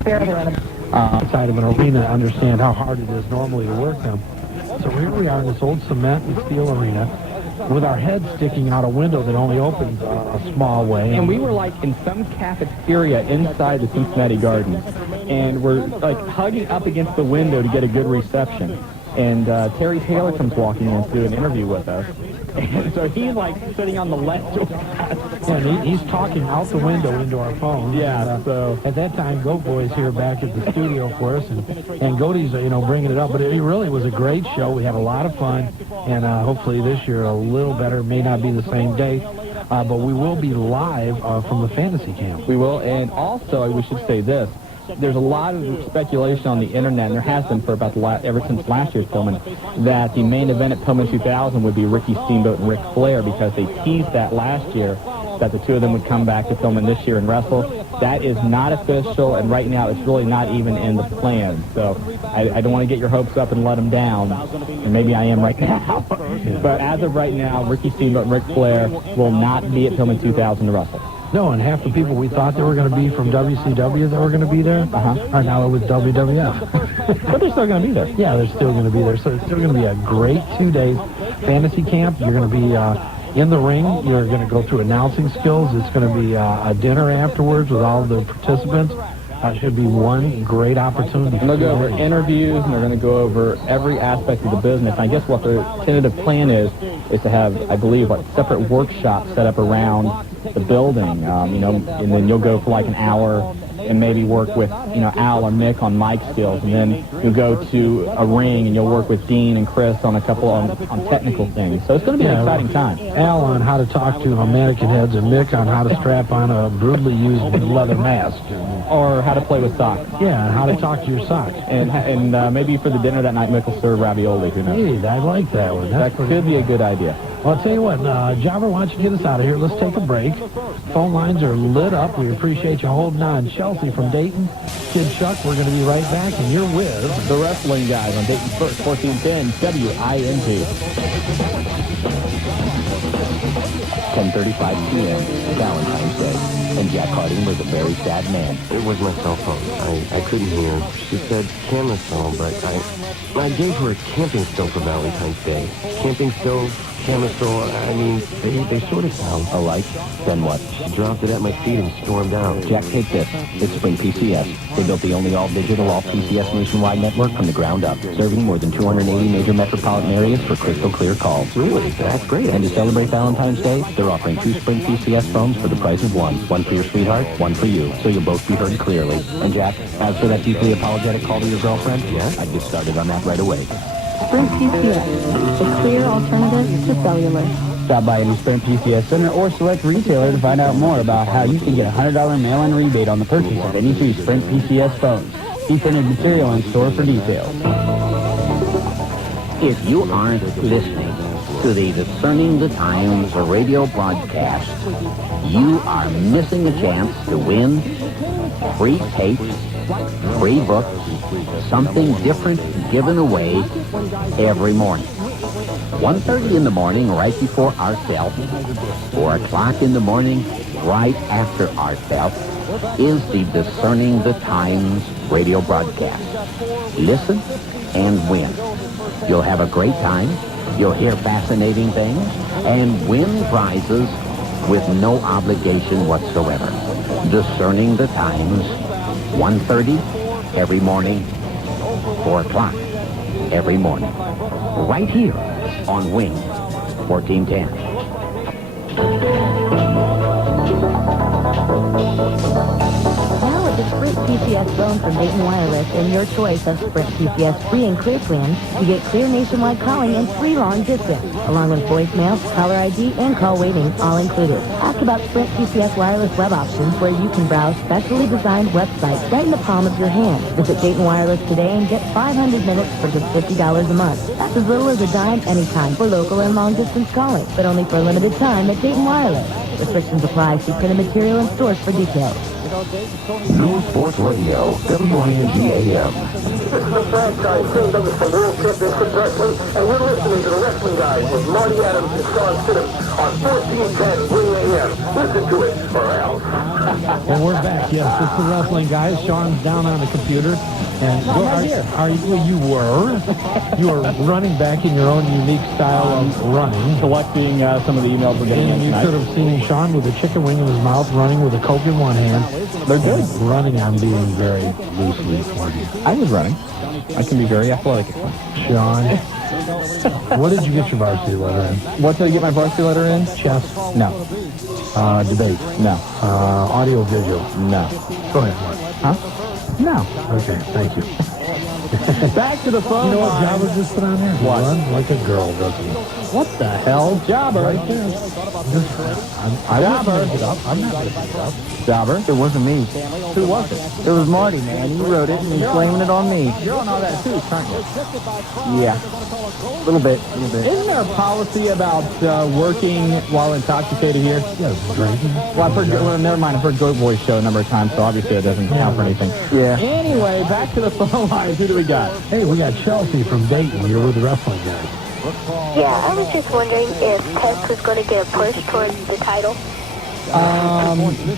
Outside of an arena to understand how hard it is normally to work them. So here we are in this old cement and steel arena with our heads sticking out a window that only opens a small way. And we were like in some cafeteria inside the Cincinnati Gardens, and we're like hugging up against the window to get a good reception. And Terry Taylor comes walking in to do an interview with us. And so he's like sitting on the ledge with us. And he's talking out the window into our phone. Yeah, and, so... At that time, Goat Boy's here back at the studio for us, and Goaty's, bringing it up. But it really was a great show. We had a lot of fun, and hopefully this year a little better. May not be the same day, but we will be live from the fantasy camp. We will, and also, we should say this. There's a lot of speculation on the internet, and there has been for about ever since last year's filming, that the main event at Pullman 2000 would be Ricky Steamboat and Ric Flair, because they teased that last year, that the two of them would come back to film this year and wrestle. That is not official, and right now it's really not even in the plan. So I don't want to get your hopes up and let them down, and maybe I am right now. But as of right now, Ricky Steamboat and Ric Flair will not be at Pullman 2000 to wrestle. No, and half the people we thought they were going to be from WCW that were going to be there, are now with WWF. But they're still going to be there. Yeah, they're still going to be there. So it's still going to be a great 2 days fantasy camp. You're going to be in the ring. You're going to go through announcing skills. It's going to be a dinner afterwards with all the participants. Should be one great opportunity. And they'll go over interviews, and they're going to go over every aspect of the business. And I guess what their tentative plan is to have, I believe, like separate workshops set up around the building, and then you'll go for like an hour and maybe work with, Al or Mick on mic skills, and then you'll go to a ring and you'll work with Dean and Chris on a couple on technical things. So it's going to be an exciting time. Al on how to talk to mannequin heads, and Mick on how to strap on a brutally used leather mask. Or how to play with socks. Yeah, and how to talk to your socks. And maybe for the dinner that night, Mick will serve ravioli. Who knows? Hey, I like that one. That could be a good idea. Well, I'll tell you what, Jobber, why don't you get us out of here? Let's take a break. Phone lines are lit up. We appreciate you holding on. Chelsea from Dayton, Kid Chuck, we're going to be right back, and you're with the Wrestling Guys on Dayton's First, 1410 WING. 10:35 p.m. Valentine's Day, and Jack Harding was a very sad man. It was my cell phone. I couldn't hear. She said camera phone, but I gave her a camping stove for Valentine's Day. Camping stove, camera stove, they sort of sound alike. Then what? She dropped it at my feet and stormed out. Jack, take this. It's Sprint PCS. They built the only all-digital, all-PCS nationwide network from the ground up, serving more than 280 major metropolitan areas for crystal clear calls. Really? That's great. And to celebrate Valentine's Day, they're offering 2 Sprint PCS phones for the price of one. One for your sweetheart, one for you, so you'll both be heard clearly. And Jack, as for that deeply apologetic call to your girlfriend, I'd get started on that right away. Sprint PCS, a clear alternative to cellular. Stop by any Sprint PCS center or select retailer to find out more about how you can get a $100 mail-in rebate on the purchase of any 2 Sprint PCS phones. See printed material in store for details. If you aren't listening to the Discerning the Times radio broadcast, you are missing a chance to win free tapes, free books, something different given away every morning. 1:30 in the morning right before our self, 4 o'clock in the morning right after our self, is the Discerning the Times radio broadcast. Listen and win. You'll have a great time, you'll hear fascinating things, and win prizes with no obligation whatsoever. Discerning the Times, 1:30 every morning, 4 o'clock every morning. Right here on Wing 1410. Now with the Sprint PCS phone from Dayton Wireless and your choice of Sprint PCS free and clear plan, you get clear nationwide calling and free long distance, along with voicemail, caller ID, and call waiting, all included. Ask about Sprint PCS wireless web options where you can browse specially designed websites right in the palm of your hand. Visit Dayton Wireless today and get 500 minutes for just $50 a month. That's as little as a dime anytime for local and long distance calling, but only for a limited time at Dayton Wireless. Restrictions apply. See printed material in stores for details. News Sports Radio, WING AM. This is the franchise team that was from World Championship Wrestling, and we're listening to the Wrestling Guys with Marty Adams and Shawn on 1410 Wing a.m. Listen to it, or else. Well, we're back. Yes, it's the wrestling guys. Shawn's down on the computer. And you were running back in your own unique style of running. Collecting some of the emails we're getting And you tonight. could have seen Shawn with a chicken wing in his mouth, running with a Coke in one hand. They're good. Running on being very loosely formed. I was running. I can be very athletic. Shawn, what did you get your varsity letter in? What did I get my varsity letter in? Chess? No. Debate? No. Audio, visual? No. Go ahead, Mark. Huh? No. Okay, thank you. Back to the phone. You know what line. Jabba just put on there? What? Run like a girl, doesn't he? What the hell? Jobber. Right there. I'm not making it up. Jobber. It wasn't me. Who was it? It was Marty, man. You wrote it and he's blaming it on me. You're on all that too, aren't you? Yeah. A little bit. Isn't there a policy about working while intoxicated here? Yes, drinking. Well, I've heard, never mind. I've heard Goat Boy's show a number of times, so obviously it doesn't count for anything. Yeah. Anyway, back to the phone lines. Who do we got? Hey, we got Chelsea from Dayton. You're with the wrestling guys. Yeah, I was just wondering if Test was going to get a push towards the title.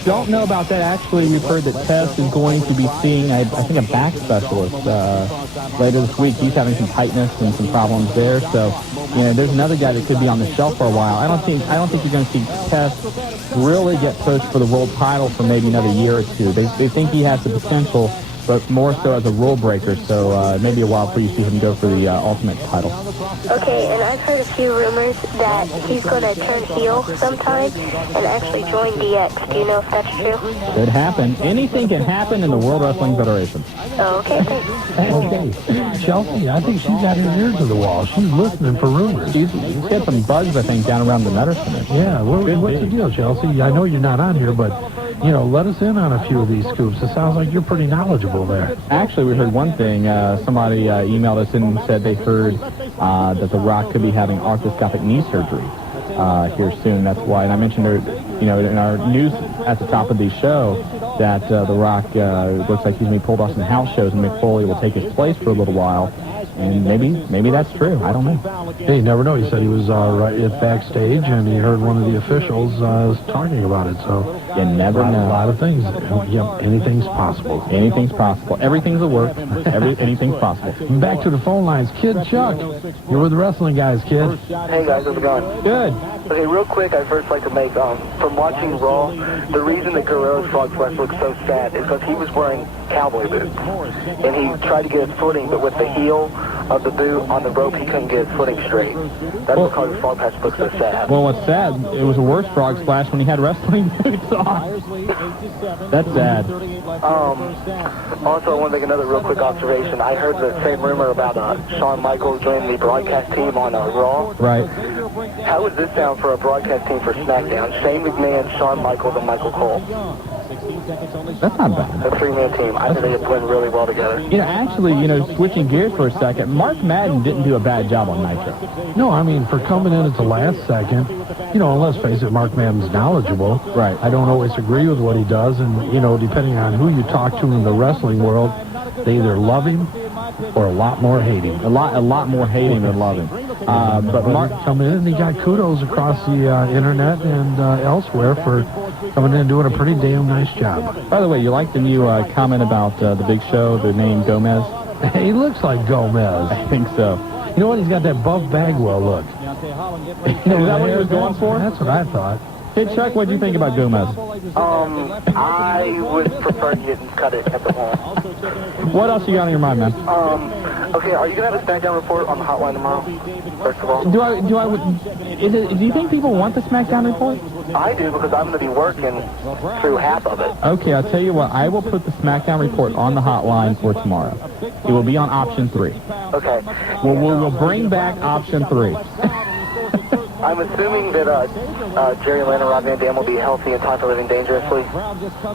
Don't know about that. Actually, we've heard that Tess is going to be seeing, I think, a back specialist later this week. He's having some tightness and some problems there. So, there's another guy that could be on the shelf for a while. I don't think you're going to see Tess really get pushed for the world title for maybe another year or two. They think he has the potential, but more so as a rule breaker. So it may be a while before you see him go for the Ultimate title. Okay, and I've heard a few rumors that he's going to turn heel sometime and actually join DX. Do you know if that's true? Could happen. Anything can happen in the World Wrestling Federation. Oh, okay, thanks. Okay. Chelsea, I think she's got her ear to the wall. She's listening for rumors. She's got some bugs, I think, down around the Nutter Center. Yeah, what's the deal, Chelsea? I know you're not on here, but, let us in on a few of these scoops. It sounds like you're pretty knowledgeable there. Actually, we heard one thing. Somebody emailed us in and said they heard that The Rock could be having arthroscopic knee surgery here soon. That's why. And I mentioned, in our news at the top of the show that The Rock looks like he's going to be pulled off some house shows and Mick Foley will take his place for a little while. And maybe that's true. I don't know. Hey, you never know. He said he was right at backstage, and he heard one of the officials talking about it. So you never know. A lot of things. Yep, anything's possible. Anything's possible. Everything's a work. Anything's possible. Back to the phone lines. Kid Chuck, you're with the wrestling guys, kid. Hey guys, how's it going? Good. Okay, real quick, I'd first like to make, from watching Raw, the reason that Guerrero's frog splash looks so sad is because he was wearing cowboy boots. And he tried to get his footing, but with the heel of the boot on the rope, he couldn't get his footing straight. That's because his frog splash looks so sad. Well, what's sad, it was a worse frog splash when he had wrestling boots on. That's sad. Also, I want to make another real quick observation. I heard the same rumor about Shawn Michaels joining the broadcast team on Raw. Right. How would this sound for a broadcast team for SmackDown? Shane McMahon, Shawn Michaels, and Michael Cole. That's not bad. A three-man team. I think they would blend really well together. Actually, switching gears for a second, Mark Madden didn't do a bad job on Nitro. No, I mean, for coming in at the last second, and let's face it, Mark Madden's knowledgeable. Right. I don't always agree with what he does, and, depending on who you talk to in the wrestling world, they either love him or a lot more hate him. A lot more hate him than love him. But Mark coming in, and he got kudos across the internet and elsewhere for coming in and doing a pretty damn nice job. By the way, you like the new comment about the Big Show, the name Gomez? He looks like Gomez. I think so. You know what? He's got that Buff Bagwell look. Is that what he was going for? That's what I thought. Hey, Chuck, what do you think about Gomez? I would prefer you didn't cut it at the home. What else you got on your mind, man? Okay, are you going to have a SmackDown report on the hotline tomorrow, first of all? Do you think people want the SmackDown report? I do, because I'm going to be working through half of it. Okay, I'll tell you what. I will put the SmackDown report on the hotline for tomorrow. It will be on option 3. Okay. We'll bring back option 3. I'm assuming that Jerry Lynn and Rob Van Dam will be healthy in time for Living Dangerously.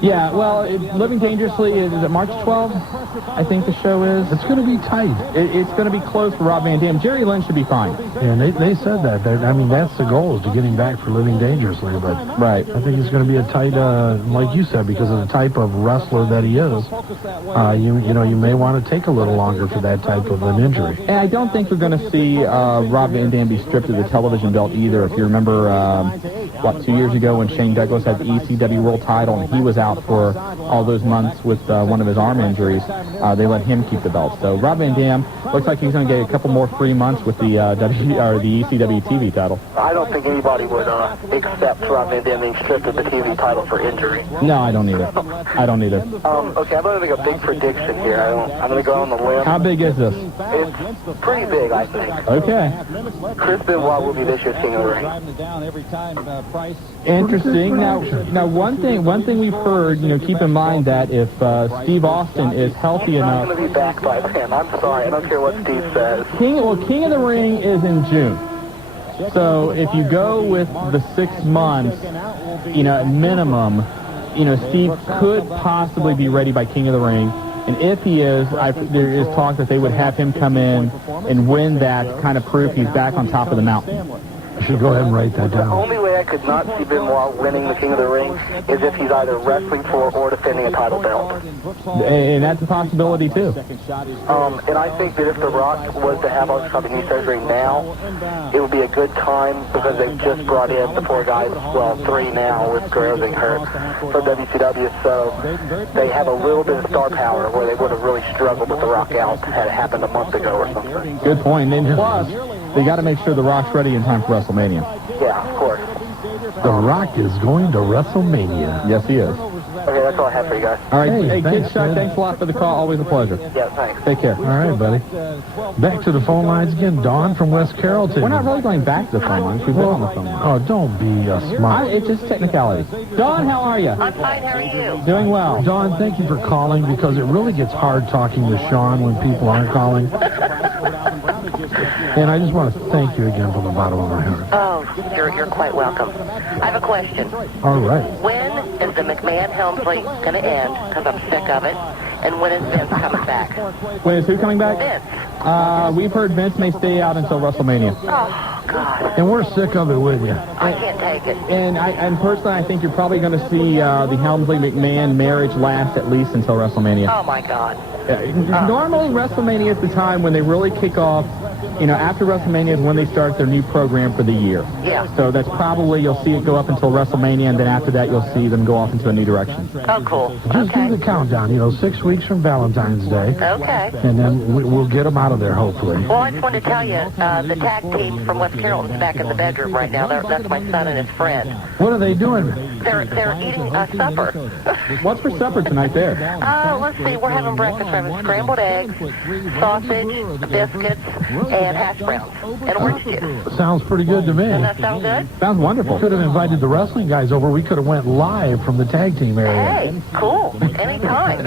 Yeah, well, Living Dangerously, is it March 12th? I think the show is. It's going to be tight. It's going to be close for Rob Van Dam. Jerry Lynn should be fine. Yeah, and they said that. That's the goal, is to get him back for Living Dangerously. But right. I think it's going to be a tight, like you said, because of the type of wrestler that he is. You may want to take a little longer for that type of an injury. And I don't think we're going to see Rob Van Dam be stripped of the television belt either. If you remember, 2 years ago when Shane Douglas had the ECW World title and he was out for all those months with one of his arm injuries. They let him keep the belt. So Rob Van Dam looks like he's going to get a couple more free months with the the ECW TV title. I don't think anybody would accept Rob Van Dam being stripped of the TV title for injury. No, I don't either. I don't either. Okay, I'm going to make a big prediction here. I'm going to go on the limb. How big is this? It's pretty big, I think. Okay. Chris Benoit will be this year's King of the Ring. Interesting. Now, one thing we've heard, keep in mind that if Steve Austin is healthy enough, I'm going to be back by then. I'm sorry. I don't care what Steve says. King of the Ring is in June. So if you go with the 6 months, at minimum, Steve could possibly be ready by King of the Ring. And if he is, there is talk that they would have him come in and win that kind of proof he's back on top of the mountain. You should go ahead and write that down. The only way I could not see Benoit winning the King of the Ring is if he's either wrestling for or defending a title belt. And that's a possibility, too. And I think that if The Rock was to have arthroscopic knee surgery now, it would be a good time because they've just brought in the 4 guys, well, 3 now with Guerrero being hurt for WCW, so they have a little bit of star power where they would have really struggled with The Rock out had it happened a month ago or something. Good point. And plus, they got to make sure The Rock's ready in time for WrestleMania. Yeah, of course. The Rock is going to WrestleMania. Yes, he is. Okay, that's all I have for you guys. All right. Hey, thanks, Kid Chuck, man. thanks a lot for the call. Always a pleasure. Yeah, thanks. Take care. All right, buddy. Back to the phone lines again. Dawn from West Carrollton. We're not really going back to the phone lines. We've been on the phone lines. Oh, don't be smart. It's just technicality. Dawn, how are you? I'm fine. How are you? Doing well. Dawn, thank you for calling because it really gets hard talking to Shawn when people aren't calling. And I just want to thank you again from the bottom of my heart. Oh, you're quite welcome. I have a question. All right. When is the McMahon-Helmsley going to end? Because I'm sick of it. And when is Vince coming back? When is who coming back? Vince. We've heard Vince may stay out until WrestleMania. Oh, God. And we're sick of it with you. I can't take it. And personally, I think you're probably going to see the Helmsley-McMahon marriage last at least until WrestleMania. Oh, my God. Normally, WrestleMania is the time when they really kick off. After WrestleMania is when they start their new program for the year. Yeah. So that's probably, you'll see it go up until WrestleMania, and then after that, you'll see them go off into a new direction. Oh, cool. Just do the countdown, 6 weeks from Valentine's Day. Okay. And then we'll get them out of there, hopefully. Well, I just wanted to tell you, the tag team from West Carrollton's back in the bedroom right now. That's my son and his friend. What are they doing? They're eating supper. What's for supper tonight there? Let's see. We're having breakfast. We're having scrambled eggs, sausage, biscuits, and hash browns, and orange juice. Sounds pretty good to me. Doesn't that sound good? Sounds wonderful. Could have invited the wrestling guys over. We could have went live from the tag team area. Hey, cool. Anytime.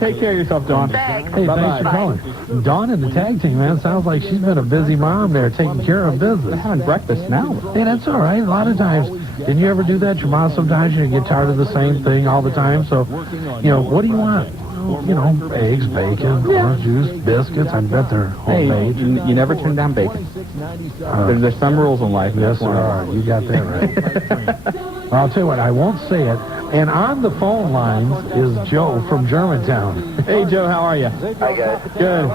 Take care of yourself, Dawn. Thanks. Hey, Bye-bye. thanks for calling. Dawn in the tag team, man. Sounds like she's been a busy mom there taking care of We're business. having breakfast now. Hey, that's all right. A lot of times, didn't you ever do that? Your mom sometimes you get tired of the same thing all the time. So, what do you want? Eggs, bacon, orange juice, biscuits. I bet they're Hey, homemade. you never turn down bacon. There's some rules in life. Yes, there are. You got that right. Well, I'll tell you what, I won't say it. And on the phone lines is Joe from Germantown. Hey, Joe, how are you? Hi, guys. Good.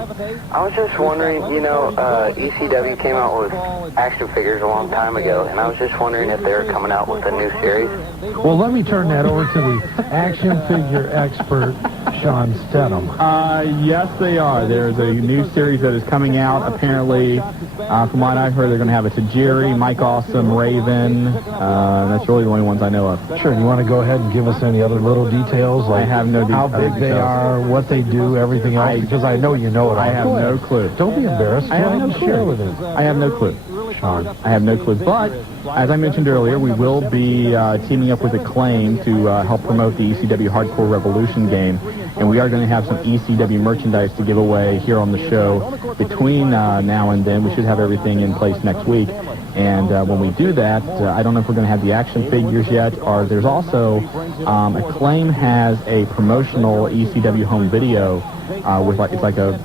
I was just wondering, ECW came out with action figures a long time ago, and I was just wondering if they were coming out with a new series. Well, let me turn that over to the action figure expert, Shawn Stedham. Yes, they are. There's a new series that is coming out. Apparently, from what I've heard, they're going to have a Tajiri, Mike Awesome, Raven. That's really the only ones I know of. Sure, you want to go ahead and give us any other little details? Like I have no how big they are, what they do, everything else? Because I know you know it all. I have no clue. Don't be embarrassed. I have Go no ahead and share clue. with us. I have no clue. Shawn. I have no clue. But, as I mentioned earlier, we will be teaming up with Acclaim to help promote the ECW Hardcore Revolution game. And we are going to have some ECW merchandise to give away here on the show. Between now and then, we should have everything in place next week. And when we do that, I don't know if we're going to have the action figures yet, or there's also, Acclaim has a promotional ECW home video with it's like a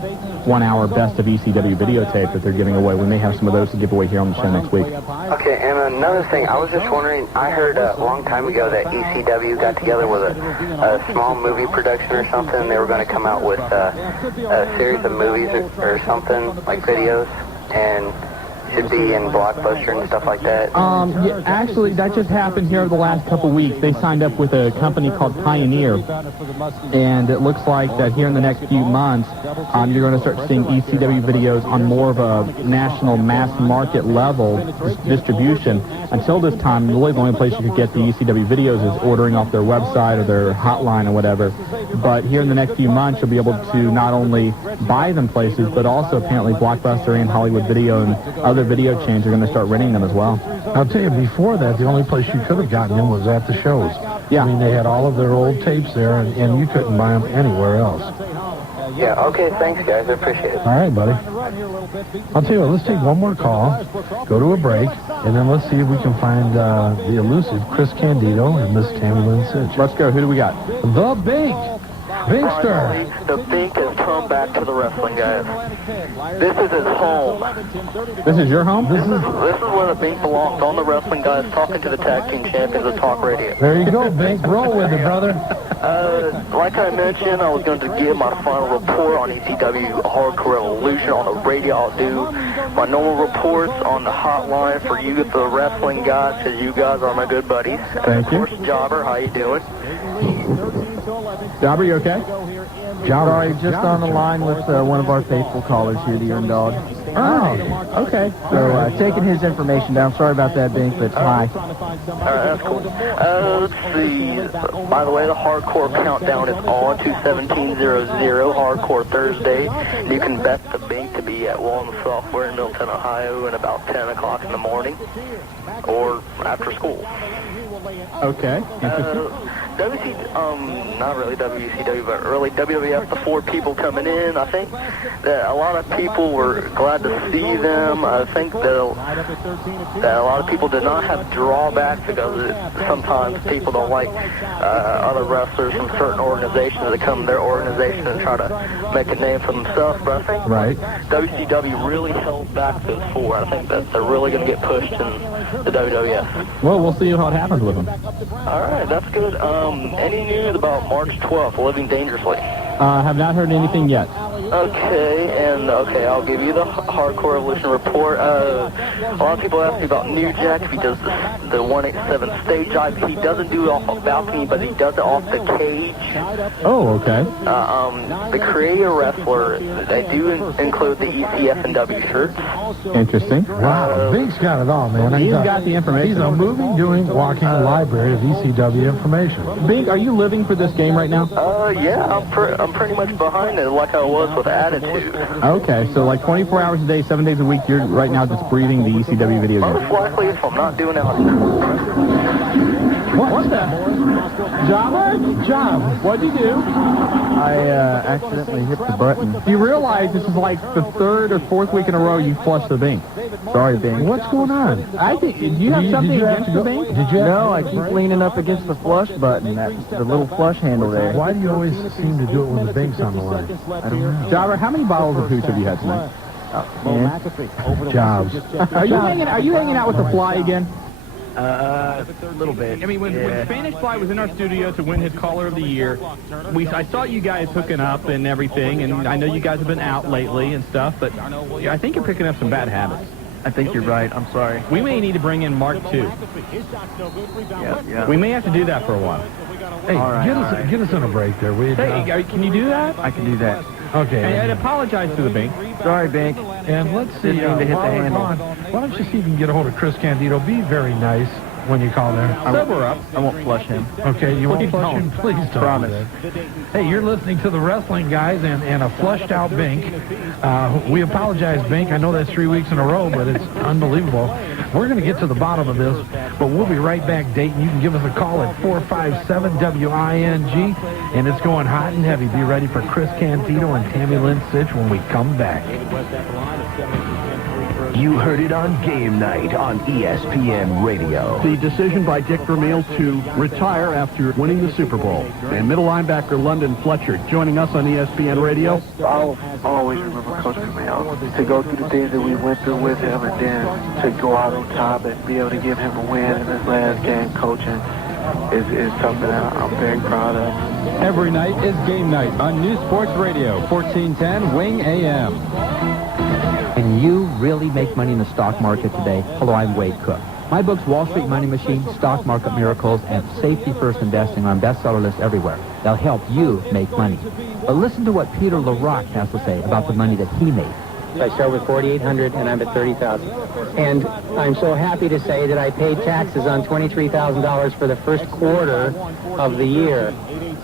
1-hour best of ECW videotape that they're giving away. We may have some of those to give away here on the show next week. Okay, and another thing, I was just wondering, I heard a long time ago that ECW got together with a small movie production or something. They were going to come out with a series of movies or something, like videos, and should be in Blockbuster and stuff like that? Yeah, actually, that just happened here the last couple weeks. They signed up with a company called Pioneer, and it looks like that here in the next few months, you're going to start seeing ECW videos on more of a national mass market level distribution. Until this time, really the only place you could get the ECW videos is ordering off their website or their hotline or whatever. But here in the next few months, you'll be able to not only buy them places, but also apparently Blockbuster and Hollywood Video and other video chains are going to start renting them as well. I'll tell you, before that, the only place you could have gotten them was at the shows. Yeah. I mean, they had all of their old tapes there, and you couldn't buy them anywhere else. Yeah, okay, thanks, guys. I appreciate it. All right, buddy. I'll tell you what, let's take one more call, go to a break, and then let's see if we can find the elusive Chris Candido and Miss Tammy Lynn Sitch. Let's go. Who do we got? The Bink. Binkster. The Bink has come back to the wrestling, guys. This is his home. This is your home? This is where the Bink belongs, on the wrestling guys, talking to the tag team champions of talk radio. There you go, Bink. Roll with it, brother. Like I mentioned, I was going to give my final report on ECW Hardcore Evolution on the radio. I'll do my normal reports on the hotline for you, the wrestling guys, because you guys are my good buddies. Thank you. Of course, Jobber, how you doing? Jobber, you okay? Sorry, just on the line with one of our faithful callers here, the Earn Dog. Oh, okay. So, taking his information down. Sorry about that, Bink, but hi. That's cool. Let's see. By the way, the Hardcore Countdown is on to 1700 Hardcore Thursday. You can bet the Bink to be at Walnut Software in Middleton, Ohio, in about 10 o'clock in the morning or after school. Okay. Not really WCW, but really WWF, the 4 people coming in. I think that a lot of people were glad to see them. I think that a lot of people did not have drawbacks because sometimes people don't like other wrestlers from certain organizations that come to their organization and try to make a name for themselves. But I think WCW really held back those 4. I think that they're really going to get pushed in the WWF. Well, we'll see what happens with them. All right, that's good. Any news about March 12th, Living Dangerously? Have not heard anything yet. Okay, I'll give you the Hardcore Evolution report. A lot of people ask me about New Jack if he does the 187 stage dive. He doesn't do it off a balcony, but he does it off the cage. Oh, okay. The Creator Wrestler, they do include the ECF and W shirts. Interesting. Wow, Bink's got it all, man. He's got the information. He's a moving, doing, walking library of ECW information. Bink, are you living for this game right now? Yeah, I'm pretty much behind it like I was with Attitude. Okay, so like 24 hours a day, 7 days a week, you're right now just breathing the ECW video game. Most likely if I'm not doing it. What the? Job? What'd you do? I accidentally hit the button. You realize this is like the 3rd or 4th week in a row you flushed the Bink. Sorry, Bink. What's going on? I think, do you have something against the Bink? No, I keep leaning up against the flush button, the little flush handle there. Why do you always seem to do it when the Bink's on the line? I don't know. Jobber, how many bottles of hooch have you had tonight? Jobs. Are you hanging out with the Fly again? A little bit. I mean, when Spanish Fly was in our studio to win his Caller of the Year, I saw you guys hooking up and everything, and I know you guys have been out lately and stuff, but I think you're picking up some bad habits. I think you're right. I'm sorry. We may need to bring in Mark, too. Yeah. We may have to do that for a while. Hey, get us on a break there, will you? Hey, can you do that? I can do that. Okay. And apologize to the Bink. Sorry, Bink. And let's see, Didn't mean to hit the handle. why don't you see if you can get a hold of Chris Candido? Be very nice when you call there. Sober up. I won't flush him. Okay, you won't Please flush don't. him? Please don't. Promise. Hey, you're listening to the Wrestling Guys and a flushed-out Bink. We apologize, Bink. I know that's 3 weeks in a row, but it's unbelievable. We're going to get to the bottom of this, but we'll be right back, Dayton. You can give us a call at 457-WING, and it's going hot and heavy. Be ready for Chris Candido and Tammy Lynn Sitch when we come back. You heard it on Game Night on ESPN Radio. The decision by Dick Vermeil to retire after winning the Super Bowl. And middle linebacker London Fletcher joining us on ESPN Radio. I'll always remember Coach Vermeil. To go through the things that we went through with him and then to go out on top and be able to give him a win in his last game coaching is something that I'm very proud of. Every night is Game Night on New Sports Radio, 1410 Wing AM. Can you really make money in the stock market today? Hello, I'm Wade Cook. My books, Wall Street Money Machine, Stock Market Miracles, and Safety First Investing, are on bestseller lists everywhere. They'll help you make money. But listen to what Peter LaRocque has to say about the money that he made. I start with $4,800 and I'm at $30,000. And I'm so happy to say that I paid taxes on $23,000 for the first quarter of the year.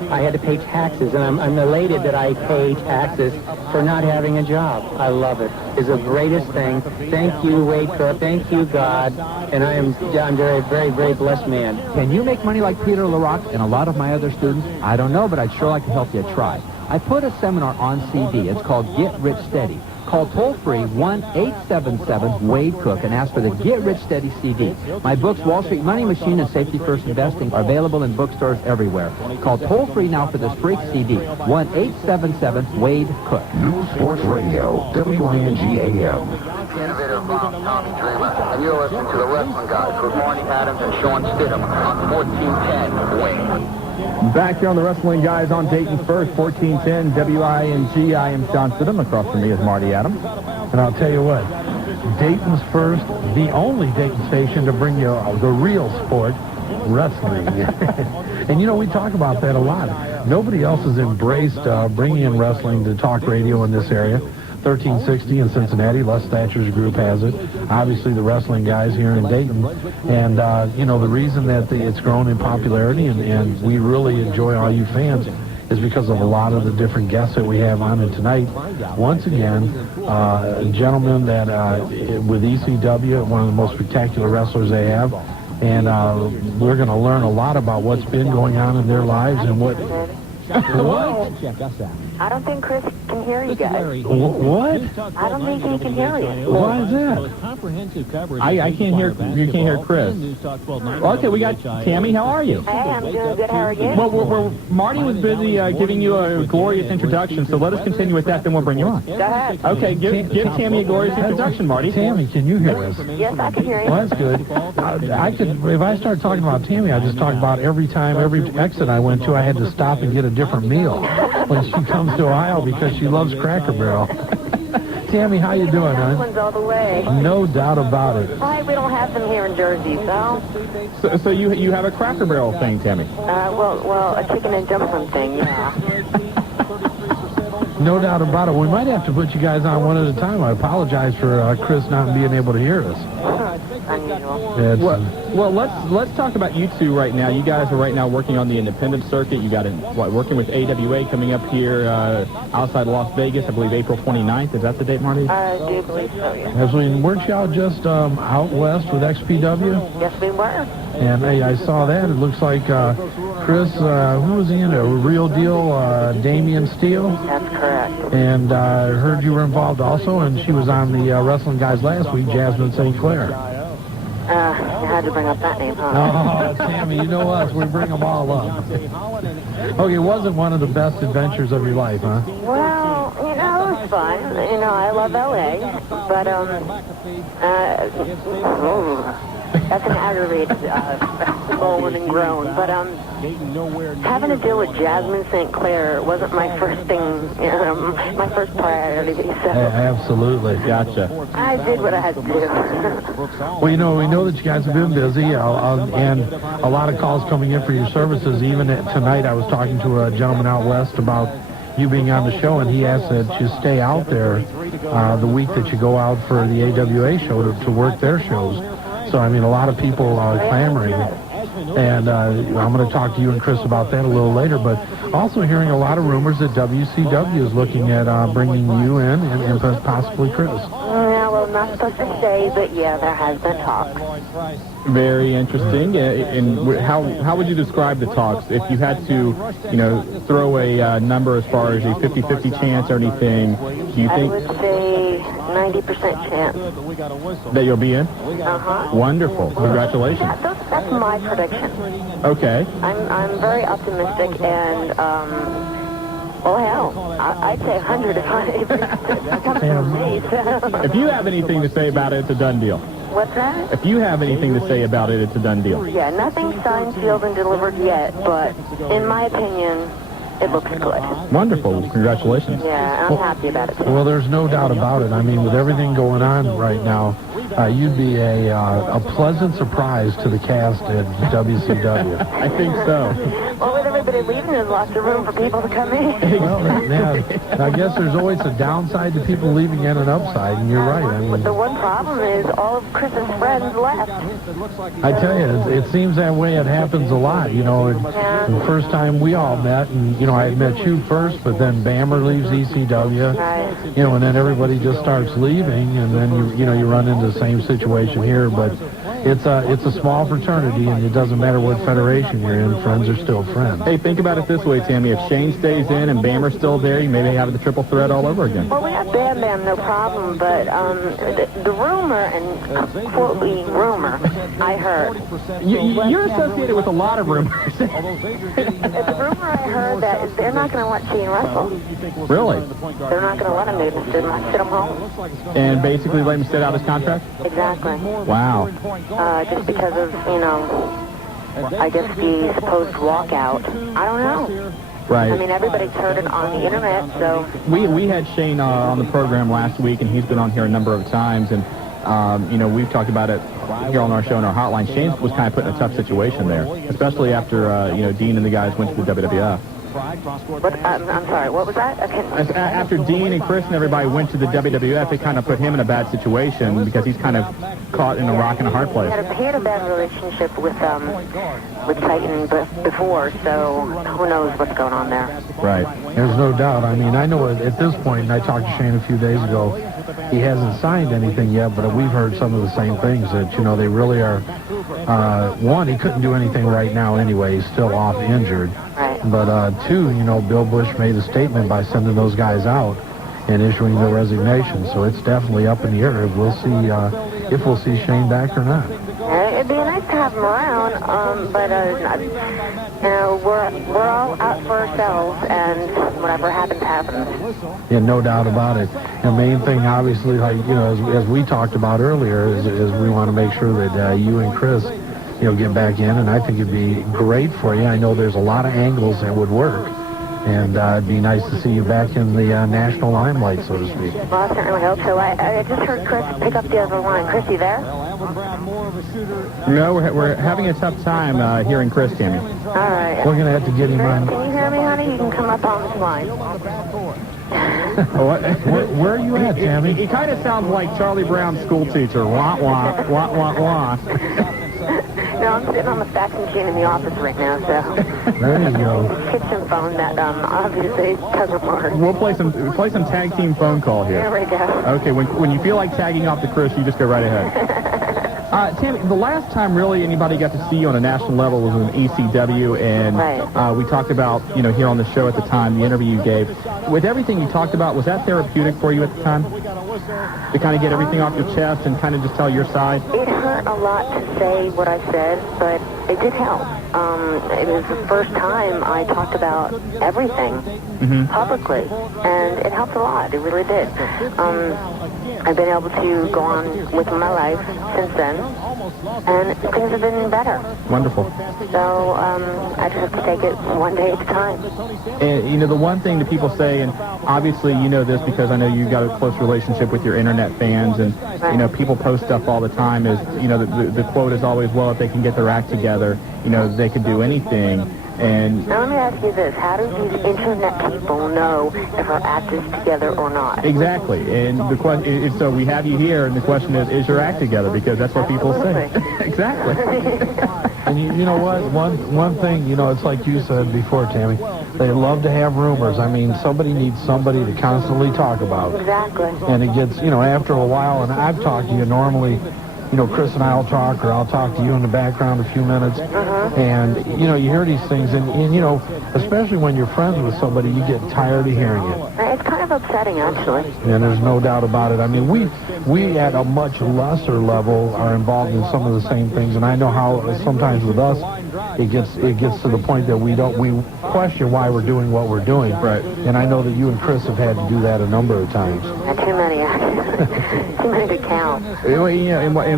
I had to pay taxes, and I'm elated that I pay taxes for not having a job. I love it. It's the greatest thing. Thank you, Wade Cook. Thank you, God. And I'm very, very, very blessed man. Can you make money like Peter LaRocque and a lot of my other students? I don't know, but I'd sure like to help you try. I put a seminar on CD. It's called Get Rich Steady. Call toll-free 1-877-WADE-COOK and ask for the Get Rich Steady CD. My books, Wall Street Money Machine and Safety First Investing, are available in bookstores everywhere. Call toll-free now for this free CD, 1-877-WADE-COOK. News Sports Radio, WING-AM. Innovative Bob, Tommy Dreamer, and you're listening to the Wrestling Guys with Marty Adams and Shawn Stidham on 1410 Wing. Back here on the Wrestling Guys on Dayton First, 1410 WING. I am Shawn Stidham. Across from me is Marty Adams. And I'll tell you what, Dayton's First, the only Dayton station to bring you the real sport, wrestling. And, you know, we talk about that a lot. Nobody else has embraced bringing in wrestling to talk radio in this area. 1360 in Cincinnati, Les Thatcher's group has it. Obviously, the Wrestling Guys here in Dayton. And, you know, the reason that it's grown in popularity and we really enjoy all you fans is because of a lot of the different guests that we have on. And tonight, once again, a gentleman that with ECW, one of the most spectacular wrestlers they have. And we're going to learn a lot about what's been going on in their lives and what... What? I don't think Chris can hear you guys. What? I don't think he can hear you. Why is that? I can't hear. You can't hear Chris. Okay, we got Tammy. How are you? Hey, I'm doing good. How are you? Well, Marty was busy giving you a glorious introduction, so let us continue with that. Then we'll bring you on. Go ahead. Okay, give Tammy a glorious introduction, Marty. Tammy, can you hear us? Yes, I can hear you. Well, that's good. I could, if I start talking about Tammy, I just talk about every exit I went to, I had to stop and get a different meal when she comes to Ohio because she loves Cracker Barrel. Tammy, how you doing, huh? All the way. No doubt about it. Why we don't have them here in Jersey, so. So you have a Cracker Barrel thing, Tammy? Well, a chicken and dumplin' thing, yeah. No doubt about it. We might have to put you guys on one at a time. I apologize for Chris not being able to hear us. Unusual. Well, let's talk about you two right now. You guys are right now working on the independent circuit. You got working with AWA coming up here outside Las Vegas, I believe April 29th. Is that the date, Marty? I do believe so, yeah. Weren't y'all just out west with XPW? Yes, we were. And hey, I saw that. It looks like Chris, who was he in? A Real Deal, Damian Steele? That's correct. And I heard you were involved also, and she was on the Wrestling Guys last week, Jasmine St. Clair. You had to bring up that name, huh? Oh, Tammy, you know us. We bring them all up. Okay, it wasn't one of the best adventures of your life, huh? Well, you know, it was fun. You know, I love L.A., but, that's an aggravated moan and groan. But having to deal with Jasmine St. Clair wasn't my first thing, my first priority. So absolutely. Gotcha. I did what I had to do. Well, you know, we know that you guys have been busy, and a lot of calls coming in for your services. Even tonight, I was talking to a gentleman out west about you being on the show, and he asked that you stay out there the week that you go out for the AWA show to work their shows. So, I mean, a lot of people clamoring. And I'm going to talk to you and Chris about that a little later. But also hearing a lot of rumors that WCW is looking at bringing you in and possibly Chris. Yeah, well, not supposed to say, but yeah, there has been talk. Very interesting. And how would you describe the talks? If you had to, throw a number as far as a 50-50 chance or anything, do you think? I would say 90% chance. That you'll be in? Uh-huh. Wonderful. Congratulations. Yeah, that's my prediction. Okay. I'm very optimistic and, well, hell, I'd say 100 if it comes from me. So. If you have anything to say about it, it's a done deal. What's that? If you have anything to say about it, it's a done deal. Yeah, nothing signed, sealed, and delivered yet, but in my opinion, it looks good. Wonderful. Congratulations. Yeah, I'm happy about it, too. Well, there's no doubt about it. I mean, with everything going on right now, you'd be a pleasant surprise to the cast at WCW. I think so. Well, with everybody leaving, there's lots of room for people to come in. Well, yeah, I guess there's always a downside to people leaving and an upside, and you're right. I mean, The one problem is all of Chris's friends left. I tell you, it seems that way. It happens a lot. You know, the first time we all met, and, you know, I had met you first, but then Bammer leaves ECW, you know, and then everybody just starts leaving, and then, you know, you run into the same situation here, but it's a small fraternity, and it doesn't matter what federation you're in, friends are still friends. Hey, think about it this way, Tammy. If Shane stays in and Bammer's still there, you maybe have the triple threat all over again. Well, we have Bam Bam, no problem, but the rumor, and quote me rumor, I heard. You're associated with a lot of rumors. The rumor I heard that they're not going to let Shane wrestle. Really? They're not going to let him. They're just going to sit him home. And basically let him sit out his contract? Exactly. Wow. Just because of, you know, I guess the supposed walkout. I don't know. Right. I mean, everybody's heard it on the internet, so... We had Shane on the program last week, and he's been on here a number of times, and, you know, we've talked about it here on our show, on our hotline. Shane was kind of put in a tough situation there, especially after, you know, Dean and the guys went to the WWF. What, I'm sorry, what was that? After Dean and Chris and everybody went to the WWF, it kind of put him in a bad situation because he's kind of caught in a rock and a hard place. He had a bad relationship with Titan before, so who knows what's going on there. Right. There's no doubt. I mean, I know at this point, and I talked to Shane a few days ago, he hasn't signed anything yet, but we've heard some of the same things that, you know, they really are, one, he couldn't do anything right now anyway. He's still off injured. Right. But, two, you know, Bill Bush made a statement by sending those guys out and issuing their resignation. So it's definitely up in the air. We'll see if we'll see Shane back or not. It'd be nice to have him around, but, you know, we're all out for ourselves, and whatever happens, happens. Yeah, no doubt about it. The main thing, obviously, like, you know, as we talked about earlier, is we want to make sure that you and Chris, you know, get back in, and I think it'd be great for you. I know there's a lot of angles that would work, and it'd be nice to see you back in the national limelight, so to speak. Well, I certainly hope so. I just heard Chris pick up the other line. Chris, you there? No, we're having a tough time hearing Chris, Tammy. All right. We're going to have to get him on. Can you hear me, honey? You can come up on this line. Where are you at, Tammy? He kind of sounds like Charlie Brown's school teacher. Wah, wah, wah, wah, wah. No, I'm sitting on the fax machine in the office right now, so... There you go. Kitchen phone that, obviously doesn't work. We'll play some tag team phone call here. There we go. Okay, when you feel like tagging off to Chris, you just go right ahead. Tammy, the last time really anybody got to see you on a national level was in ECW, and we talked about, you know, here on the show at the time, the interview you gave. With everything you talked about, was that therapeutic for you at the time? To kind of get everything off your chest and kind of just tell your side? It hurt a lot to say what I said, but it did help. It was the first time I talked about everything publicly, and it helped a lot. It really did. I've been able to go on with my life since then, and things have been better. Wonderful. So I just have to take it one day at a time. And, you know, the one thing that people say, and obviously you know this because I know you've got a close relationship with your internet fans, and, you know, people post stuff all the time, is, you know, the quote is always, well, if they can get their act together, you know, they could do anything. And now let me ask you this: how do these internet people know if our act is together or not? Exactly. And the question, so we have you here, and the question is your act together? Because that's what people say. Exactly. And you know what? One thing, you know, it's like you said before, Tammy. They love to have rumors. I mean, somebody needs somebody to constantly talk about. Exactly. And it gets, you know, after a while, and I've talked to you normally. You know, Chris and I will talk, or I'll talk to you in the background a few minutes, and, you know, you hear these things, and, you know, especially when you're friends with somebody, you get tired of hearing it. It's kind of upsetting, actually. And there's no doubt about it. I mean, we at a much lesser level are involved in some of the same things, and I know how sometimes with us, it gets to the point that we question why we're doing what we're doing. Right. And I know that you and Chris have had to do that a number of times. Not too many, too many to count. You know,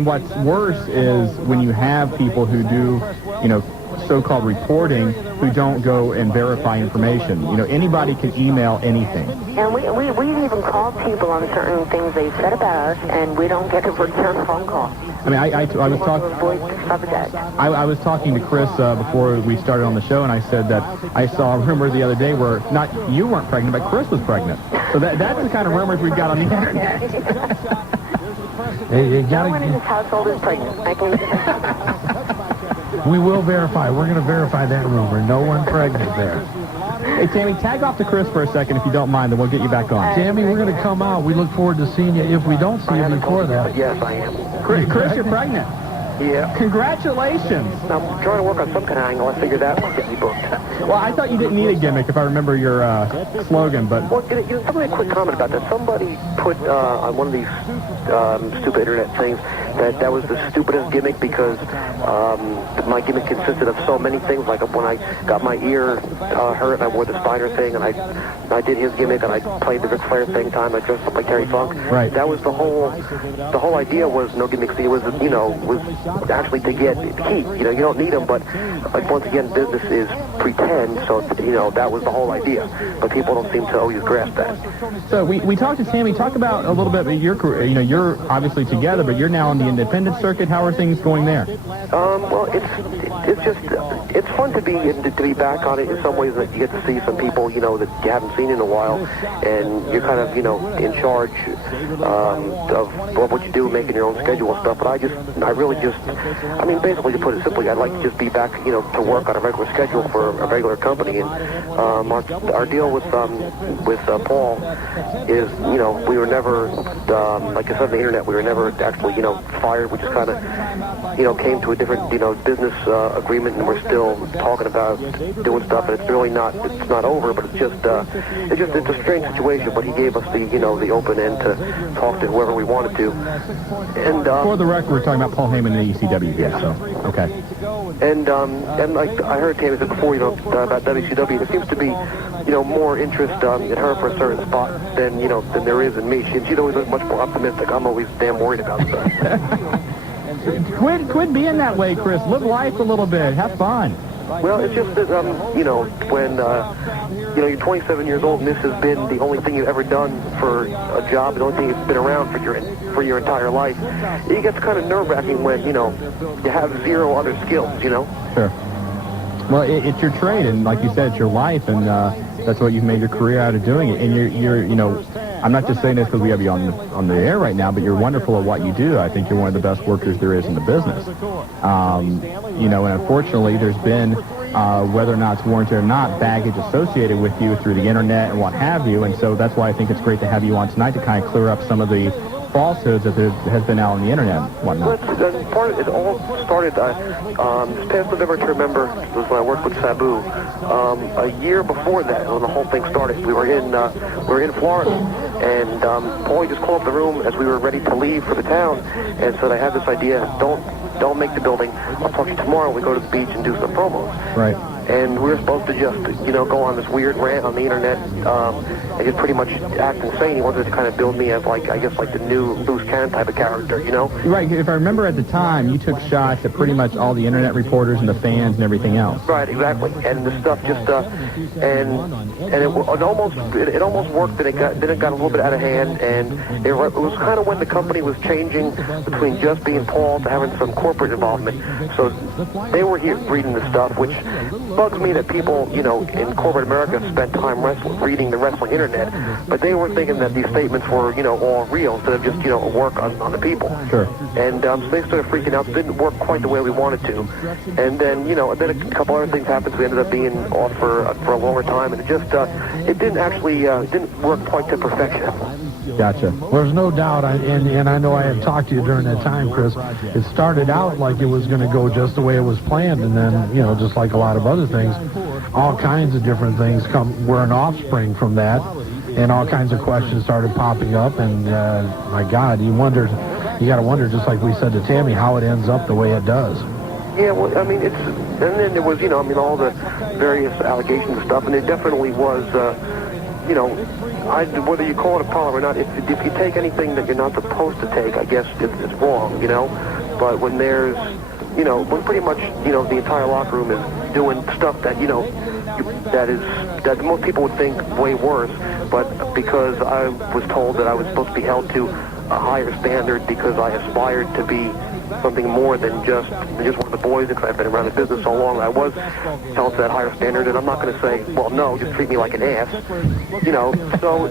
and what's worse is when you have people who do, you know, so-called reporting who don't go and verify information. You know, anybody can email anything. And we've even called people on certain things they've said about us, and we don't get a return phone call. I mean, I was talking to Chris before we started on the show, and I said that I saw a rumor the other day where not you weren't pregnant, but Chris was pregnant. So that's the kind of rumors we've got on the internet. No one in this household is pregnant. I can. We will verify. We're going to verify that rumor. No one pregnant there. Hey, Tammy, tag off to Chris for a second if you don't mind, then we'll get you back on. Tammy, we're going to come out. We look forward to seeing you if we don't see you before that. Yes, I am. Chris, you're pregnant. Yeah. Congratulations. I'm trying to work on some kind of angle. I figured that would get me booked. Well, I thought you didn't need a gimmick, if I remember your slogan, but... Well, somebody a quick comment about that. Somebody put on one of these stupid internet things that was the stupidest gimmick because my gimmick consisted of so many things. Like when I got my ear hurt and I wore the spider thing, and I did his gimmick, and I played the Ric Flair thing time. I dressed up like Terry Funk. Right. That was the whole idea was no gimmicks. It was, was actually to get heat. You don't need them, but like once again, business is pretend, so that was the whole idea. But people don't seem to always grasp that. So we talked to Tammy. Talk about a little bit of your career. You're obviously together, but you're now on the independent circuit. How are things going there? Well, it's fun to be back on it in some ways. That you get to see some people that you haven't seen in a while, and you're kind of in charge of what you do, making your own schedule and stuff. But basically to put it simply, I'd like to just be back to work on a regular schedule for a regular company. And our deal with Paul is we were never like I said on the internet, we were never actually fired. We just kind of came to a different business agreement, and we're still talking about doing stuff. And it's really not over, but it's a strange situation. But he gave us the open end to talk to whoever we wanted to. And for the record, we're talking about Paul Heyman and ECW here. Yeah. So okay. And like I heard Tammy said before, about WCW, there seems to be more interest in her for a certain spot than there is in me. She's always much more optimistic. I'm always damn worried about stuff. Quit being that way, Chris. Live life a little bit. Have fun. Well, it's just that, when, you're 27 years old and this has been the only thing you've ever done for a job, the only thing that's been around for your entire life, it gets kind of nerve-wracking when, you have zero other skills, Sure. Well, it's your trade, and like you said, it's your life, and that's what you've made your career out of doing it. And you're I'm not just saying this because we have you on the air right now, but you're wonderful at what you do. I think you're one of the best workers there is in the business. And unfortunately, there's been, whether or not it's warranted or not, baggage associated with you through the internet and what have you. And so that's why I think it's great to have you on tonight to kind of clear up some of the falsehoods that there has been out on the internet and whatnot. Well, it all started, this past November, to remember, was when I worked with Sabu. A year before that, when the whole thing started, we were in Florida, and Paulie just called up the room as we were ready to leave for the town, and said, I have this idea, don't make the building, I'll talk to you tomorrow, we go to the beach and do some promos. Right. And we were supposed to just, go on this weird rant on the internet, and just pretty much act insane. He wanted to kind of build me as, like the new loose cannon type of character, Right. If I remember at the time, you took shots at pretty much all the internet reporters and the fans and everything else. Right, exactly. And the stuff just, and it almost worked, then it got a little bit out of hand, and it was kind of when the company was changing between just being Paul to having some corporate involvement. So they were here reading the stuff, which bugs me that people, in corporate America spent time reading the wrestling internet, but they were thinking that these statements were, all real instead of just, work on the people. Sure. And so they started freaking out. It didn't work quite the way we wanted to. And then, then a couple other things happened, so we ended up being off for a longer time, and it just, it didn't actually, didn't work quite to perfection. Gotcha. Well, there's no doubt, and I know I had talked to you during that time, Chris. It started out like it was going to go just the way it was planned, and then, just like a lot of other things, all kinds of different things were an offspring from that, and all kinds of questions started popping up, and my God, you got to wonder, just like we said to Tammy, how it ends up the way it does. Yeah, well, and then there was, all the various allegations and stuff, and it definitely was, whether you call it a problem or not, if you take anything that you're not supposed to take, I guess it's wrong, But when there's, when pretty much, the entire locker room is doing stuff that, that most people would think way worse, but because I was told that I was supposed to be held to a higher standard because I aspired to be something more than just one of the boys, because I've been around the business so long. I was held to that higher standard, and I'm not going to say, well, no, just treat me like an ass, So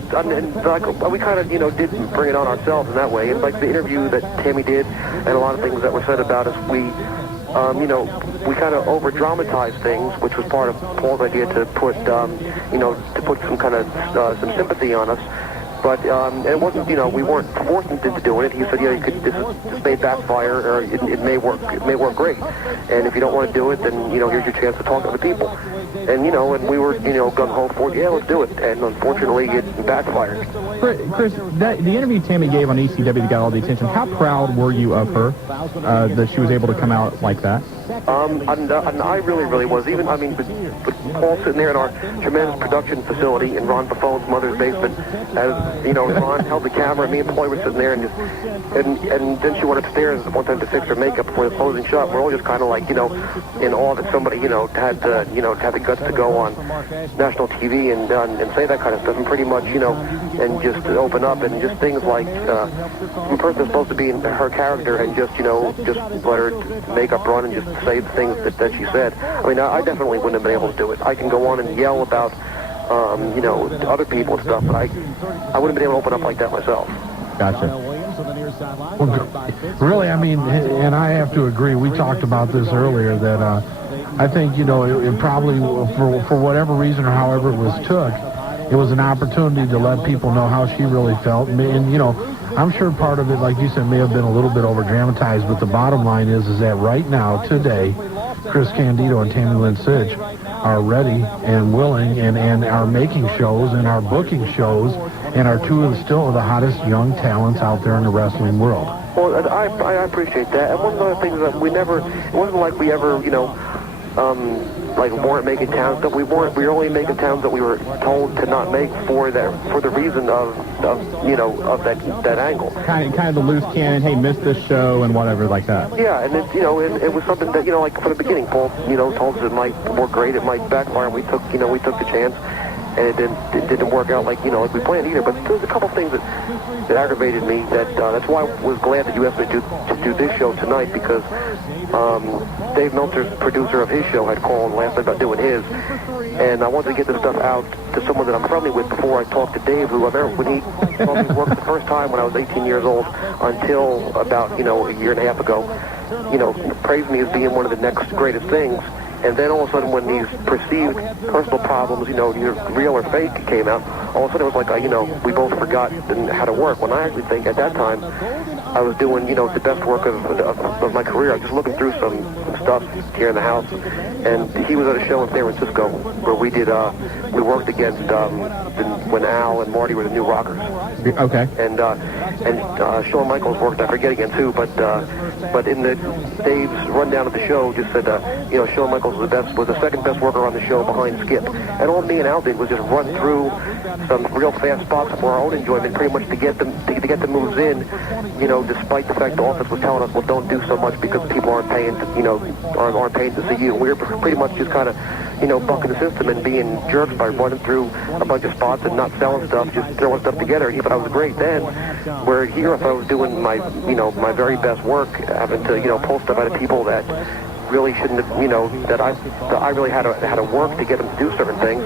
we kind of, did bring it on ourselves in that way. And like the interview that Tammy did, and a lot of things that were said about us, we kind of over-dramatized things, which was part of Paul's idea to put, to put some kind of some sympathy on us. But it wasn't, we weren't forced into doing it. He said, this may backfire, or it may work. It may work great. And if you don't want to do it, then here's your chance to talk to other people. And and we were gun ho for it. Yeah, let's do it. And unfortunately, it backfired. Chris, the interview Tammy gave on ECW that got all the attention. How proud were you of her that she was able to come out like that? And I really was. Even, with Paul sitting there in our tremendous production facility in Ron Buffone's mother's basement, as, Ron held the camera, and me and Paulie were sitting there, and then she went upstairs one time to fix her makeup before the closing shot. We're all just kind of like, in awe that somebody, had the guts to go on national TV and say that kind of stuff, and pretty much, and just open up, and just things like, a person that's supposed to be in her character, and just let her makeup run and just say the things that she said. I definitely wouldn't have been able to do it. I can go on and yell about, other people and stuff, but I wouldn't have been able to open up like that myself. Gotcha. Well, really, and I have to agree. We talked about this earlier, that I think, it probably, for whatever reason or however it was took, it was an opportunity to let people know how she really felt. And I'm sure part of it, like you said, may have been a little bit over-dramatized, but the bottom line is that right now, today, Chris Candido and Tammy Lynn Sitch are ready and willing and are making shows and are booking shows and are still of the hottest young talents out there in the wrestling world. Well, I appreciate that. And one of the things that it wasn't like we ever, weren't making towns that we were only making towns that we were told to not make for the reason of that angle. Kind of the loose cannon, hey, missed this show and whatever like that. Yeah, and it was something that like from the beginning, Paul told us it might work great, it might backfire, and we took the chance, and it didn't work out like we planned either. But there's a couple things that aggravated me. That's why I was glad that you asked me to do this show tonight, because Dave Meltzer's producer of his show had called last night about doing his, and I wanted to get this stuff out to someone that I'm friendly with before I talked to Dave, who when he saw me work the first time when I was 18 years old until about a year and a half ago, praised me as being one of the next greatest things. And then all of a sudden, when these perceived personal problems, either real or fake, came out, all of a sudden it was like, we both forgot how to work. When I actually think at that time, I was doing, the best work of my career. I was just looking through some stuff here in the house, and he was at a show in San Francisco where we worked against when Al and Marty were the New Rockers. Okay. And Shawn Michaels worked, I forget again too, but in Dave's rundown of the show just said, Shawn Michaels was the second best worker on the show behind Skip. And all me and Al did was just run through some real fast spots for our own enjoyment, pretty much to get the moves in, despite the fact the office was telling us, well, don't do so much because people aren't paying to see you. We were pretty much just kind of, bucking the system and being jerks by running through a bunch of spots and not selling stuff, just throwing stuff together. And he thought I was great then, where here I thought I was doing my very best work, having to, pull stuff out of people that really shouldn't have, that I really had to work to get them to do certain things,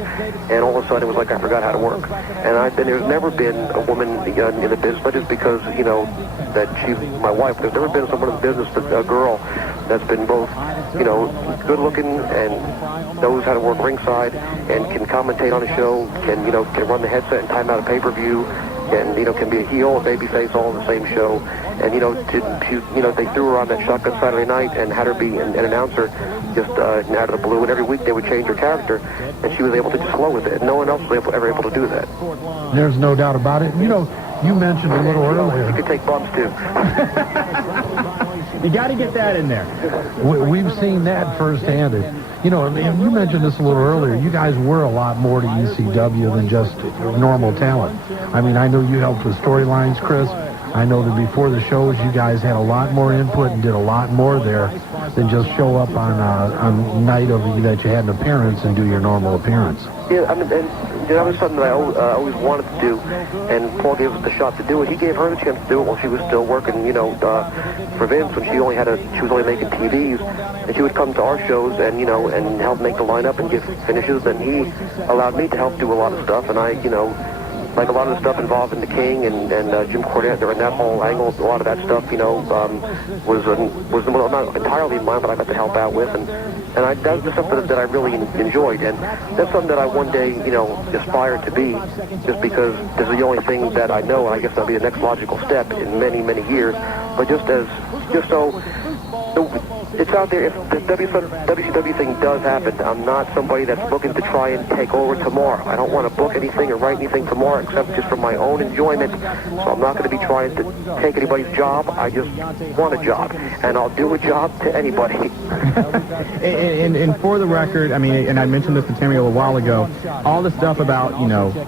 and all of a sudden it was like I forgot how to work. And there's never been a woman in the business, but just because, that she's my wife, there's never been someone in the business, a girl that's been both, good looking and knows how to work ringside and can commentate on a show, can run the headset and time out a pay-per-view, and can be a heel, a babyface, all in the same show. And they threw her on that Shotgun Saturday Night and had her be an announcer just out of the blue. And every week they would change her character, and she was able to just flow with it. No one else was ever able to do that. There's no doubt about it. You mentioned a little earlier. You could take bumps too. You got to get that in there. We've seen that firsthand. You mentioned this a little earlier. You guys were a lot more to ECW than just normal talent. I know you helped with storylines, Chris. I know that before the shows, you guys had a lot more input and did a lot more there. than just show up on night that you had an appearance and do your normal appearance. Yeah, I mean, and that was something that I always wanted to do, and Paul gave us the shot to do it. He gave her the chance to do it while she was still working, for Vince when she was only making TVs, and she would come to our shows and and help make the lineup and give finishes. And he allowed me to help do a lot of stuff, and I, like a lot of the stuff involving the King and Jim Cornette, and that whole angle, a lot of that stuff, was not entirely mine, but I got to help out with, and that was the stuff that I really enjoyed, and that's something that I one day, aspire to be, just because this is the only thing that I know, and I guess that'll be the next logical step in many, many years, but just so it's out there. If the WCW thing does happen, I'm not somebody that's looking to try and take over tomorrow. I don't want to book anything or write anything tomorrow except just for my own enjoyment. So I'm not going to be trying to take anybody's job. I just want a job, and I'll do a job to anybody. and for the record, I mean, and I mentioned this to Tammy a little while ago, all the stuff about,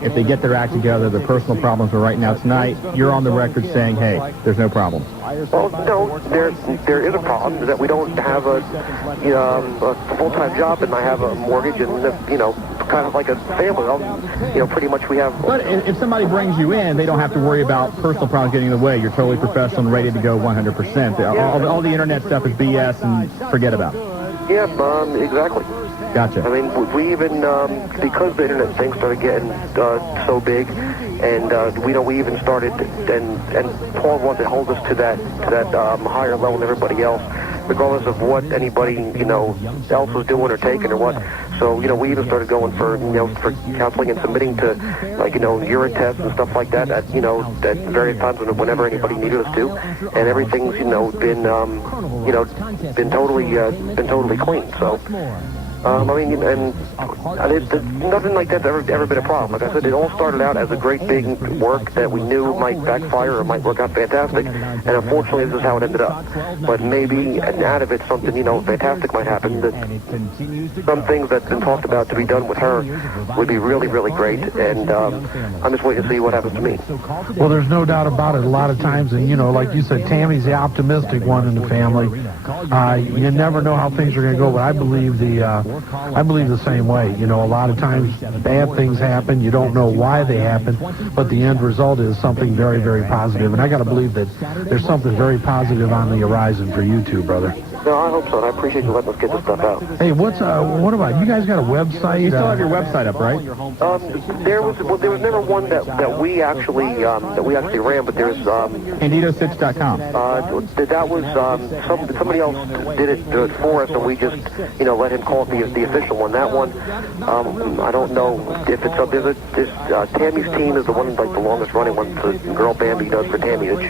if they get their act together, their personal problems are right now tonight, you're on the record saying, hey, there's no problem. Well, no, there is a problem that we don't have a full-time job, and I have a mortgage, and kind of like a family. Pretty much we have. But if somebody brings you in, they don't have to worry about personal problems getting in the way. You're totally professional and ready to go 100%. All the internet stuff is BS, and forget about it. Yeah, exactly. Gotcha. I mean, we even because the internet thing started getting so big, and we even started, and Paul wanted to hold us to that higher level than everybody else, regardless of what anybody else was doing or taking or what. So we even started going for for counseling and submitting to urine tests and stuff like that at at various times whenever anybody needed us to, and everything's been totally clean. So. I mean, and nothing like that's ever been a problem. Like I said, it all started out as a great big work that we knew might backfire or might work out fantastic, and unfortunately, this is how it ended up. But maybe out of it, something fantastic might happen. That some things that's been talked about to be done with her would be really, really great, and I'm just waiting to see what happens to me. Well, there's no doubt about it. A lot of times, and like you said, Tammy's the optimistic one in the family. You never know how things are going to go, but I believe the same way. A lot of times bad things happen. You don't know why they happen, but the end result is something very, very positive. And I got to believe that there's something very positive on the horizon for you two, brother. No, I hope so, and I appreciate you letting us get this stuff out. Hey, what about you guys? Got a website? You still have your website up, right? There was never one that we actually ran, but there's Candidositch.com. That was somebody else did it for us, and we just let him call it the official one. That one, I don't know if it's up. There's Tammy's team is the one like the longest running one. The girl Bambi does for Tammy. That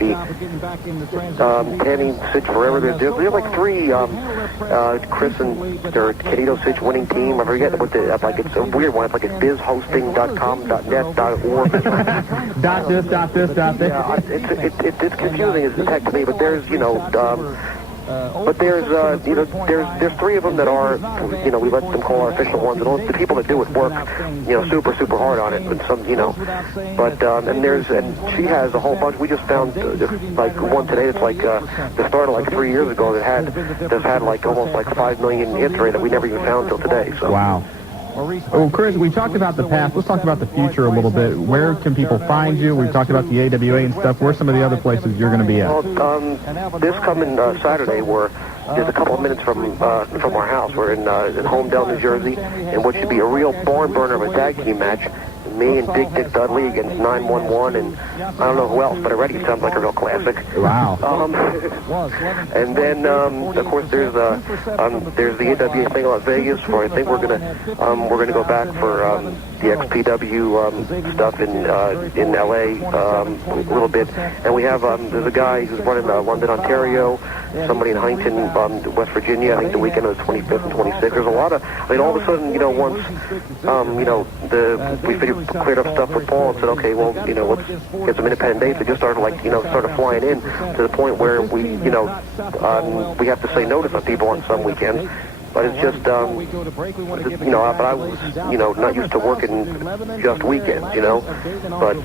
Tammy Sitch Forever. They're like three. Chris and their Candido Sitch winning team. I forget what it's a weird one. It's like it's bizhosting.com, .net, .org. This. Yeah, it's confusing as heck to me, but there's but there's three of them that are we let them call our official ones, and the people that do it work super hard on it, and some but and she has a whole bunch. We just found like one today that's like that started like 3 years ago that had like almost like 5 million hits rate that we never even found till today. So wow. Well, Chris, we talked about the past. Let's talk about the future a little bit. Where can people find you? We've talked about the AWA and stuff. Where's some of the other places you're going to be at? Well, this coming Saturday, we're just a couple of minutes from our house. We're in Homedale, New Jersey, in what should be a real barn burner of a tag team match. Me and Big Dick Dudley against 911, and I don't know who else, but already it sounds like a real classic. Wow. And then, of course, there's the AWA thing in Las Vegas. Where I think we're gonna go back for the XPW stuff in LA a little bit. And we have there's a guy who's running London, Ontario. Somebody in Huntington, West Virginia. I think the weekend of the 25th and 26th. There's a lot of. I mean, all of a sudden, once we cleared up stuff with Paul and said, okay, well, let's get some independent dates. We just started started flying in to the point where we have to say no to some people on some weekends. But it's just, you know, but I was, you know, not used to working just weekends, you know. But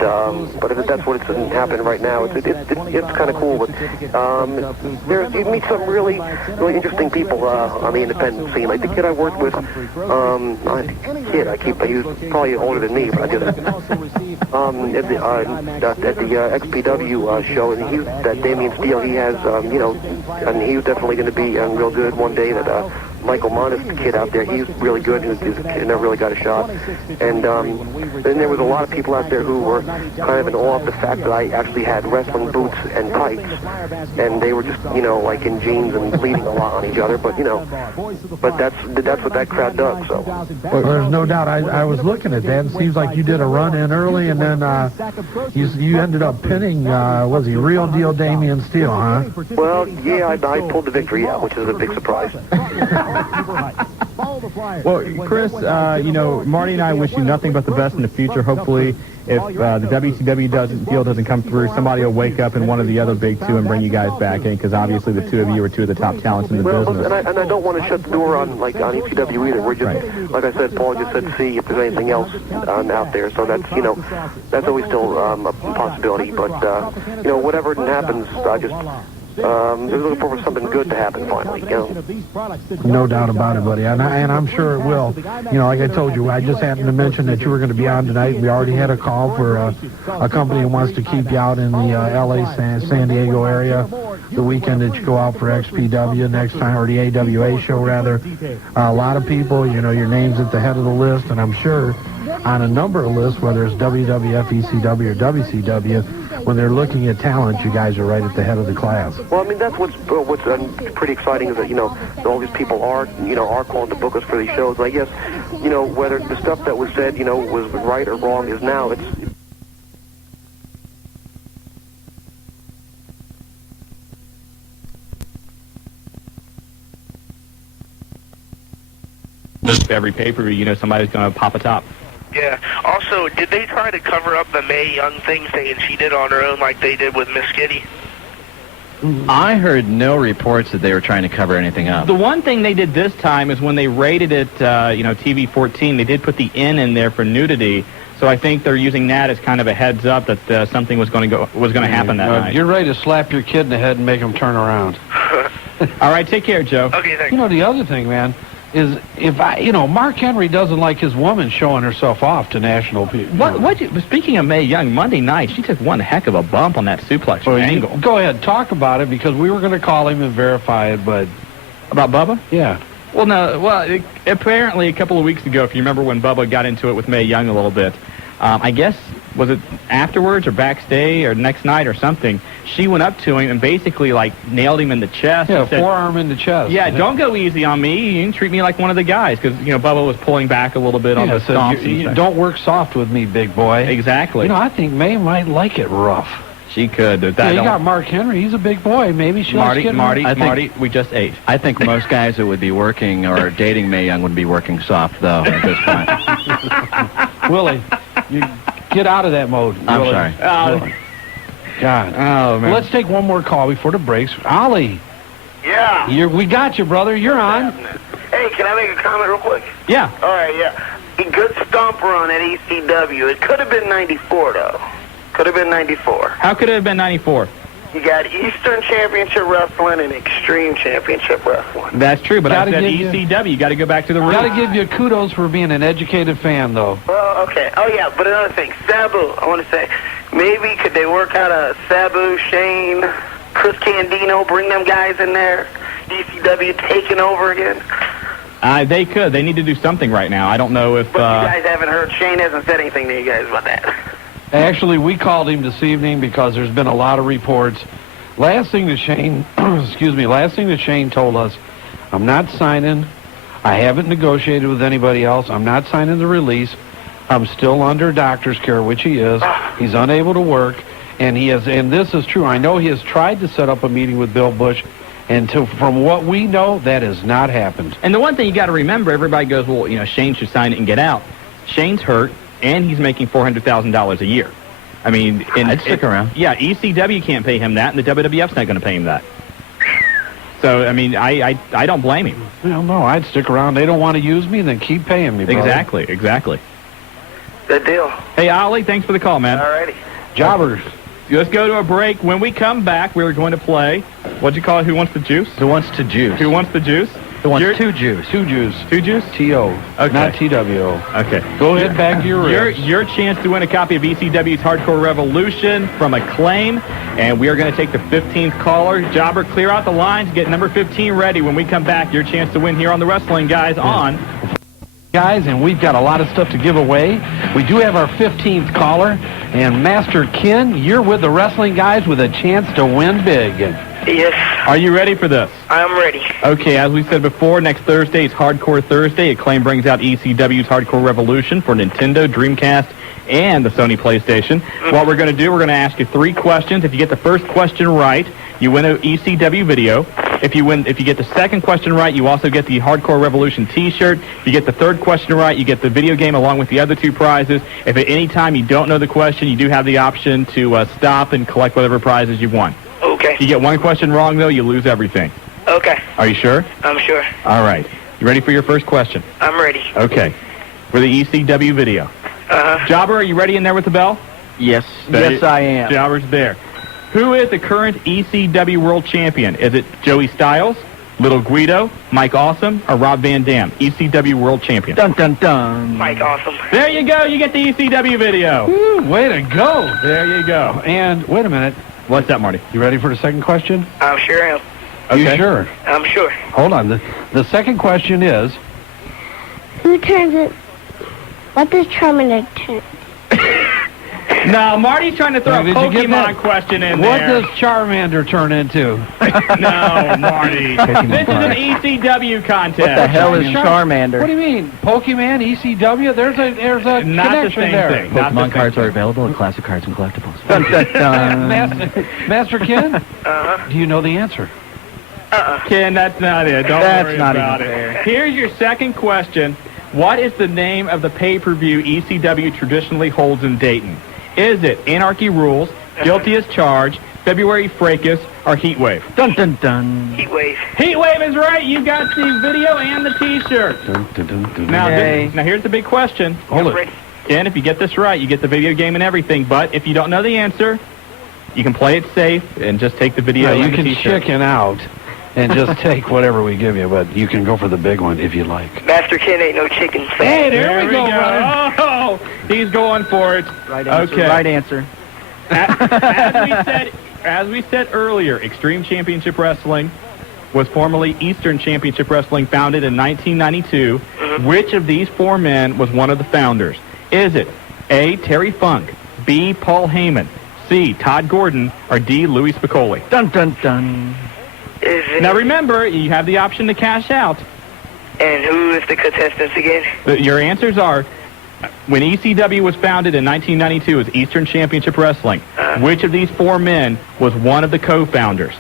if that's what's happening right now, it's kind of cool. But you meet some really interesting people on the independent scene. Like the kid I worked with, he was probably older than me, but I just at the XPW show, and that Damian Steele, he has, you know, and he was definitely going to be real good one day. That Michael Montis, the kid out there, he's really good. He never really got a shot. And then there was a lot of people out there who were kind of in awe of the fact that I actually had wrestling boots and tights, and they were just, you know, like in jeans and bleeding a lot on each other. But you know, but that's what that crowd does. So well, there's no doubt. I was looking at that. It seems like you did a run in early, and then you ended up pinning. Was he Real Deal Damian Steele, huh? Well, yeah, I pulled the victory out, which is a big surprise. Well, Chris, you know, Marty and I wish you nothing but the best in the future. Hopefully, if the WCW deal doesn't come through, somebody will wake up in one of the other big two and bring you guys back in, because obviously the two of you are two of the top talents in the business. And I don't want to shut the door on ECW either. We're just, like I said, Paul just said, see if there's anything else out there. So that's, you know, that's always still a possibility. But, you know, whatever happens, I just... they're looking for something good to happen finally, you know. No doubt about it, buddy, and I'm sure it will. You know, like I told you, I just happened to mention that you were going to be on tonight. We already had a call for a company that wants to keep you out in the L.A., San Diego area the weekend that you go out for XPW next time, or the AWA show, rather. A lot of people, you know, your name's at the head of the list, and I'm sure on a number of lists, whether it's WWF, ECW, or WCW, when they're looking at talent, you guys are right at the head of the class. Well, I mean, that's what's pretty exciting is that, you know, all these people are calling to book us for these shows. And I guess, you know, whether the stuff that was said, you know, was right or wrong is now, it's... Every pay-per-view, you know, somebody's going to pop a top. Yeah. Also, did they try to cover up the Mae Young thing, saying she did on her own like they did with Miss Kitty? I heard no reports that they were trying to cover anything up. The one thing they did this time is when they rated it, you know, TV-14, they did put the N in there for nudity. So I think they're using that as kind of a heads up that something was going to happen that night. You're ready to slap your kid in the head and make him turn around. All right, take care, Joe. Okay, thanks. You know, the other thing, man, is you know, Mark Henry doesn't like his woman showing herself off to national people. Speaking of Mae Young, Monday night, she took one heck of a bump on that suplex angle. Go ahead, talk about it, because we were going to call him and verify it, but... About Bubba? Yeah. Well, no, apparently a couple of weeks ago, if you remember when Bubba got into it with Mae Young a little bit, I guess, was it afterwards or backstage or next night or something, she went up to him and basically, like, nailed him in the chest. Yeah, forearm in the chest. Yeah, don't go easy on me. You can treat me like one of the guys, because, you know, Bubba was pulling back a little bit on the stomps. You don't work soft with me, big boy. Exactly. You know, I think Mae might like it rough. She could. You got Mark Henry. He's a big boy. Maybe she likes getting... Marty, we just ate. I think most guys that would be working or dating Mae Young would be working soft, though, at this point. Willie, you get out of that mode. I'm Willie. sorry. God. Oh, man. Well, let's take one more call before the breaks. Ollie. Yeah. We got you, brother. You're on. Hey, can I make a comment real quick? Yeah. All right, yeah. A good stomp run at ECW. It could have been 94, though. Could have been 94. How could it have been 94? You got Eastern Championship Wrestling and Extreme Championship Wrestling. That's true, but I said ECW. You got to go back to the roots. Got to give you kudos for being an educated fan, though. Well, okay. Oh, yeah, but another thing. Sabu, I want to say, maybe could they work out a Sabu, Shane, Chris Candido, bring them guys in there? ECW taking over again? They could. They need to do something right now. I don't know if... But you guys haven't heard. Shane hasn't said anything to you guys about that. Actually, we called him this evening because there's been a lot of reports. Last thing that Shane, told us, I'm not signing. I haven't negotiated with anybody else. I'm not signing the release. I'm still under doctor's care, which he is. He's unable to work, and this is true. I know he has tried to set up a meeting with Bill Bush, and from what we know, that has not happened. And the one thing you got to remember, everybody goes, well, you know, Shane should sign it and get out. Shane's hurt, and he's making $400,000 a year. I mean... I'd stick around. Yeah, ECW can't pay him that, and the WWF's not going to pay him that. So, I mean, I don't blame him. Well, no, I'd stick around. They don't want to use me, then keep paying me, brother. Exactly. Good deal. Hey, Ollie, thanks for the call, man. Alrighty. Jobbers. Let's go to a break. When we come back, we're going to play, what'd you call it, Who Wants the Juice? Who wants to juice? Who Wants the Juice? Who wants two juice? Two juice. Two juice? T-O. Okay. Not T-W-O. Okay. Go ahead, back to your ribs. Your chance to win a copy of ECW's Hardcore Revolution from Acclaim, and we are going to take the 15th caller. Jobber, clear out the lines. Get number 15 ready. When we come back, your chance to win here on the Wrestling Guys on... Guys, and we've got a lot of stuff to give away. We do have our 15th caller, and Master Ken, you're with the Wrestling Guys with a chance to win big. Yes. Are you ready for this? I'm ready. Okay, as we said before, next Thursday is Hardcore Thursday. Acclaim brings out ECW's Hardcore Revolution for Nintendo, Dreamcast, and the Sony PlayStation. What we're going to do, we're going to ask you 3 questions. If you get the first question right, you win an ECW video. If you get the second question right, you also get the Hardcore Revolution T-shirt. If you get the third question right, you get the video game along with the other 2 prizes. If at any time you don't know the question, you do have the option to stop and collect whatever prizes you've won. Okay. If you get one question wrong, though, you lose everything. Okay. Are you sure? I'm sure. All right. You ready for your first question? I'm ready. Okay. For the ECW video. Uh-huh. Jobber, are you ready in there with the bell? Yes. Yes, I am. Jobber's there. Who is the current ECW World Champion? Is it Joey Styles, Little Guido, Mike Awesome, or Rob Van Dam? ECW World Champion. Dun, dun, dun. Mike Awesome. There you go. You get the ECW video. Woo, way to go. There you go. And wait a minute. What's that, Marty? You ready for the second question? I'm sure am. Okay. You sure? I'm sure. Hold on. The second question is... Who turns it? What does Charmander turn? No, Marty's trying to throw a Pokemon question in what there. What does Charmander turn into? No, Marty. This is an ECW contest. What the hell is Charmander? What do you mean? Pokemon, ECW? There's a Not connection the same there. thing. Pokemon cards are available in classic cards and collectibles. Dun, dun, dun. Master Ken? Uh-huh. Do you know the answer? Ken, that's not it. Don't That's worry not about even it. fair. Here's your second question. What is the name of the pay-per-view ECW traditionally holds in Dayton? Is it Anarchy Rules, Guilty as Charged, February Fracas, or Heatwave? Dun, dun, dun. Heatwave. Heatwave is right. You got the video and the T-shirt. Dun, dun, dun, dun. Now here's the big question. Hold it. Ken, if you get this right, you get the video game and everything. But if you don't know the answer, you can play it safe and just take the video You and the can T-shirt. chicken out and just take whatever we give you, but you can go for the big one if you like. Master Ken ain't no chicken fan. Hey, there we go. Oh, he's going for it. Right answer. Okay. Right answer. As we said earlier, Extreme Championship Wrestling was formerly Eastern Championship Wrestling, founded in 1992. Which of these 4 men was one of the founders? Is it A, Terry Funk, B, Paul Heyman, C, Todd Gordon, or D, Louis Spicoli? Dun, dun, dun. Now remember, you have the option to cash out. And who is the contestants again? Your answers are, when ECW was founded in 1992 as Eastern Championship Wrestling, which of these 4 men was one of the co-founders?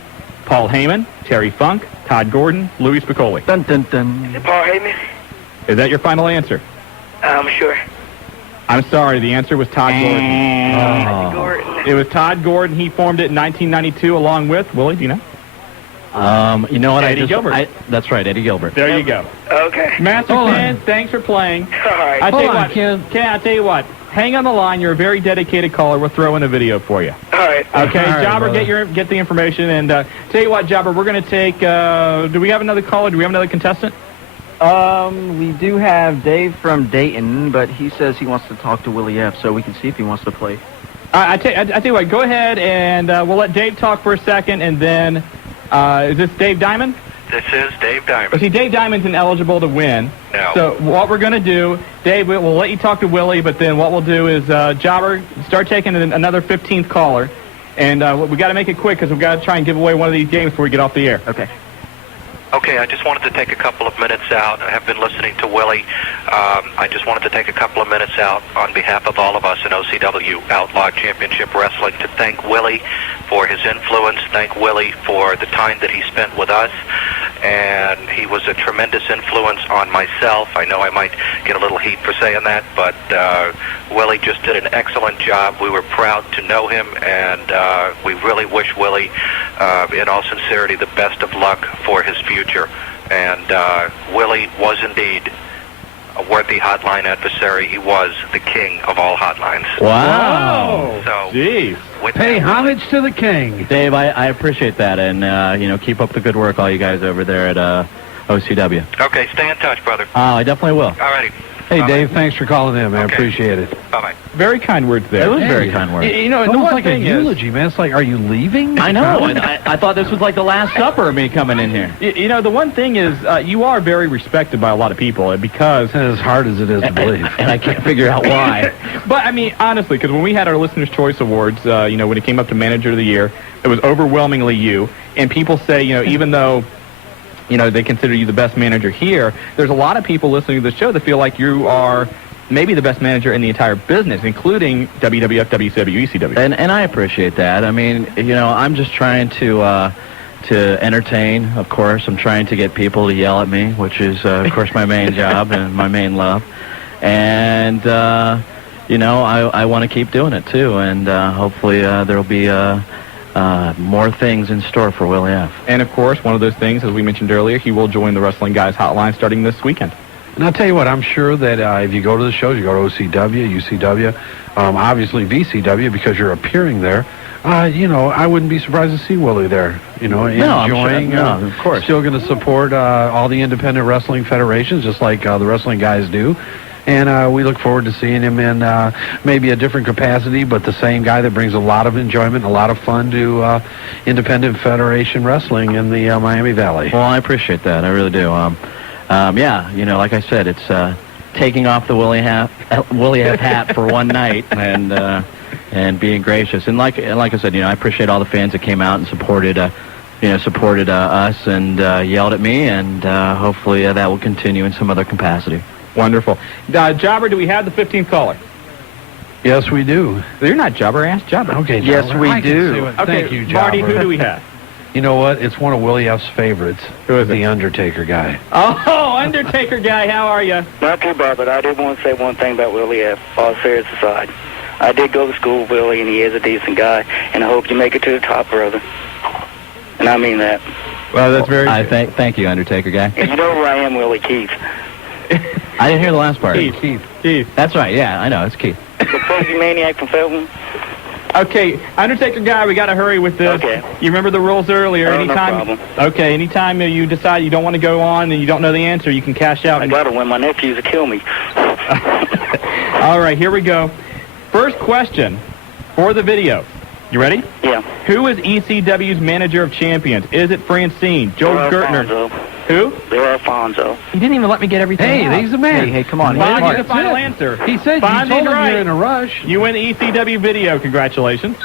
Paul Heyman, Terry Funk, Todd Gordon, Louis Spicoli. Dun, dun, dun. Is it Paul Heyman? Is that your final answer? I'm sure. I'm sorry, the answer was Todd Gordon. Gordon. It was Todd Gordon. He formed it in 1992 along with, Willie, do you know? You know what? Eddie Gilbert. That's right, Eddie Gilbert. There you go. Okay. Master Ken, thanks for playing. All right. I tell you Hold on, what, Ken. I tell you what. Hang on the line. You're a very dedicated caller. We'll throw in a video for you. All right. Okay, All right, Jobber, brother. get the information. And tell you what, Jobber, we're going to take. Do we have another caller? Do we have another contestant? We do have Dave from Dayton, but he says he wants to talk to Willie F., so we can see if he wants to play. I tell you what. Go ahead, and we'll let Dave talk for a second, and then is this Dave Diamond? This is Dave Diamond. Well, see, Dave Diamond's ineligible to win. No. So what we're going to do, Dave, we'll let you talk to Willie, but then what we'll do is, Jobber, start taking another 15th caller, and we got to make it quick because we've got to try and give away one of these games before we get off the air. Okay. Okay, I just wanted to take a couple of minutes out. I have been listening to Willie. I just wanted to take a couple of minutes out on behalf of all of us in OCW Outlaw Championship Wrestling to thank Willie for his influence, thank Willie for the time that he spent with us, and he was a tremendous influence on myself. I know I might get a little heat for saying that, but Willie just did an excellent job. We were proud to know him, and we really wish Willie, in all sincerity, the best of luck for his future. And Willie was indeed a worthy hotline adversary. He was the king of all hotlines. Wow. So, jeez. Pay homage to the king. Dave, I appreciate that, and, keep up the good work, all you guys over there at OCW. Okay, stay in touch, brother. I definitely will. All righty. Hey, Dave, thanks for calling in, man. I appreciate it. Bye-bye. Very kind words there. It was very kind words. You know, it's almost like a eulogy, man. It's like, are you leaving? I know. And I thought this was like the last supper of me coming in here. The one thing is, you are very respected by a lot of people because... As hard as it is to believe. And I can't figure out why. But, I mean, honestly, because when we had our Listener's Choice Awards, when it came up to Manager of the Year, it was overwhelmingly you. And people say, even though... they consider you the best manager here, there's a lot of people listening to the show that feel like you are maybe the best manager in the entire business, including WWF, WCW, ECW. And I appreciate that. I mean, I'm just trying to entertain, of course. I'm trying to get people to yell at me, which is, of course, my main job and my main love. And, I want to keep doing it, too. And hopefully there'll be... more things in store for Willie F. And, of course, one of those things, as we mentioned earlier, he will join the Wrestling Guys Hotline starting this weekend. And I'll tell you what, I'm sure that if you go to the shows, you go to OCW, UCW, obviously VCW, because you're appearing there, I wouldn't be surprised to see Willie there, enjoying, of course. Still going to support all the independent wrestling federations, just like the Wrestling Guys do. And we look forward to seeing him in maybe a different capacity, but the same guy that brings a lot of enjoyment, a lot of fun to independent federation wrestling in the Miami Valley. Well, I appreciate that. I really do. Like I said, it's taking off the Willie F hat for one night and being gracious. And like I said, I appreciate all the fans that came out and supported us and yelled at me, and hopefully that will continue in some other capacity. Wonderful. Jobber, do we have the 15th caller? Yes, we do. You're not Jobber. Ask Jobber. Okay, Jobber. Yes, we do. Okay, Thank you, Jobber. Marty, who do we have? You know what? It's one of Willie F's favorites. Who is it? The Undertaker guy. Oh, Undertaker guy, how are you? Not too bad, but I did want to say one thing about Willie F. All serious aside. I did go to school with Willie, and he is a decent guy, and I hope you make it to the top, brother. And I mean that. Well, that's very good. Thank you, Undertaker guy. And you know who I am, Willie? Keith. I didn't hear the last part. Keith. That's right, yeah, I know, it's Keith. The crazy maniac from Felton. Okay, Undertaker guy, we got to hurry with this. Okay. You remember the rules earlier. No problem. Okay, anytime you decide you don't want to go on and you don't know the answer, you can cash out. I got to win. My nephews will kill me. All right, here we go. First question for the video. You ready? Yeah. Who is ECW's manager of champions? Is it Francine, Joe Gertner? Who? They're Alfonso. He didn't even let me get everything out. He's the man. Hey, come on. Fonzie's the final answer. He said you told him you're in a rush. You win the ECW video. Congratulations.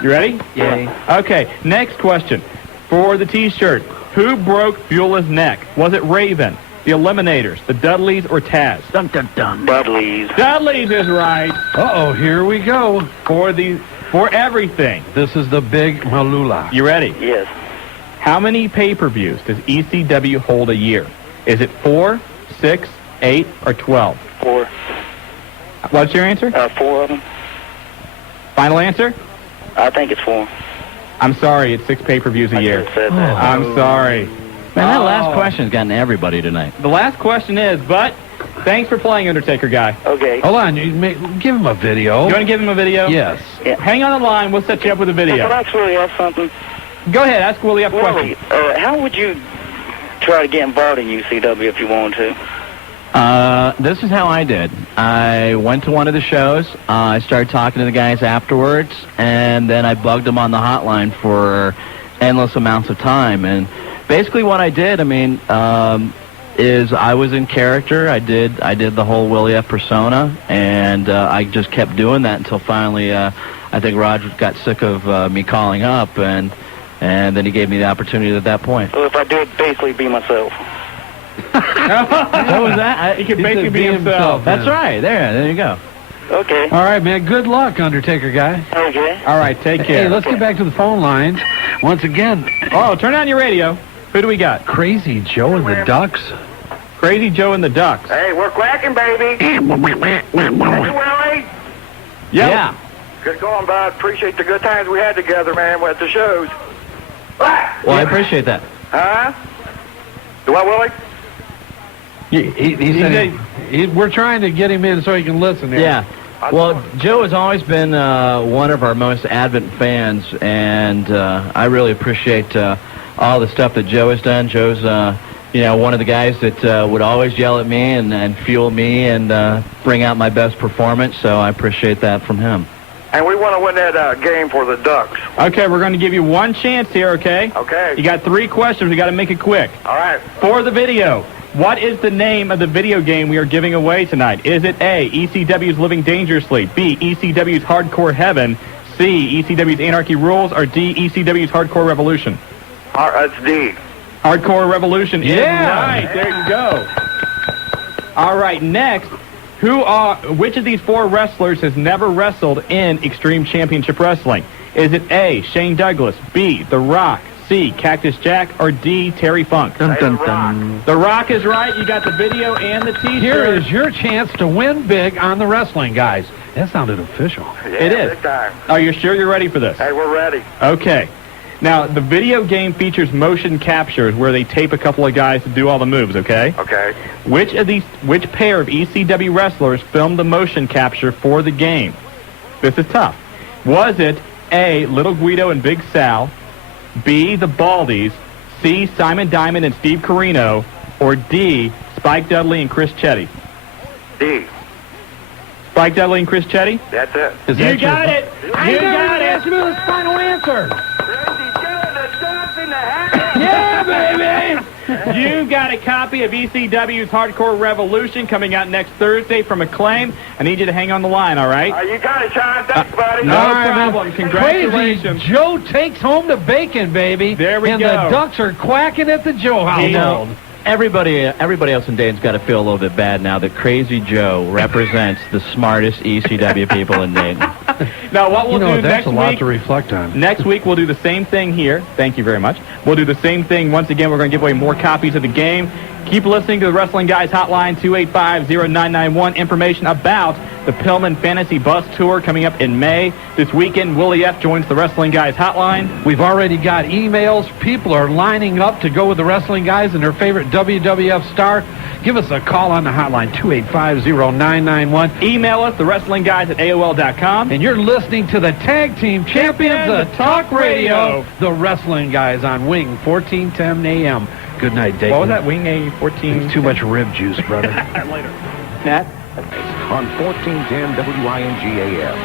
You ready? Yay. Okay, next question. For the T-shirt, who broke Beulah's neck? Was it Raven, the Eliminators, the Dudleys, or Taz? Dun, dun, dun. Dudleys. Dudleys is right. Uh-oh, here we go. For everything. This is the big Malula. You ready? Yes. How many pay-per-views does ECW hold a year? Is it 4, 6, 8, or 12? 4. What's your answer? 4 of them. Final answer? I think it's 4. I'm sorry, it's 6 pay-per-views a year. Said that. I'm sorry. Man, that last question's gotten everybody tonight. The last question is, but thanks for playing, Undertaker guy. Okay. Hold on, give him a video. You want to give him a video? Yes. Yeah. Hang on the line, we'll set you up with a video. Can I actually ask something? Go ahead, ask Willie up a question. How would you try to get involved in UCW if you wanted to? This is how I did. I went to one of the shows. I started talking to the guys afterwards, and then I bugged them on the hotline for endless amounts of time. And basically what I did, is I was in character. I did the whole Willie F persona, and I just kept doing that until finally I think Roger got sick of me calling up, and then he gave me the opportunity at that point. So if I did basically be myself. What was that? He could basically be himself. That's right. There you go. Okay. All right, man. Good luck, Undertaker guy. Okay. All right, take care. Hey, let's get back to the phone lines once again. Oh, turn on your radio. Who do we got? Crazy Joe and the Ducks. Crazy Joe and the Ducks. Hey, we're quacking, baby. Hey, Willie. Yeah. Good going, bud. Appreciate the good times we had together, man, at the shows. Well, I appreciate that. Huh? Do what, Willie? He said we're trying to get him in so he can listen here. Yeah. Well, Joe has always been one of our most avid fans, and I really appreciate all the stuff that Joe has done. Joe's, one of the guys that would always yell at me and fuel me and bring out my best performance, so I appreciate that from him. And we want to win that game for the Ducks. Okay, we're going to give you one chance here, okay? Okay. You got 3 questions. We got to make it quick. All right. For the video, what is the name of the video game we are giving away tonight? Is it A, ECW's Living Dangerously, B, ECW's Hardcore Heaven, C, ECW's Anarchy Rules, or D, ECW's Hardcore Revolution? It's D. Hardcore Revolution is right. There you go. All right, next, which of these 4 wrestlers has never wrestled in Extreme Championship Wrestling? Is it A, Shane Douglas, B, The Rock, C, Cactus Jack, or D, Terry Funk? Dun, dun, dun. The Rock is right. You got the video and the T-shirt. Here is your chance to win big on the wrestling, guys. That sounded official. Yeah, it is. Big time. Are you sure you're ready for this? Hey, we're ready. Okay. Now, the video game features motion captures where they tape a couple of guys to do all the moves, okay? Okay. Which pair of ECW wrestlers filmed the motion capture for the game? This is tough. Was it A, Little Guido and Big Sal, B, the Baldies, C, Simon Diamond and Steve Corino, or D, Spike Dudley and Chris Chetty? D. Spike Dudley and Chris Chetty? That's it. You got it. You got it. His final answer. Yeah, baby! You got a copy of ECW's Hardcore Revolution coming out next Thursday from Acclaim. I need you to hang on the line, all right? You got it, Shawn. Thanks, buddy. No problem. Congratulations. Crazy Joe takes home the bacon, baby. There we and go. And the Ducks are quacking at the Joe household. Everybody else in Dayton's got to feel a little bit bad now that Crazy Joe represents the smartest ECW people in Dayton. Now, what we'll do that's next a lot week, to reflect on. Next week, we'll do the same thing here. Thank you very much. We'll do the same thing. Once again, we're going to give away more copies of the game. Keep listening to the Wrestling Guys Hotline, 285-0991. Information about the Pillman Fantasy Bus Tour coming up in May. This weekend, Willie F. joins the Wrestling Guys Hotline. We've already got emails. People are lining up to go with the Wrestling Guys and their favorite WWF star. Give us a call on the hotline, 285-0991. Email us, thewrestlingguys@AOL.com. And you're listening to the Tag Team Champions of Talk Radio, the Wrestling Guys on Wing, 1410 a.m. Good night, Dayton. What was that, Wing A14? It's too much rib juice, brother. Later. Nat? On 1410 WINGAM.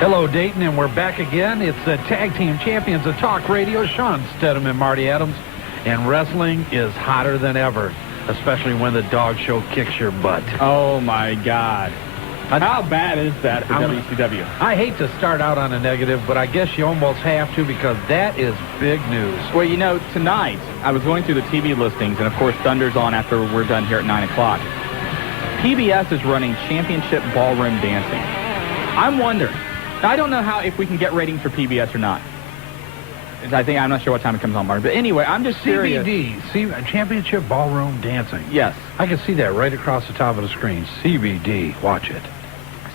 Hello, Dayton, and we're back again. It's the Tag Team Champions of Talk Radio, Shawn Stedham and Marty Adams. And wrestling is hotter than ever, especially when the dog show kicks your butt. Oh, my God. How bad is that for WCW? I hate to start out on a negative, but I guess you almost have to because that is big news. Well, you know, tonight, I was going through the TV listings, and, of course, Thunder's on after we're done here at 9 o'clock. PBS is running Championship Ballroom Dancing. I'm wondering. I don't know if we can get ratings for PBS or not. I'm not sure what time it comes on, Martin. But anyway, I'm just curious. CBD, Championship Ballroom Dancing. Yes. I can see that right across the top of the screen. CBD, watch it.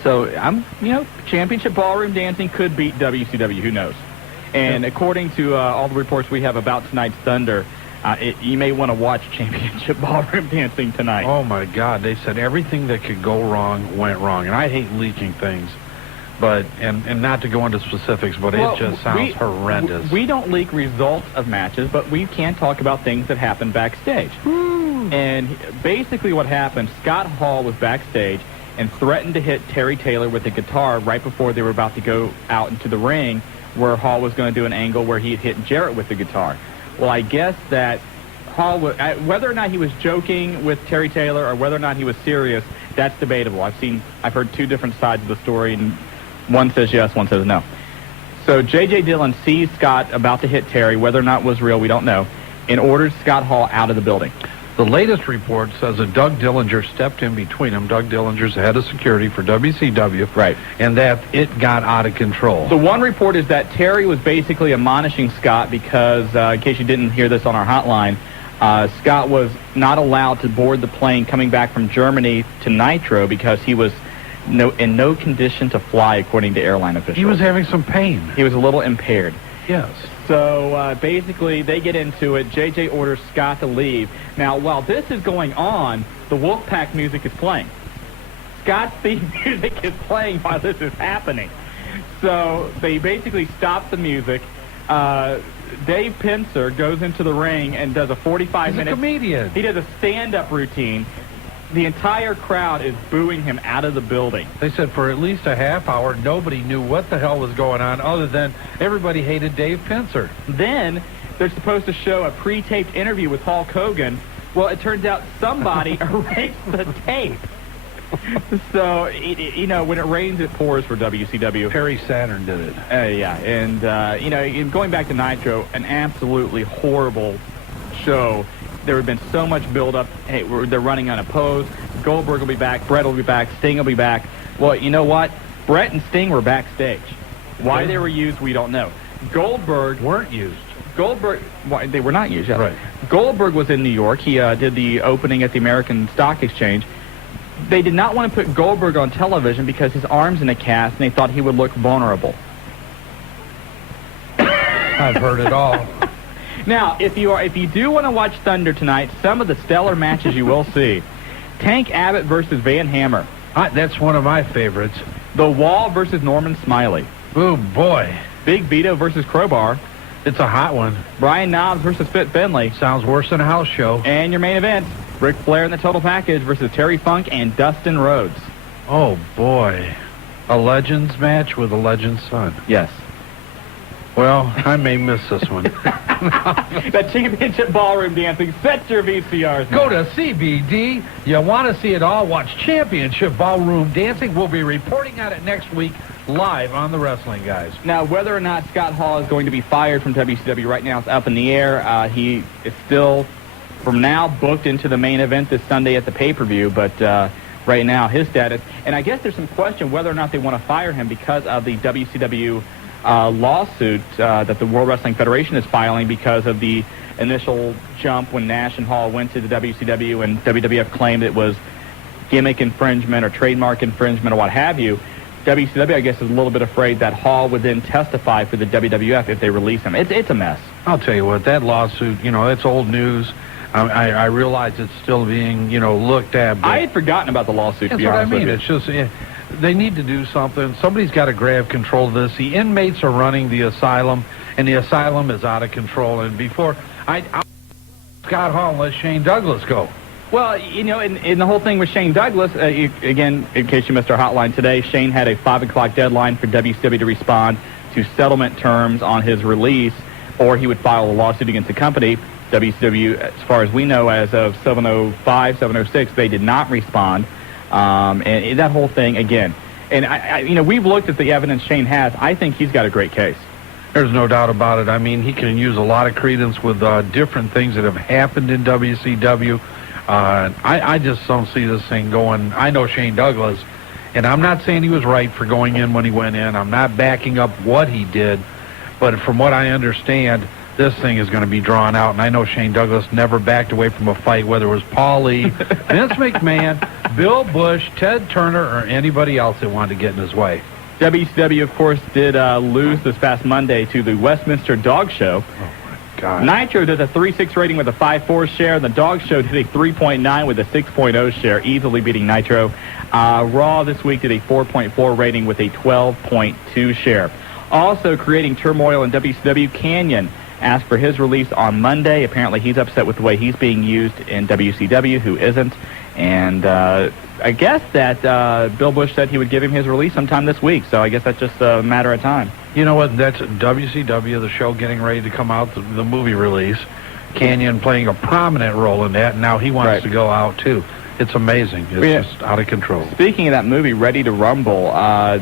So, Championship Ballroom Dancing could beat WCW. Who knows? And according to all the reports we have about tonight's Thunder, you may want to watch Championship Ballroom Dancing tonight. Oh, my God. They said everything that could go wrong went wrong. And I hate leaking things. But, and not to go into specifics, but it just sounds horrendous. We don't leak results of matches, but we can talk about things that happen backstage. And basically what happened, Scott Hall was backstage and threatened to hit Terry Taylor with a guitar right before they were about to go out into the ring, where Hall was going to do an angle where he had hit Jarrett with the guitar. Well, I guess that Hall, whether or not he was joking with Terry Taylor or whether or not he was serious, that's debatable. I've heard 2 different sides of the story, and one says yes, one says no. So J.J. Dillon sees Scott about to hit Terry, whether or not it was real, we don't know, and orders Scott Hall out of the building. The latest report says that Doug Dillinger stepped in between them. Doug Dillinger's the head of security for WCW. Right. And that it got out of control. The one report is that Terry was basically admonishing Scott because, in case you didn't hear this on our hotline, Scott was not allowed to board the plane coming back from Germany to Nitro because he was in no condition to fly, according to airline officials. He was having some pain. He was a little impaired. Yes. So basically, they get into it. JJ orders Scott to leave. Now, while this is going on, the Wolfpack music is playing. Scott's theme music is playing while this is happening. So they basically stop the music. Dave Pincer goes into the ring and does a 45-minute... He's a comedian. He does a stand-up routine. The entire crowd is booing him out of the building. They said for at least a half hour, nobody knew what the hell was going on other than everybody hated Dave Pincer. Then they're supposed to show a pre-taped interview with Hulk Hogan. Well, it turns out somebody erased the tape. So, when it rains, it pours for WCW. Perry Saturn did it. Yeah, and, going back to Nitro, an absolutely horrible show. There had been so much build-up. Hey, they're running unopposed. Goldberg will be back. Brett will be back. Sting will be back. Well, you know what? Brett and Sting were backstage. Why they were used, we don't know. Goldberg... weren't used. They were not used, yeah. Right. Goldberg was in New York. He did the opening at the American Stock Exchange. They did not want to put Goldberg on television because his arm's in a cast, and they thought he would look vulnerable. I've heard it all. Now, if you do want to watch Thunder tonight, some of the stellar matches you will see. Tank Abbott versus Van Hammer. That's one of my favorites. The Wall versus Norman Smiley. Oh, boy. Big Vito versus Crowbar. It's a hot one. Brian Knobbs versus Fit Finley. Sounds worse than a house show. And your main event, Ric Flair in the Total Package versus Terry Funk and Dustin Rhodes. Oh, boy. A Legends match with a Legends son. Yes. Well, I may miss this one. That championship ballroom dancing. Set your VCRs. Go to CBD. You want to see it all? Watch Championship Ballroom Dancing. We'll be reporting on it next week live on the Wrestling Guys. Now, whether or not Scott Hall is going to be fired from WCW right now is up in the air. He is still, from now, booked into the main event this Sunday at the pay-per-view, but right now his status. And I guess there's some question whether or not they want to fire him because of the WCW lawsuit that the World Wrestling Federation is filing because of the initial jump when Nash and Hall went to the WCW and WWF claimed it was gimmick infringement or trademark infringement or what have you. WCW, I guess, is a little bit afraid that Hall would then testify for the WWF if they release him. It's a mess. I'll tell you what, that lawsuit, it's old news. I realize it's still being, looked at. I had forgotten about the lawsuit, to be honest with you. It's just... they need to do something. Somebody's got to grab control of this. The inmates are running the asylum, and the asylum is out of control. And before Scott Hall let Shane Douglas go. Well, in the whole thing with Shane Douglas, again, in case you missed our hotline today, Shane had a 5 o'clock deadline for WCW to respond to settlement terms on his release, or he would file a lawsuit against the company. WCW, as far as we know, as of 7:05, 7:06, they did not respond. And that whole thing, again, and we've looked at the evidence Shane has. I think he's got a great case. There's no doubt about it. I mean, he can use a lot of credence with different things that have happened in WCW. I just don't see this thing going. I know Shane Douglas, and I'm not saying he was right for going in when he went in. I'm not backing up what he did, but from what I understand, this thing is going to be drawn out, and I know Shane Douglas never backed away from a fight, whether it was Paul Lee, Vince McMahon, Bill Bush, Ted Turner, or anybody else that wanted to get in his way. WCW, of course, did lose this past Monday to the Westminster Dog Show. Oh, my God. Nitro did a 3.6 rating with a 5.4 share, and the Dog Show did a 3.9 with a 6.0 share, easily beating Nitro. Raw this week did a 4.4 rating with a 12.2 share. Also creating turmoil in WCW, Canyon asked for his release on Monday. Apparently he's upset with the way he's being used in WCW, who isn't. And I guess that Bill Bush said he would give him his release sometime this week, so I guess that's just a matter of time. You know what? That's WCW, the show getting ready to come out, the movie release. Canyon playing a prominent role in that, and now he wants to go out, too. It's amazing. It's just out of control. Speaking of that movie, Ready to Rumble,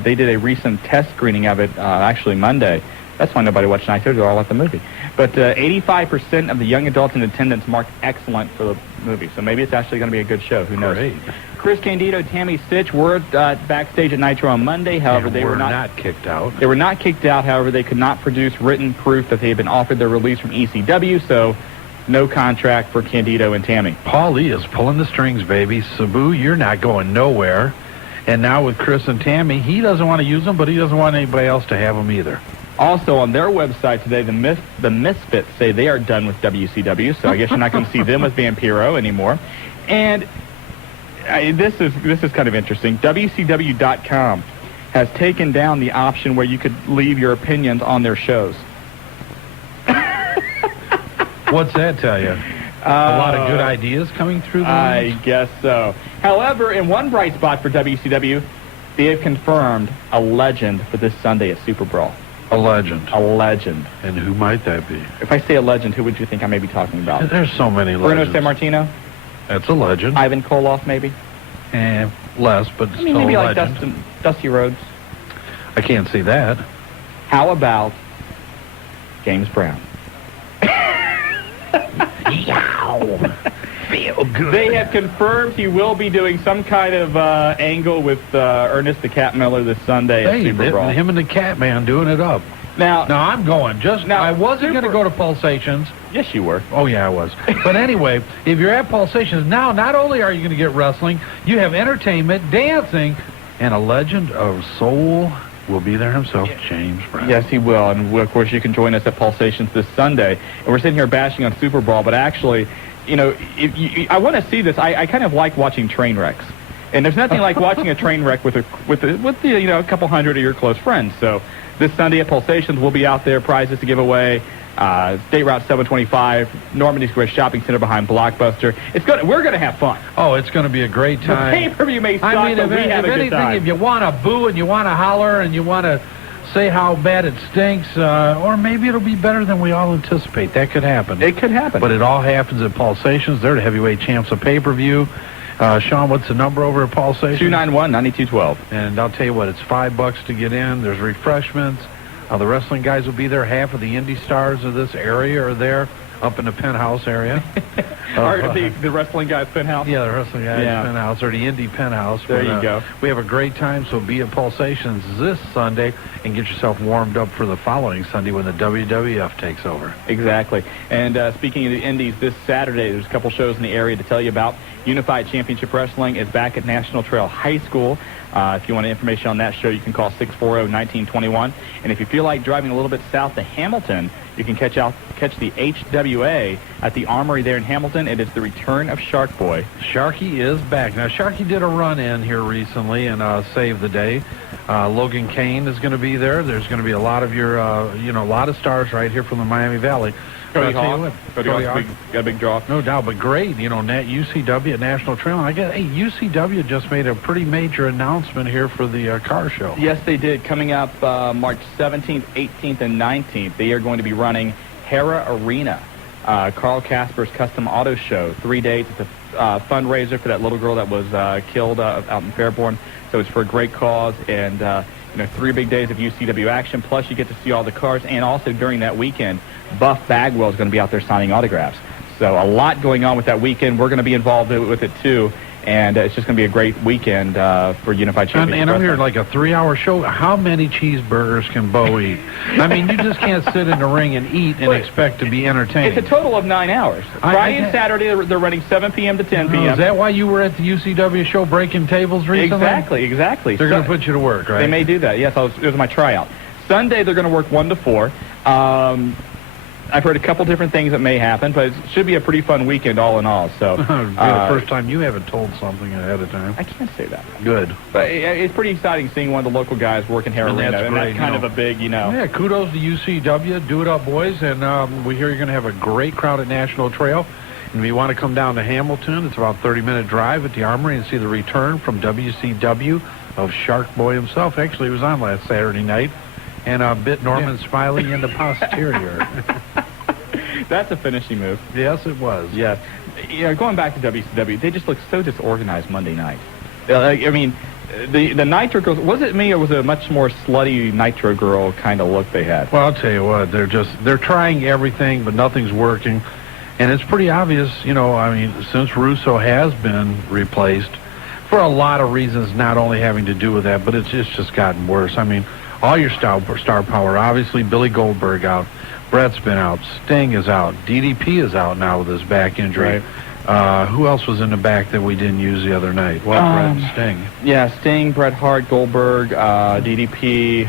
they did a recent test screening of it, actually Monday. That's why nobody watched Nitro. They're all at the movie. But 85% of the young adults in attendance marked excellent for the movie. So maybe it's actually going to be a good show. Who knows? Great. Chris Candido, Tammy Stitch were backstage at Nitro on Monday. However, they were not kicked out. They were not kicked out. However, they could not produce written proof that they had been offered their release from ECW. So no contract for Candido and Tammy. Paulie is pulling the strings, baby. Sabu, you're not going nowhere. And now with Chris and Tammy, he doesn't want to use them, but he doesn't want anybody else to have them either. Also, on their website today, the Misfits say they are done with WCW, so I guess you're not going to see them with Vampiro anymore. And this is kind of interesting. WCW.com has taken down the option where you could leave your opinions on their shows. What's that tell you? A lot of good ideas coming through the I guess so. However, in one bright spot for WCW, they have confirmed a legend for this Sunday at Super Brawl. A legend. A legend. And who might that be? If I say a legend, who would you think I may be talking about? There's so many Bruno legends. Sammartino? That's a legend. Ivan Koloff, maybe? Less, but still maybe a like legend. Dusty Rhodes. I can't see that. How about James Brown? Feel good. They have confirmed he will be doing some kind of angle with Ernest the Cat Miller this Sunday at Super Brawl. Him and the Catman doing it up. Now I'm going. I wasn't going to go to Pulsations. Yes, you were. Oh, yeah, I was. But anyway, if you're at Pulsations, now not only are you going to get wrestling, you have entertainment, dancing, and a legend of soul will be there himself, James Brown. Yes, he will. And, of course, you can join us at Pulsations this Sunday. And we're sitting here bashing on Super Brawl, but actually, you know, I want to see this. I kind of like watching train wrecks. And there's nothing like watching a train wreck with a couple hundred of your close friends. So this Sunday at Pulsations, we'll be out there, prizes to give away. State Route 725, Normandy Square Shopping Center behind Blockbuster. We're going to have fun. Oh, it's going to be a great time. The pay-per-view may suck, but we have a good time. If you want to boo and you want to holler and you want to say how bad it stinks, or maybe it'll be better than we all anticipate. That could happen. It could happen. But it all happens at Pulsations. They're the heavyweight champs of pay-per-view. Shawn, what's the number over at Pulsations? 291-9212. And I'll tell you what, it's $5 to get in. There's refreshments. The wrestling guys will be there. Half of the indie stars of this area are there, up in the penthouse area. The wrestling guys' penthouse? Yeah, the wrestling guys' penthouse, or the indie penthouse. There you go. We have a great time, so be at Pulsations this Sunday and get yourself warmed up for the following Sunday when the WWF takes over. Exactly. And speaking of the indies, this Saturday, there's a couple shows in the area to tell you about. Unified Championship Wrestling is back at National Trail High School. If you want information on that show, you can call 640-1921. And if you feel like driving a little bit south to Hamilton, you can catch the HWA at the Armory there in Hamilton. It is the return of Shark Boy. Sharky is back. Now, Sharky did a run-in here recently and saved the day. Logan Kane is going to be there. There's going to be a lot of your, a lot of stars right here from the Miami Valley. Cody Hawk got a big draw. No doubt, but great. UCW at National Trail. And I guess, UCW just made a pretty major announcement here for the car show. Yes, they did. Coming up March 17th, 18th, and 19th, they are going to be running Hera Arena, Carl Casper's Custom Auto Show. 3 days. It's a fundraiser for that little girl that was killed out in Fairborn. So it's for a great cause, and 3 big days of UCW action. Plus, you get to see all the cars, and also during that weekend, Buff Bagwell is going to be out there signing autographs. So a lot going on with that weekend. We're going to be involved with it too, and it's just going to be a great weekend for Unified Championship. And I'm here like a 3-hour show. How many cheeseburgers can Bo eat? I mean, you just can't sit in the ring and eat and expect to be entertained. It's a total of 9 hours. Friday and Saturday, they're running 7 p.m. to 10 p.m. Is that why you were at the UCW show breaking tables recently? Exactly. They're going to put you to work, right? They may do that. Yes, it was my tryout. Sunday, they're going to work 1 to 4. I've heard a couple different things that may happen, but it should be a pretty fun weekend all in all. So, the first time you haven't told something ahead of time. I can't say that. Good. But it's pretty exciting seeing one of the local guys working Hera Arena, and that's kind of a big, Yeah, kudos to UCW. Do it up, boys. And we hear you're going to have a great crowd at National Trail. And if you want to come down to Hamilton, it's about a 30-minute drive at the Armory and see the return from WCW of Shark Boy himself. Actually, he was on last Saturday night. And bit Norman Smiley in the posterior. That's a finishing move. Yes, it was. Yes. Going back to WCW, they just look so disorganized Monday night. I mean, The Nitro girls, was it me or was it a much more slutty Nitro girl kind of look they had? Well, I'll tell you what, they're trying everything, but nothing's working. And it's pretty obvious, since Russo has been replaced, for a lot of reasons, not only having to do with that, but it's just gotten worse. All your star power, obviously Billy Goldberg out, Brett's been out, Sting is out, DDP is out now with his back injury. Right. Who else was in the back that we didn't use the other night? Well, Brett and Sting. Yeah, Sting, Bret Hart, Goldberg, DDP.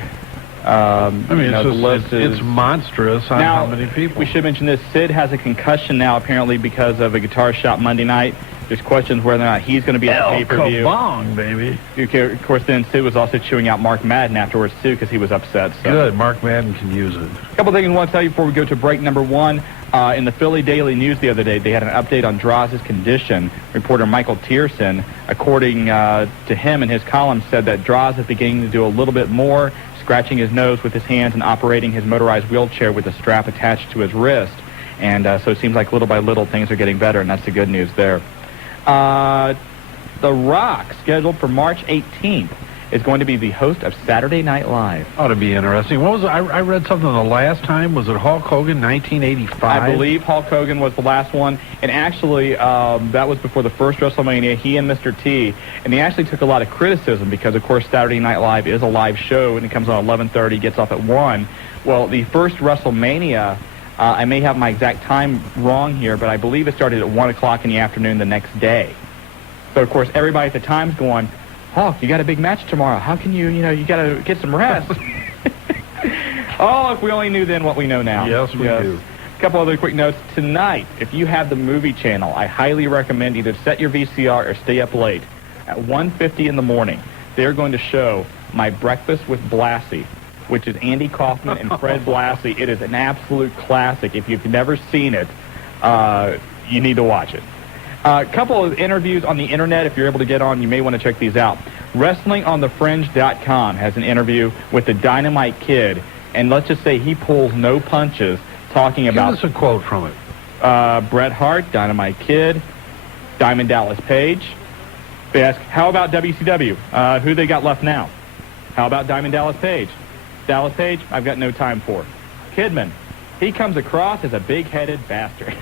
The list it's monstrous on how many people. We should mention this. Sid has a concussion now, apparently, because of a guitar shop Monday night. There's questions whether or not he's going to be at the pay-per-view. Kabong, baby. Of course, then Sid was also chewing out Mark Madden afterwards, too, because he was upset. So. Good. Mark Madden can use it. A couple things I want to tell you before we go to break number one. In the Philly Daily News the other day, they had an update on Drozdov's condition. Reporter Michael Tierson, according to him in his column, said that Drozdov is beginning to do a little bit more, scratching his nose with his hands and operating his motorized wheelchair with a strap attached to his wrist. And so it seems like little by little things are getting better, and that's the good news there. The Rock, scheduled for March 18th, is going to be the host of Saturday Night Live. Ought to be interesting. What was it? I read something the last time. Was it Hulk Hogan, 1985? I believe Hulk Hogan was the last one. And actually, that was before the first WrestleMania, he and Mr. T. And he actually took a lot of criticism because, of course, Saturday Night Live is a live show, and it comes on 11:30, gets off at 1. Well, the first WrestleMania, I may have my exact time wrong here, but I believe it started at 1 o'clock in the afternoon the next day. So, of course, everybody at the time's going, Hulk, you got a big match tomorrow. How can you got to get some rest. Oh, if we only knew then what we know now. Yes, we do. A couple other quick notes. Tonight, if you have the movie channel, I highly recommend either set your VCR or stay up late. At 1:50 in the morning, they're going to show My Breakfast with Blassie, which is Andy Kaufman and Fred Blassie. It is an absolute classic. If you've never seen it, you need to watch it. A couple of interviews on the internet. If you're able to get on, you may want to check these out. WrestlingOnTheFringe.com has an interview with the Dynamite Kid, and let's just say he pulls no punches talking about... Give us a quote from it. Bret Hart, Dynamite Kid, Diamond Dallas Page. They ask, how about WCW? Who they got left now? How about Diamond Dallas Page? Dallas Page, I've got no time for. Kidman, he comes across as a big-headed bastard.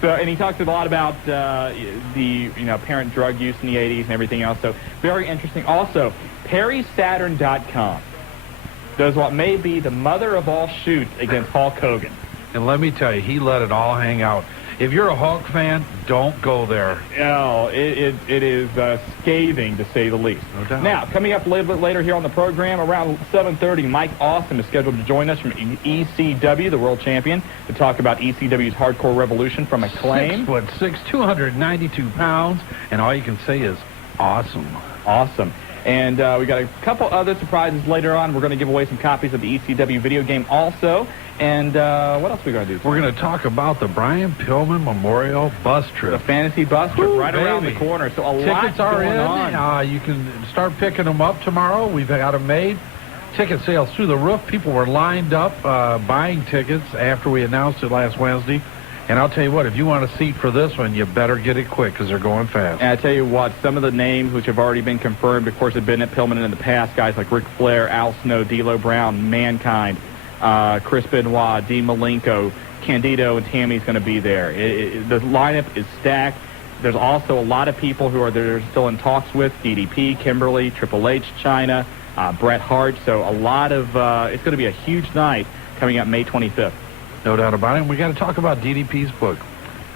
So, and he talks a lot about the apparent drug use in the 80s and everything else. So, very interesting. Also, PerrySaturn.com does what may be the mother of all shoots against Hulk Hogan. And let me tell you, he let it all hang out. If you're a Hulk fan, don't go there. No, it is scathing, to say the least. No doubt. Now, coming up a little bit later here on the program, around 7:30, Mike Awesome is scheduled to join us from ECW, the world champion, to talk about ECW's Hardcore Revolution from Acclaim. 6'6", 292 pounds, and all you can say is awesome. Awesome. And we got a couple other surprises later on. We're going to give away some copies of the ECW video game also. And what else are we going to do? We're going to talk about the Brian Pillman Memorial Bus Trip. The fantasy bus trip right around the corner. So tickets are in. You can start picking them up tomorrow. We've got them made. Ticket sales through the roof. People were lined up buying tickets after we announced it last Wednesday. And I'll tell you what, if you want a seat for this one, you better get it quick because they're going fast. And I tell you what, some of the names which have already been confirmed, of course, have been at Pillman in the past, guys like Ric Flair, Al Snow, D'Lo Brown, Mankind, Chris Benoit, Dean Malenko, Candido, and Tammy's going to be there. The lineup is stacked. There's also a lot of people who they're still in talks with, DDP, Kimberly, Triple H, Chyna, Bret Hart. So a lot of, it's going to be a huge night coming up May 25th. No doubt about it. And we got to talk about DDP's book.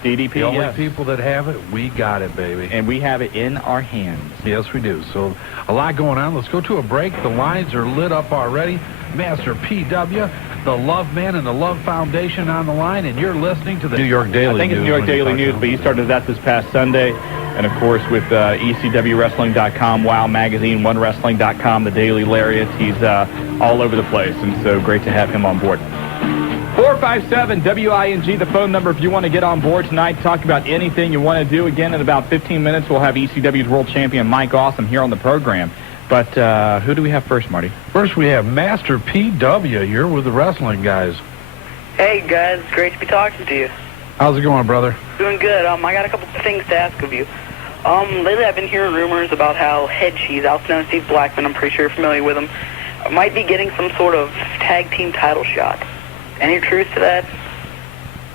DDP, the only people that have it, we got it, baby. And we have it in our hands. Yes, we do. So a lot going on. Let's go to a break. The lines are lit up already. Master PW, the Love Man, and the Love Foundation on the line, and you're listening to the New York Daily News. I think it's New York Daily News, but he started that this past Sunday. And, of course, with ECWWrestling.com, WOW Magazine, OneWrestling.com, the Daily Lariat, he's all over the place. And so great to have him on board. 457-WING, the phone number if you want to get on board tonight, talk about anything you want to do. Again, in about 15 minutes, we'll have ECW's world champion Mike Awesome here on the program. But who do we have first, Marty? First, we have Master PW. You're with the wrestling guys. Hey, guys. It's great to be talking to you. How's it going, brother? Doing good. I got a couple of things to ask of you. Lately I've been hearing rumors about how Head Cheese, Al Snow and Steve Blackman, I'm pretty sure you're familiar with them, might be getting some sort of tag team title shot. Any truth to that?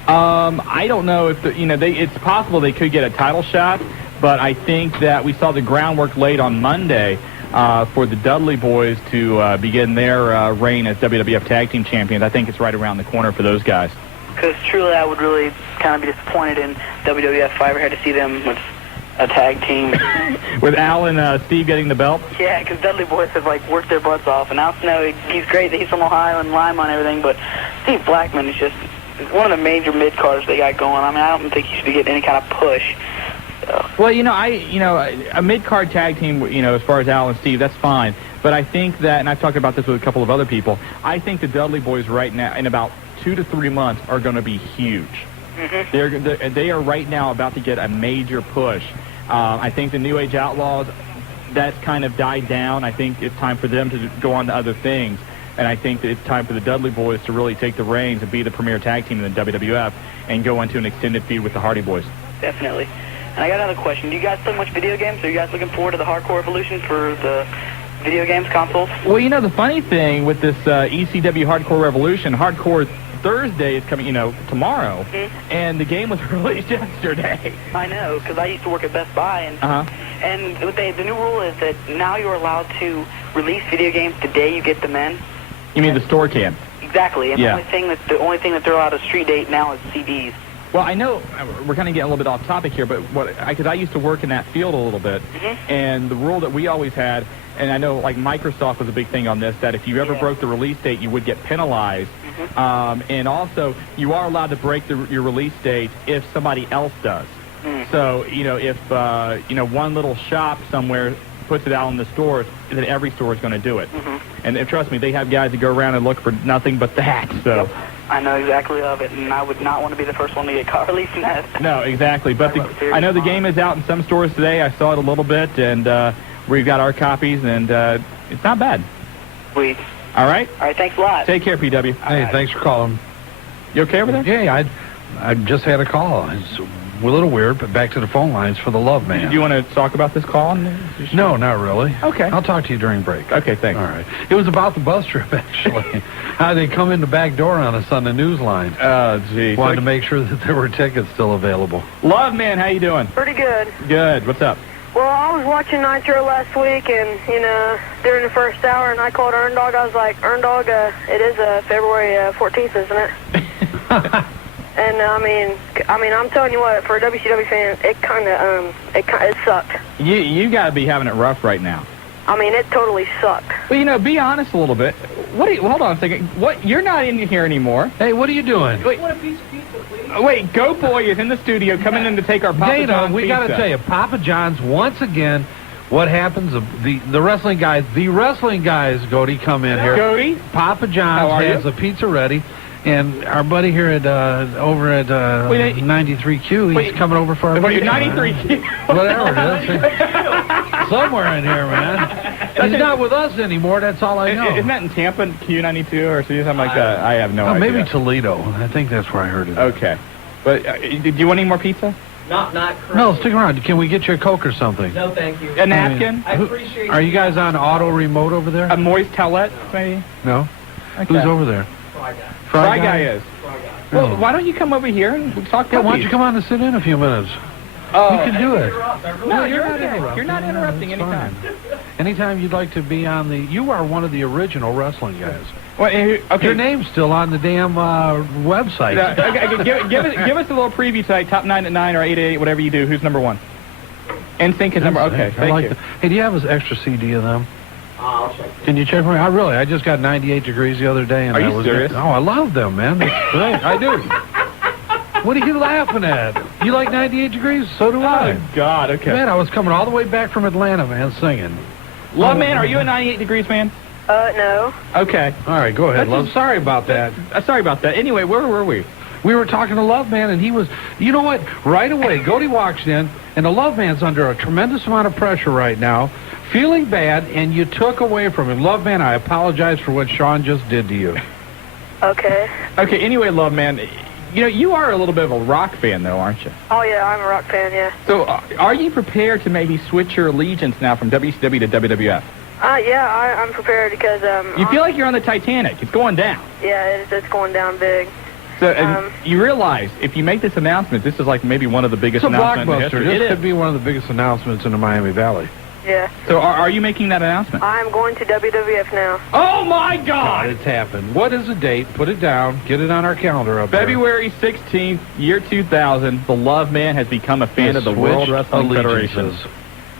I don't know if it's possible they could get a title shot, but I think that we saw the groundwork laid on Monday for the Dudley Boys to begin their reign as WWF Tag Team Champions. I think it's right around the corner for those guys. Because truly I would really kind of be disappointed in WWF if I ever had to see them with a tag team. With Al and Steve getting the belt? Yeah, because Dudley Boys have, worked their butts off. And Al Snow, he's great. He's from Ohio and Lima and everything. But Steve Blackman is just one of the major mid-carders they got going. I mean, I don't think he should be getting any kind of push. So. Well, a mid-card tag team, as far as Al and Steve, that's fine. But I think that, and I've talked about this with a couple of other people, I think the Dudley Boys right now, in about 2 to 3 months, are going to be huge. Mm-hmm. They are right now about to get a major push. I think the New Age Outlaws, that's kind of died down. I think it's time for them to go on to other things. And I think that it's time for the Dudley Boys to really take the reins and be the premier tag team in the WWF and go into an extended feud with the Hardy Boys. Definitely. And I got another question. Do you guys play much video games? Are you guys looking forward to the Hardcore Evolution for the video games consoles? Well, the funny thing with this ECW Hardcore Revolution, Hardcore Thursday is coming, tomorrow, and the game was released yesterday. I know, because I used to work at Best Buy, and the new rule is that now you're allowed to release video games the day you get them in. You mean the store can? Exactly, and the only thing that they're allowed to street date now is CDs. Well, I know we're kind of getting a little bit off topic here, but because I used to work in that field a little bit, and the rule that we always had, and I know Microsoft was a big thing on this, that if you ever broke the release date, you would get penalized. And also, you are allowed to break your release date if somebody else does. So, if one little shop somewhere puts it out in the stores, then every store is going to do it. And trust me, they have guys that go around and look for nothing but that. So. Yep. I know exactly of it, and I would not want to be the first one to get caught releasing that. No, exactly. But I know the game is out in some stores today. I saw it a little bit, and we've got our copies, and it's not bad. Sweet. All right? All right, thanks a lot. Take care, PW. Hey, thanks for calling. You okay over there? Yeah, I just had a call. It's a little weird, but back to the phone lines for the Love Man. Do you want to talk about this call? No, not really. Okay. I'll talk to you during break. Okay, thanks. All right. It was about the bus trip, actually. How they come in the back door on us on the news line. Oh, geez. Wanted to make sure that there were tickets still available. Love Man, how you doing? Pretty good. Good. What's up? Well, I was watching Nitro last week, and, during the first hour, and I called Earn Dog. I was like, Earn Dog, it is February 14th, isn't it? And, I'm telling you what, for a WCW fan, it sucked. You got to be having it rough right now. It totally sucked. Well, be honest a little bit. Hold on a second. You're not in here anymore. Hey, what are you doing? Wait, wait, Go Boy is in the studio coming in to take our Papa John's we got to tell you, Papa John's, once again, what happens, the wrestling guys, Goaty, come in here. Goaty? Papa John's has the pizza ready. And our buddy here at over at 93Q, he's coming over for our meeting. 93Q? Whatever it is. Somewhere in here, man. He's not with us anymore, that's all I know. Isn't that in Tampa, Q92 or something like that? I have no idea. Maybe Toledo. I think that's where I heard it. Okay. But do you want any more pizza? Not currently. No, stick around. Can we get you a Coke or something? No, thank you. A napkin? I appreciate it. Are you guys on auto remote over there? A moist towelette, maybe? No. Okay. Who's over there? Fry Guy is. Well, why don't you come over here and talk to why don't you come on and sit in a few minutes? You can do it. No, you're not interrupting anytime. Anytime you'd like to be on you are one of the original wrestling guys. Well, okay. Your name's still on the damn website. Give us a little preview tonight, top 9 at 9 or 8 at 8, whatever you do. Who's number 1? NSYNC is number. Okay, thank you. Hey, do you have an extra CD of them? I'll check. Can you check for me? I just got 98 Degrees the other day. And are you serious? Oh, I love them, man. They're great. I do. What are you laughing at? You like 98 Degrees? So do I. Oh, God, okay. Man, I was coming all the way back from Atlanta, man, singing. Love Man, are you a 98 Degrees fan? No. Okay. All right, go ahead, Love. Sorry about that. Sorry about that. Anyway, where were we? We were talking to Love Man, and he was, you know what? Right away, Goaty walks in, and the Love Man's under a tremendous amount of pressure right now, feeling bad, and you took away from him. Love Man, I apologize for what Shawn just did to you. Okay. Okay, anyway, Love Man, you are a little bit of a rock fan, though, aren't you? Oh, yeah, I'm a rock fan, yeah. So are you prepared to maybe switch your allegiance now from WCW to WWF? Yeah, I'm prepared because... you feel like you're on the Titanic. It's going down. Yeah, it's going down big. So you realize, if you make this announcement, this is like maybe one of the biggest announcements in history. This could be one of the biggest announcements in the Miami Valley. Yeah. So are you making that announcement? I'm going to WWF now. Oh, my God! It's happened. What is the date? Put it down. Get it on our calendar up February 16th, year 2000, the Love Man has become a fan of the World Wrestling Federation.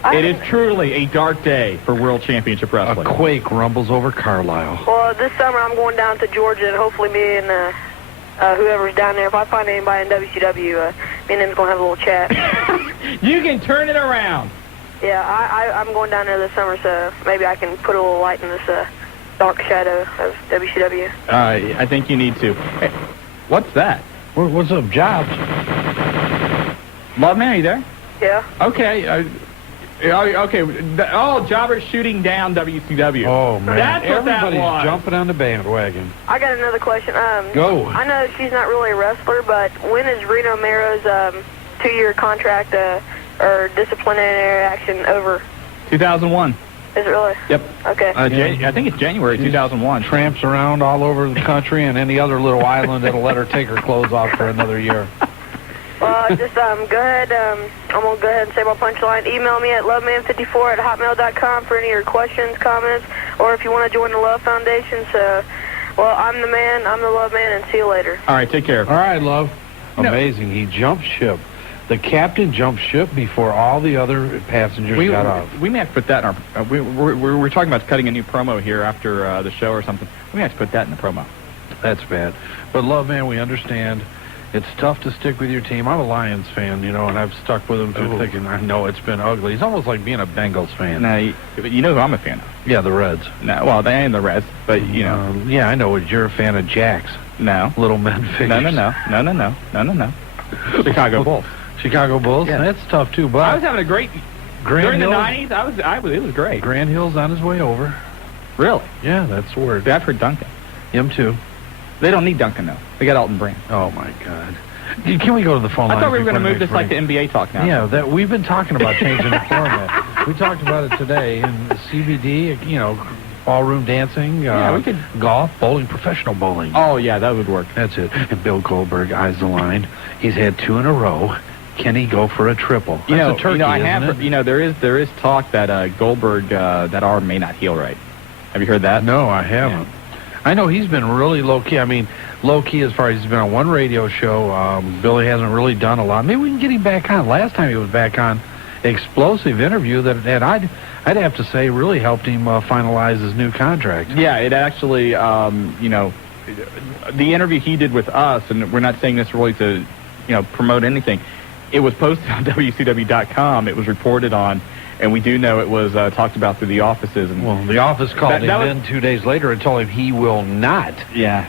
It is truly a dark day for World Championship Wrestling. A quake rumbles over Carlisle. Well, this summer I'm going down to Georgia, and hopefully me and whoever's down there, if I find anybody in WCW, me and them's going to have a little chat. You can turn it around. Yeah, I'm going down there this summer, so maybe I can put a little light in this dark shadow of WCW. I think you need to. Hey, what's that? What's up, Jobs? Love Man, are you there? Yeah. Okay. Jobber's shooting down WCW. Oh, man. That's what Everybody's that was. jumping on the bandwagon. I got another question. Go. I know she's not really a wrestler, but when is Reno Mero's 2-year contract or disciplinary action over? 2001. Is it really? Yep. Okay. I think it's January 2001. Tramps around all over the country and any other little island that'll let her take her clothes off for another year. Well, just go ahead. I'm going to go ahead and say my punchline. Email me at loveman54@hotmail.com for any of your questions, comments, or if you want to join the Love Foundation. So, well, I'm the man, I'm the Love Man, and see you later. All right, take care. All right, Love. Amazing. He jumped ship. The captain jumped ship before all the other passengers got off. We may have to put that in our... we're talking about cutting a new promo here after the show or something. We may have to put that in the promo. That's bad. But, Love Man, we understand. It's tough to stick with your team. I'm a Lions fan, and I've stuck with them through thinking, I know it's been ugly. It's almost like being a Bengals fan. Now, you know who I'm a fan of? Yeah, the Reds. No, well, they ain't the Reds, but, yeah, I know. You're a fan of Jacks. No. Little men figures. No. Chicago Bulls. Chicago Bulls? Yeah. That's tough, too. But I was having a great... During the 90s, it was great. Grand Hill's on his way over. Really? Yeah, that's the word. I've heard Duncan. Him, too. They don't need Duncan, though. They got Alton Brand. Oh, my God. Can we go to the phone line? I thought we were going to move this like the NBA talk now. Yeah, we've been talking about changing the format. We talked about it today in CBD, ballroom dancing, we could golf, bowling, professional bowling. Oh, yeah, that would work. That's it. And Bill Goldberg eyes the line. He's had 2 in a row. Can he go for a triple? That's a turkey, isn't it? There is talk that Goldberg, that arm may not heal right. Have you heard that? No, I haven't. Yeah. I know he's been really low-key. I mean, low-key as far as he's been on one radio show. Billy hasn't really done a lot. Maybe we can get him back on. Last time he was back on, explosive interview that I'd have to say really helped him finalize his new contract. Yeah, it actually, the interview he did with us, and we're not saying this really to, promote anything. It was posted on WCW.com. It was reported on. And we do know it was talked about through the offices. And well, the office called him in 2 days later and told him he will not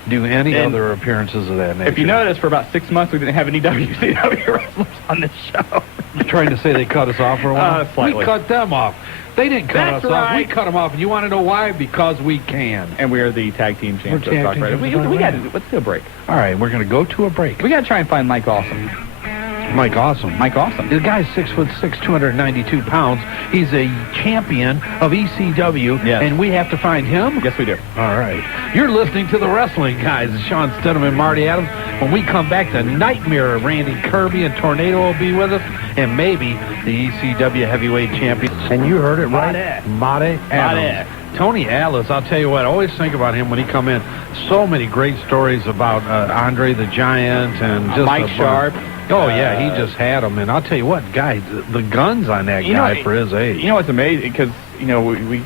do any other appearances of that nature. If you notice, for about 6 months, we didn't have any WCW wrestlers on this show. You're trying to say they cut us off for a while? Slightly. We cut them off. They didn't cut us off. We cut them off. And you want to know why? Because we can. And we are the tag team champions. Let's do a break. All right, we're going to go to a break. We got to try and find Mike Awesome. Mike Awesome. The guy's 6'6", 292 pounds. He's a champion of ECW, and we have to find him? Yes, we do. All right. You're listening to the Wrestling Guys, Shawn Stidham and Marty Adams. When we come back, the Nightmare Randy Kirby and Tornado will be with us, and maybe the ECW Heavyweight Champion. And you heard it right. Marty Adams. Tony Atlas, I'll tell you what, I always think about him when he come in. So many great stories about Andre the Giant and just Mike Sharp. Oh, yeah, he just had them. And I'll tell you what, guys, the guns on that guy for his age. It's amazing because, we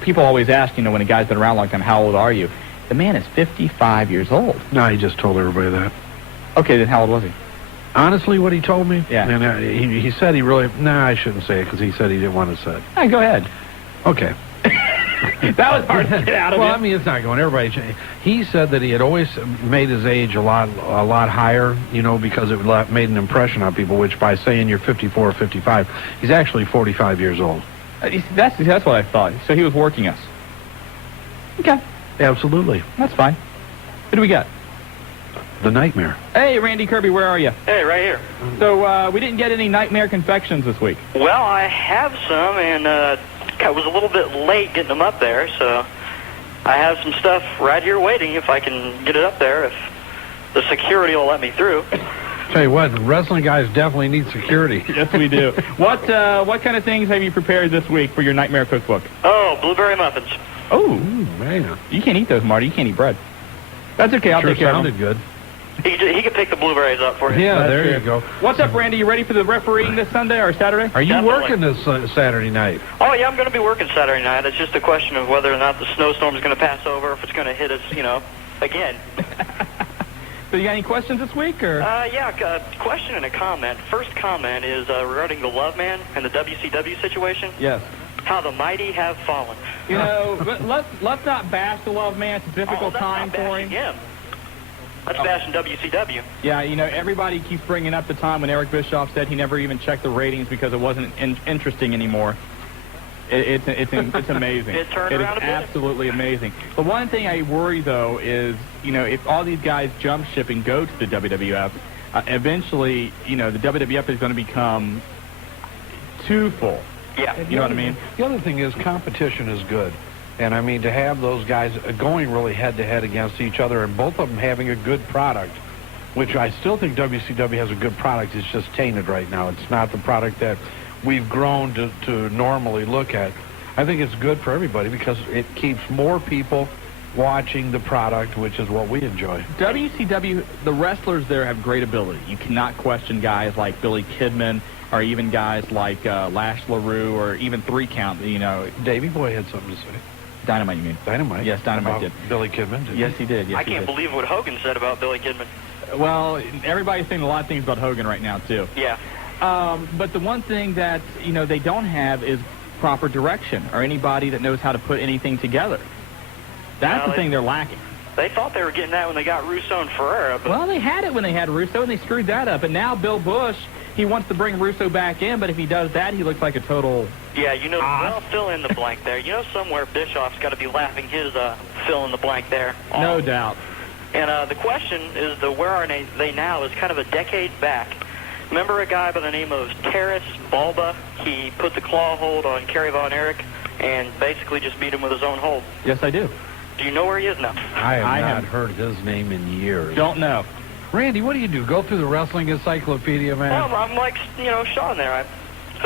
people always ask, when a guy's been around a long time, how old are you? The man is 55 years old. No, he just told everybody that. Okay, then how old was he? Honestly, what he told me? Yeah. And he said he really... I shouldn't say it because he said he didn't want to say it. All right, go ahead. Okay. That was hard to get out of him. Well, I mean, it's not going. Everybody. He said that he had always made his age a lot higher, because it made an impression on people. Which by saying you're 54 or 55, he's actually 45 years old. That's what I thought. So he was working us. Okay. Absolutely. That's fine. Who do we got? the Nightmare. Hey, Randy Kirby, where are you? Hey, right here. So we didn't get any Nightmare confections this week. Well, I have some, and I was a little bit late getting them up there, so I have some stuff right here waiting if I can get it up there, if the security will let me through. Tell you what, wrestling guys definitely need security. Yes, we do. What kind of things have you prepared this week for your Nightmare cookbook? Oh, blueberry muffins. Oh, man. You can't eat those, Marty. You can't eat bread. That's okay. I'll sure take care of them. Sounded good. He can pick the blueberries up for you. Yeah, That's there fair. you go. What's up, Randy? You ready for the refereeing this Sunday or Saturday? Are you Definitely. working this Saturday night? Oh, yeah, I'm going to be working Saturday night. It's just a question of whether or not the snowstorm is going to pass over, if it's going to hit us, again. So you got any questions this week, or? Yeah, a question and a comment. First comment is regarding the Love Man and the WCW situation. Yes. How the mighty have fallen. But let's not bash the Love Man. It's a difficult time for him. Him. That's bashing WCW. Yeah, everybody keeps bringing up the time when Eric Bischoff said he never even checked the ratings because it wasn't interesting anymore. It's amazing. It turned around a bit. Absolutely amazing. The one thing I worry, though, is, if all these guys jump ship and go to the WWF, eventually, the WWF is going to become too full. Yeah. You know what I mean? The other thing is competition is good. And, I mean, to have those guys going really head-to-head against each other and both of them having a good product, which I still think WCW has a good product. It's just tainted right now. It's not the product that we've grown to normally look at. I think it's good for everybody because it keeps more people watching the product, which is what we enjoy. WCW, the wrestlers there have great ability. You cannot question guys like Billy Kidman or even guys like Lash LaRue or even Three Count, Davey Boy had something to say. Dynamite, you mean? Dynamite? Yes, Dynamite About did. Billy Kidman, did Yes, he did. Yes, I can't believe what Hogan said about Billy Kidman. Well, everybody's saying a lot of things about Hogan right now, too. Yeah. But the one thing that, they don't have is proper direction or anybody that knows how to put anything together. That's the thing they're lacking. They thought they were getting that when they got Russo and Ferreira. But Well, they had it when they had Russo, and they screwed that up. And now Bill Bush, he wants to bring Russo back in, but if he does that, he looks like a total... Yeah, well, fill in the blank there. Somewhere Bischoff's got to be laughing his fill in the blank there. No doubt. And the question is, where are they now is kind of a decade back. Remember a guy by the name of Terrace Balba? He put the claw hold on Kerry Von Erich and basically just beat him with his own hold. Yes, I do. Do you know where he is now? I have not heard his name in years. Don't know. Randy, what do you do? Go through the wrestling encyclopedia, man? Well, I'm like, Shawn there. I'm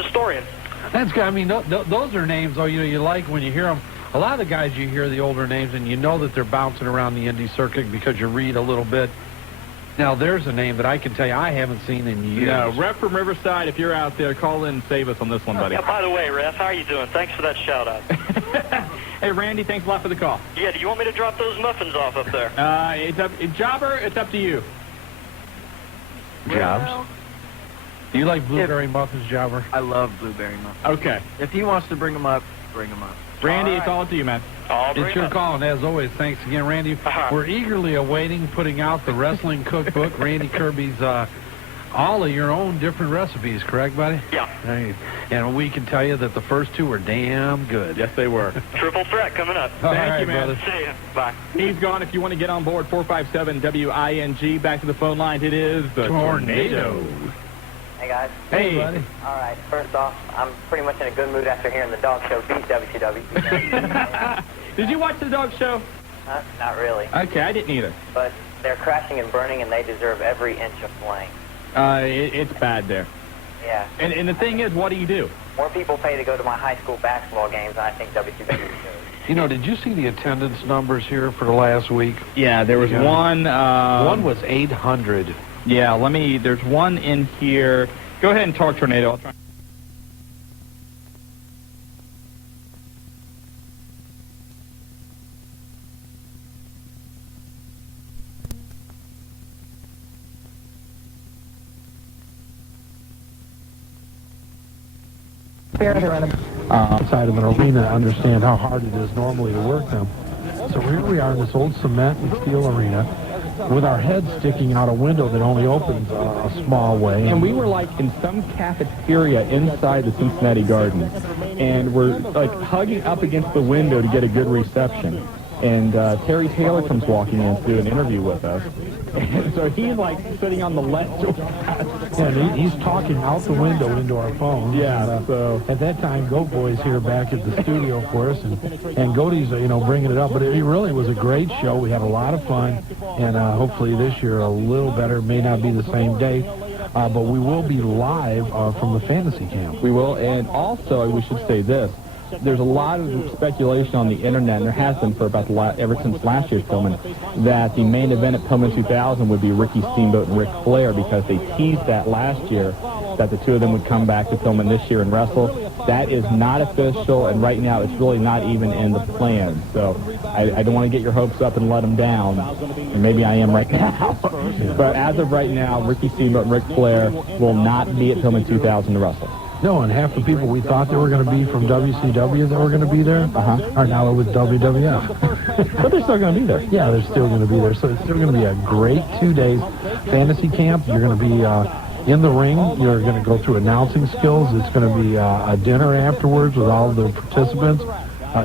historian. That's good. I mean, those are names, you like when you hear them. A lot of the guys, you hear the older names, and you know that they're bouncing around the indie circuit because you read a little bit. Now, there's a name that I can tell you I haven't seen in years. No, Ref from Riverside, if you're out there, call in and save us on this one, buddy. Yeah, by the way, Ref, how are you doing? Thanks for that shout-out. Hey, Randy, thanks a lot for the call. Yeah, do you want me to drop those muffins off up there? Jobber, it's up to you. Jobs? Do you like blueberry muffins, Jobber? I love blueberry muffins. Okay. If he wants to bring them up, bring them up. Randy, it's all up to you, man. It's your call, and as always, thanks again, Randy. We're eagerly awaiting putting out the wrestling cookbook, Randy Kirby's, all of your own different recipes, correct, buddy? Yeah. And we can tell you that the first two were damn good. Yes, they were. Triple threat coming up. Thank you, man. Brother. See ya. Bye. He's gone. If you want to get on board, 457-WING. Back to the phone lines. It is the Tornado. Hey, guys. Hey. Buddy. All right. First off, I'm pretty much in a good mood after hearing the dog show beat WCW. Did you watch the dog show? Not really. Okay, I didn't either. But they're crashing and burning, and they deserve every inch of blame. It's bad there. Yeah. And the thing is, what do you do? More people pay to go to my high school basketball games than I think WCW shows. Did you see the attendance numbers here for the last week? Yeah, there was one. One was 800. Yeah, there's one in here. Go ahead and talk, Tornado. I'll try. Outside of an arena, understand how hard it is normally to work them. So here we are in this old cement and steel arena with our heads sticking out a window that only opens a small way. And we were like in some cafeteria inside the Cincinnati Garden, and we're like hugging up against the window to get a good reception. And Terry Taylor comes walking in to do an interview with us. And so he's like sitting on the ledge. Yeah, and he's talking out the window into our phone. Yeah, and, so at that time, Goat Boy's here back at the studio for us, and Goaty's, bringing it up. But it really was a great show. We had a lot of fun, and hopefully this year a little better. May not be the same day, but we will be live from the fantasy camp. We will, and also we should say this. There's a lot of speculation on the internet, and there has been for about ever since last year's filming, that the main event at Pillman 2000 would be Ricky Steamboat and Ric Flair, because they teased that last year, that the two of them would come back to Pillman this year and wrestle. That is not official, and right now it's really not even in the plans. So I don't want to get your hopes up and let them down, and maybe I am right now. But as of right now, Ricky Steamboat and Ric Flair will not be at Pillman 2000 to wrestle. No, and half the people we thought they were going to be from WCW that were going to be there are now with WWF. But they're still going to be there. Yeah, they're still going to be there. So it's still going to be a great 2 days fantasy camp. You're going to be in the ring. You're going to go through announcing skills. It's going to be a dinner afterwards with all the participants.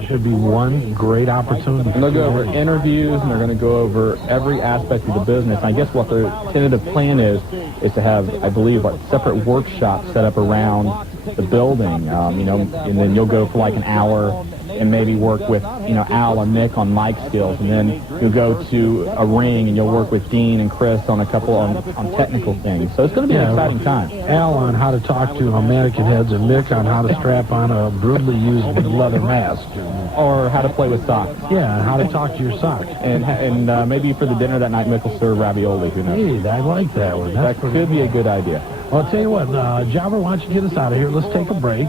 Should be one great opportunity. And they'll go over interviews, and they're going to go over every aspect of the business. And I guess what their tentative plan is to have, I believe, separate workshops set up around the building, and then you'll go for like an hour and maybe work with, Al and Nick on mic skills, and then you'll go to a ring and you'll work with Dean and Chris on a couple on technical things. So it's going to be an exciting time. Al on how to talk to mannequin heads, and Nick on how to strap on a brutally used leather mask. Or how to play with socks. Yeah, and how to talk to your socks. And maybe for the dinner that night, Mick will serve ravioli. Who knows? Hey, I like that one. That could be a good idea. Well, I'll tell you what, Jobber, why don't you get us out of here? Let's take a break.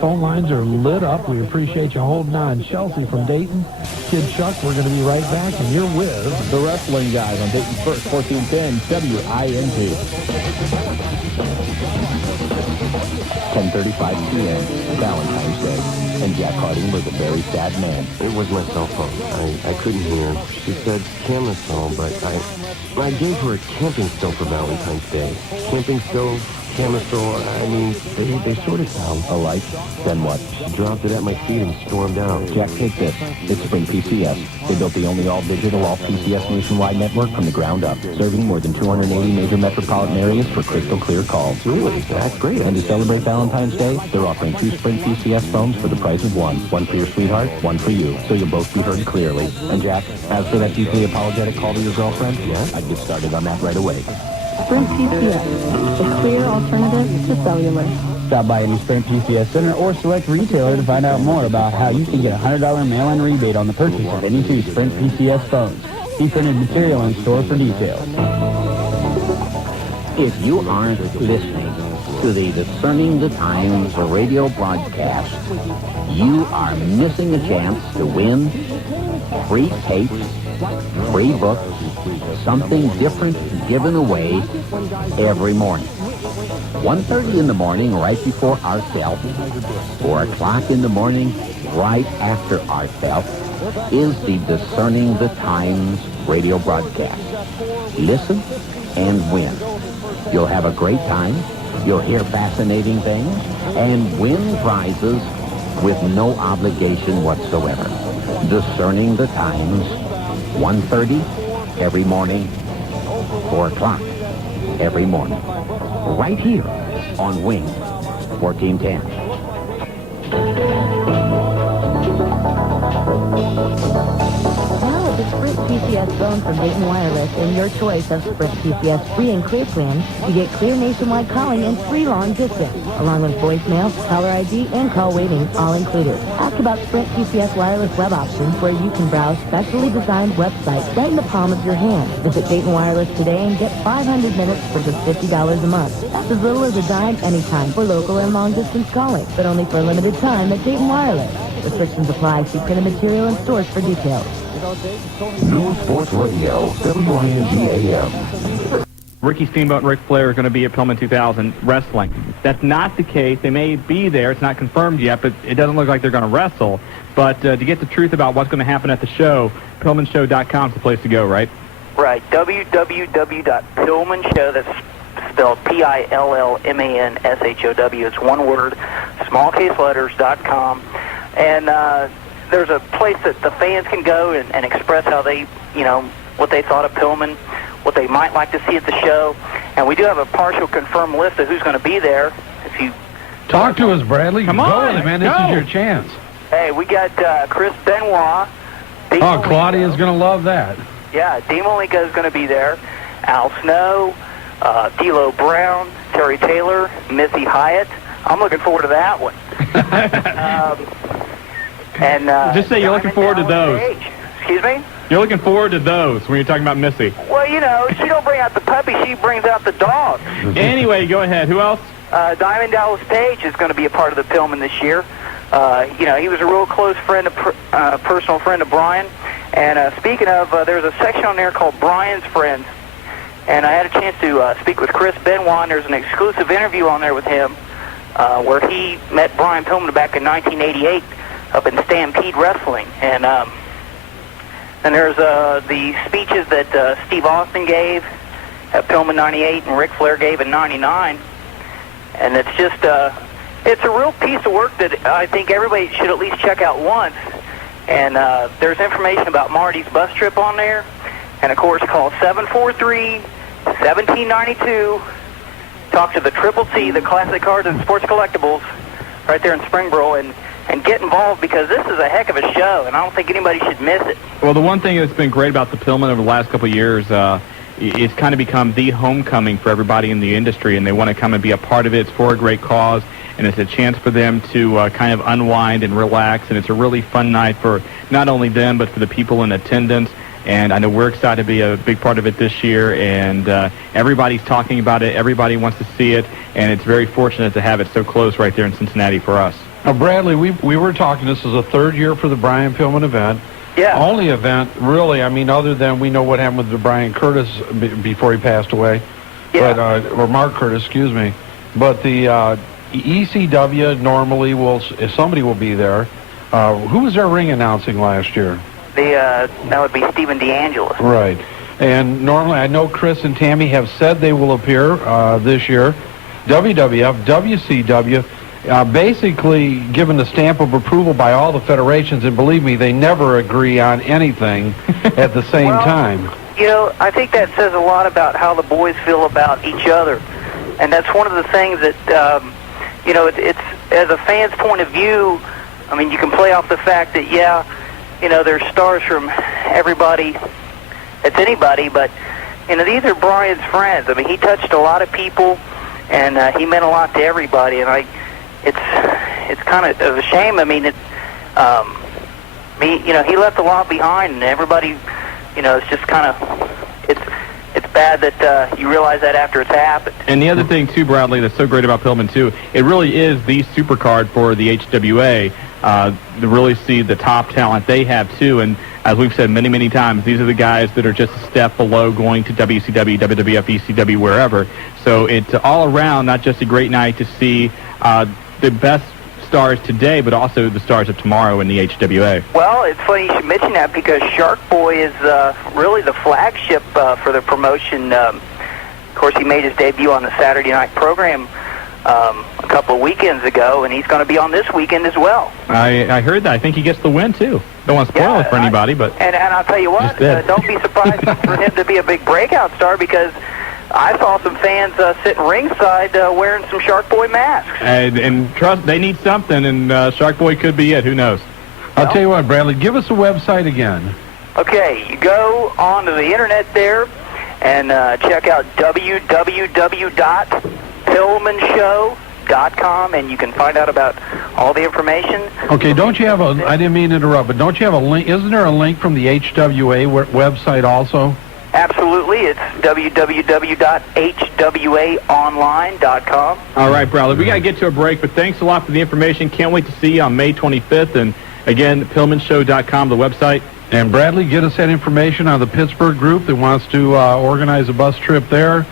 Phone lines are lit up. We appreciate you holding on. Chelsea from Dayton, Kid Chuck, we're going to be right back, and you're with the Wrestling Guys on Dayton First, 1410 WINT. 10:35 p.m., Valentine's Day, and Jack Harding was a very sad man. It was my cell phone. I couldn't hear. She said camera stove, but I gave her a camping stove for Valentine's Day. Camping stove, camera stove, they sort of sound alike. Then what? She dropped it at my feet and stormed out. Jack, take this. It's Sprint PCS. They built the only all-digital, all-PCS nationwide network from the ground up, serving more than 280 major metropolitan areas for crystal-clear calls. Really? That's great. And to celebrate Valentine's Day, they're offering 2 Sprint PCS phones for the price of one. One for your sweetheart, one for you, so you'll both be heard clearly. And Jack, as for that deeply apologetic call to your girlfriend, I'd get started on that right away. Sprint PCS, a clear alternative to cellular. Stop by any Sprint PCS center or select retailer to find out more about how you can get a $100 mail-in rebate on the purchase of any 2 Sprint PCS phones. See printed material in store for details. If you aren't listening to the Discerning the Times radio broadcast, you are missing a chance to win free tapes, free books, something different given away every morning. 1:30 in the morning right before our self, 4 o'clock in the morning right after our self, is the Discerning the Times radio broadcast. Listen and win. You'll have a great time, you'll hear fascinating things, and win prizes with no obligation whatsoever. Discerning the Times, 1:30 every morning, 4 o'clock every morning. Right here on Wing 1410. Now with the Sprint PCS phone from Dayton Wireless and your choice of Sprint PCS free and clear plans, you get clear nationwide calling and free long distance, along with voicemail, caller ID, and call waiting, all included. Ask about Sprint PCS wireless web options, where you can browse specially designed websites right in the palm of your hand. Visit Dayton Wireless today and get 500 minutes for just $50 a month. That's as little as a dime anytime for local and long distance calling, but only for a limited time at Dayton Wireless. Restrictions apply. See printed material and stores for details. News Sports Radio, WINT. Ricky Steamboat and Ric Flair are going to be at Pillman 2000 wrestling. That's not the case. They may be there. It's not confirmed yet, but it doesn't look like they're going to wrestle. But to get the truth about what's going to happen at the show, PillmanShow.com is the place to go, right? Right. www.pillmanshow, that's spelled PILLMANSHOW. It's one word, small case letters.com. And there's a place that the fans can go and express how they, what they thought of Pillman, what they might like to see at the show. And we do have a partial confirmed list of who's going to be there. If you talk to us, Bradley. Come Go on, with it, man. This is your chance. Hey, we got Chris Benoit. Oh, Claudia's going to love that. Yeah, Dean Malenko is going to be there. Al Snow, D'Lo Brown, Terry Taylor, Missy Hyatt. I'm looking forward to that one. And just say you're looking forward to those. Excuse me? You're looking forward to those when you're talking about Missy. Well, you know, she don't bring out the puppy, she brings out the dog. Anyway, go ahead. Who else? Diamond Dallas Page is going to be a part of the Pillman this year. You know, he was a real close friend, personal friend of Brian. And speaking of, there's a section on there called Brian's Friends. And I had a chance to speak with Chris Benoit. There's an exclusive interview on there with him where he met Brian Pillman back in 1988 up in Stampede Wrestling. And there's the speeches that Steve Austin gave at Pillman 98 and Ric Flair gave in 99. And it's just, it's a real piece of work that I think everybody should at least check out once. And there's information about Marty's bus trip on there. And, of course, call 743-1792. Talk to the Triple C, the Classic Cars and Sports Collectibles, right there in Springboro, and get involved because this is a heck of a show, and I don't think anybody should miss it. Well, the one thing that's been great about the Pillman over the last couple of years, it's kind of become the homecoming for everybody in the industry, and they want to come and be a part of it. It's for a great cause, and it's a chance for them to kind of unwind and relax, and it's a really fun night for not only them but for the people in attendance. And I know we're excited to be a big part of it this year, and everybody's talking about it. Everybody wants to see it, and it's very fortunate to have it so close right there in Cincinnati for us. Now, Bradley, we were talking, this is the third year for the Brian Pillman event. Yeah. Only event, really, I mean, other than we know what happened with Brian Curtis before he passed away. Yeah. But, or Mark Curtis, excuse me. But the ECW normally will, if somebody will be there. Who was their ring announcing last year? That would be Stephen DeAngelo. Right. And normally, I know Chris and Tammy have said they will appear this year. WWF, WCW, basically given the stamp of approval by all the federations, and believe me, they never agree on anything at the same time. You know, I think that says a lot about how the boys feel about each other. And that's one of the things that, you know, it's as a fan's point of view, I mean, you can play off the fact that, yeah, you know, there's stars from everybody, it's anybody, but, you know, these are Brian's friends. I mean, he touched a lot of people, and he meant a lot to everybody, and it's kind of a shame. I mean, you know, he left a lot behind, and everybody, you know, it's just kind of, it's bad that you realize that after it's happened. And the other thing, too, Bradley, that's so great about Pillman, too, it really is the supercard for the HWA. To really see the top talent they have, too. And as we've said many, many times, these are the guys that are just a step below going to WCW, WWF, ECW, wherever. So it's all around not just a great night to see the best stars today, but also the stars of tomorrow in the HWA. Well, it's funny you should mention that because Shark Boy is really the flagship for the promotion. Of course, he made his debut on the Saturday night program a couple of weekends ago, and he's going to be on this weekend as well. I heard that. I think he gets the win, too. Don't want to spoil it for anybody, but... And I'll tell you what, don't be surprised for him to be a big breakout star because I saw some fans sitting ringside wearing some Shark Boy masks. And trust, they need something, and Shark Boy could be it. Who knows? I'll tell you what, Bradley, give us a website again. Okay, you go onto the internet there and check out www.pillmanshow.com, and you can find out about all the information. Okay, don't you have I didn't mean to interrupt, but don't you have a link? Isn't there a link from the HWA website also? Absolutely. It's www.hwaonline.com. All right, Bradley, we got to get to a break, but thanks a lot for the information. Can't wait to see you on May 25th. And, again, pillmanshow.com, the website. And, Bradley, get us that information on the Pittsburgh group that wants to organize a bus trip there.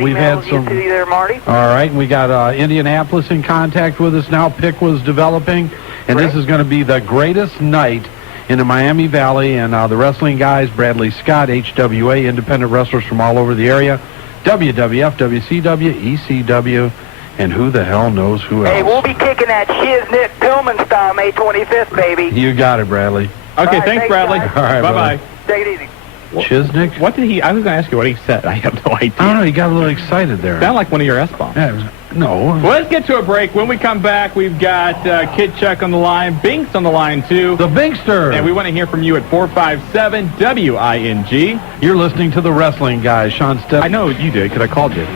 We've had some to you there, Marty. All right, we got Indianapolis in contact with us now. Pick was developing, and this is going to be the greatest night in the Miami Valley, and the wrestling guys, Bradley Scott, HWA, independent wrestlers from all over the area, WWF, WCW, ECW, and who the hell knows who else. Hey, we'll be kicking that shiznit Pillman style May 25th, baby. You got it, Bradley. Okay, thanks, Bradley. All right, bye-bye. Take it easy. Chisnick? What did he... I was going to ask you what he said. I have no idea. I don't know. He got a little excited there. Sound like one of your S-bombs. Yeah, no. Well, let's get to a break. When we come back, we've got Kid Chuck on the line, Binks on the line, too. The Binkster. And we want to hear from you at 457-WING. You're listening to the Wrestling Guys. Sean Stepp. I know you did, because I called you.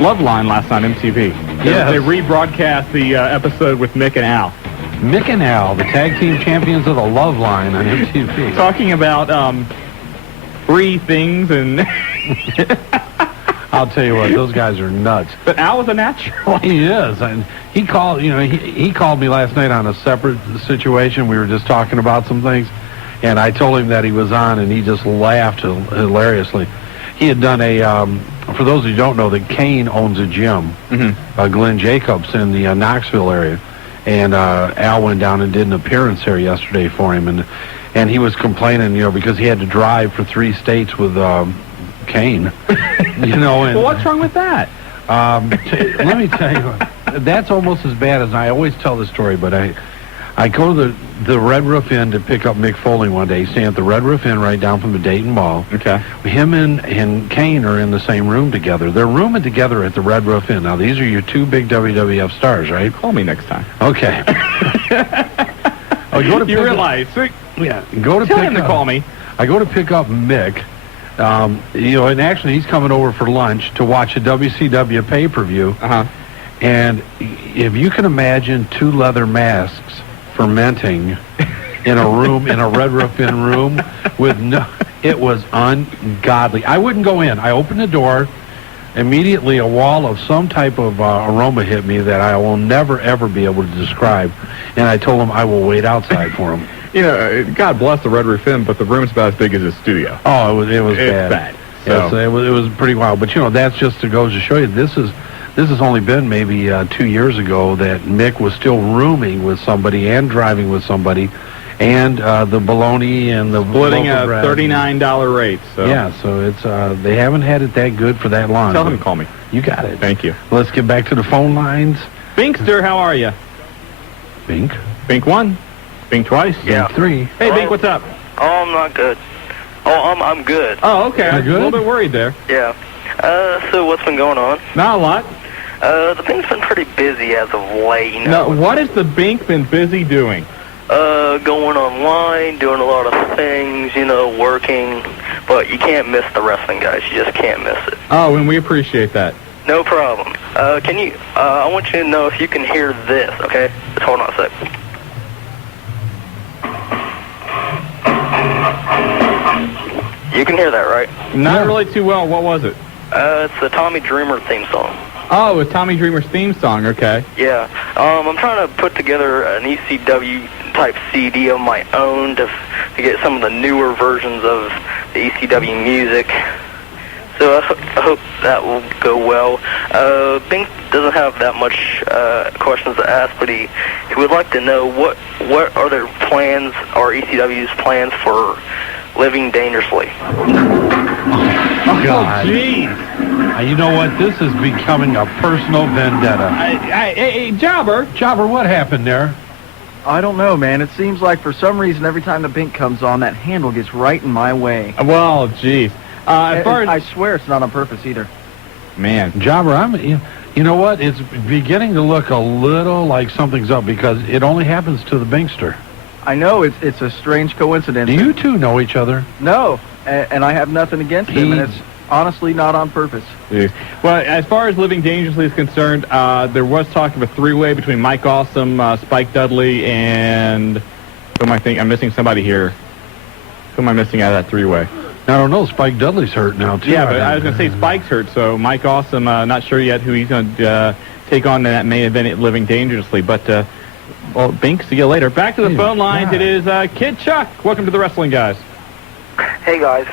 Love Line last night on MTV. Yes. They rebroadcast the episode with Mick and Al. Mick and Al, the tag team champions of the Love Line on MTV. Talking about free things and... I'll tell you what, those guys are nuts. But Al was a natural. He is, and he called. He called me last night on a separate situation. We were just talking about some things, and I told him that he was on, and he just laughed hilariously. He had done a. For those who don't know, that Kane owns a gym, Glenn Jacobs in the Knoxville area, and Al went down and did an appearance there yesterday for him, and he was complaining, because he had to drive for 3 states with. Kane, And, well, what's wrong with that? Let me tell you, that's almost as bad as I always tell the story. But I go to the Red Roof Inn to pick up Mick Foley one day. He's staying at the Red Roof Inn right down from the Dayton Mall. Okay. Him and Kane are in the same room together. They're rooming together at the Red Roof Inn. Now these are your 2 big WWF stars, right? Call me next time. Okay. You realize? Yeah. Go to Tell pick him to call me. I go to pick up Mick. And actually he's coming over for lunch to watch a WCW pay-per-view. And if you can imagine 2 leather masks fermenting in a room, in a Red Roof Inn room, it was ungodly. I wouldn't go in. I opened the door. Immediately a wall of some type of aroma hit me that I will never, ever be able to describe. And I told him I will wait outside for him. God bless the Red Roof Inn, but the room's about as big as a studio. Oh, it was it's bad. bad. Yes, it was pretty wild. But that's just to go to show you this has only been maybe 2 years ago that Mick was still rooming with somebody and driving with somebody, and the bologna and the splitting a bread. $39 rate. So yeah, so it's they haven't had it that good for that long. Tell him to call me. You got it. Thank you. Let's get back to the phone lines. Binkster, how are you? Bink 1. Bink twice. Yeah. Bink 3. Hey, Bink, what's up? Oh, I'm not good. Oh, I'm good. Oh, okay. I was good? a little bit worried there. Yeah. So what's been going on? Not a lot. The Bink's been pretty busy as of late. No, what has the Bink been busy doing? Going online, doing a lot of things, working. But you can't miss the Wrestling Guys. You just can't miss it. Oh, and we appreciate that. No problem. Can you, I want you to know if you can hear this, okay? Just hold on a sec. You can hear that, right? Not really too well. What was it? It's the Tommy Dreamer theme song. Oh, it's Tommy Dreamer's theme song. Okay. Yeah. I'm trying to put together an ECW type CD of my own to get some of the newer versions of the ECW music. So I hope that will go well. Bink doesn't have that much questions to ask, but he would like to know what are their plans, or ECW's plans for living dangerously. Oh, God. Jeez. You know what? This is becoming a personal vendetta. Hey, Jobber, what happened there? I don't know, man. It seems like for some reason every time the Bink comes on, that handle gets right in my way. Well, jeez. I swear it's not on purpose either. Man. Jobber, you know what? It's beginning to look a little like something's up because it only happens to the Binkster. I know, it's a strange coincidence. Do you two know each other? No, and I have nothing against him, and it's honestly not on purpose. Jeez. Well, as far as Living Dangerously is concerned, there was talk of a 3-way between Mike Awesome, Spike Dudley, and who am I thinking? I'm missing somebody here. Who am I missing out of that 3-way? I don't know. Spike Dudley's hurt now, too. Yeah, but I was going to say Spike's hurt, so Mike Awesome, not sure yet who he's going to take on in that main event at Living Dangerously. But, well, Bink, see you later. Back to the phone lines. It is Kid Chuck. Welcome to the Wrestling Guys. Hey, guys.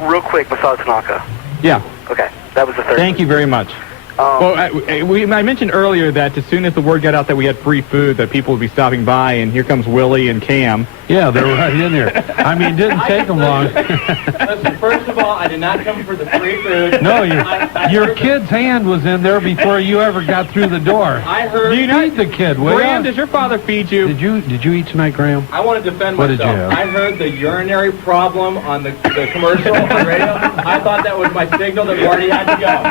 Real quick, besides Tanaka. Yeah. Okay, that was the third. Thank you very much. Well, I mentioned earlier that as soon as the word got out that we had free food, that people would be stopping by, and here comes Willie and Cam. Yeah, they're right in there. I mean, it didn't take them long. Listen, first of all, all, I did not come for the free food. No, your kid's hand was in there before you ever got through the door. I heard. Do you feed the kid, will Graham, ya? does your father feed you? Did you eat tonight, Graham? I want to defend What myself. did you have? I heard the urinary problem on the commercial on the radio. I thought that was my signal that Marty had to go.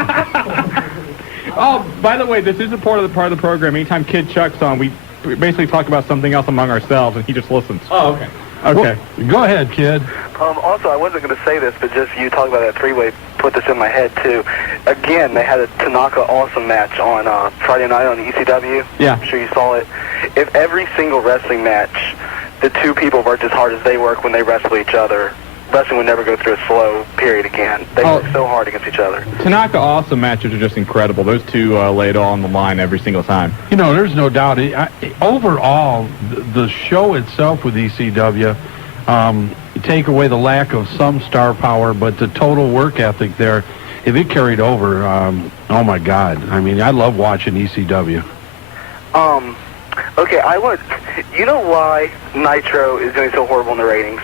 Oh, by the way, this is a part of the program. Anytime Kid Chuck's on, we basically talk about something else among ourselves, and he just listens. Oh, okay. Okay. Well, go ahead, kid. Also, I wasn't going to say this, but just you talking about that three-way put this in my head, too. Again, they had a Tanaka Awesome match on Friday night on the ECW. Yeah. I'm sure you saw it. If every single wrestling match, the two people worked as hard as they work when they wrestle each other, wrestling would never go through a slow period again. They work so hard against each other. Tanaka Awesome matches are just incredible. Those two lay it all on the line every single time. You know, there's no doubt. Overall, the show itself with ECW, take away the lack of some star power, but the total work ethic there, if it carried over, oh my God. I mean, I love watching ECW. Okay, you know why Nitro is doing so horrible in the ratings?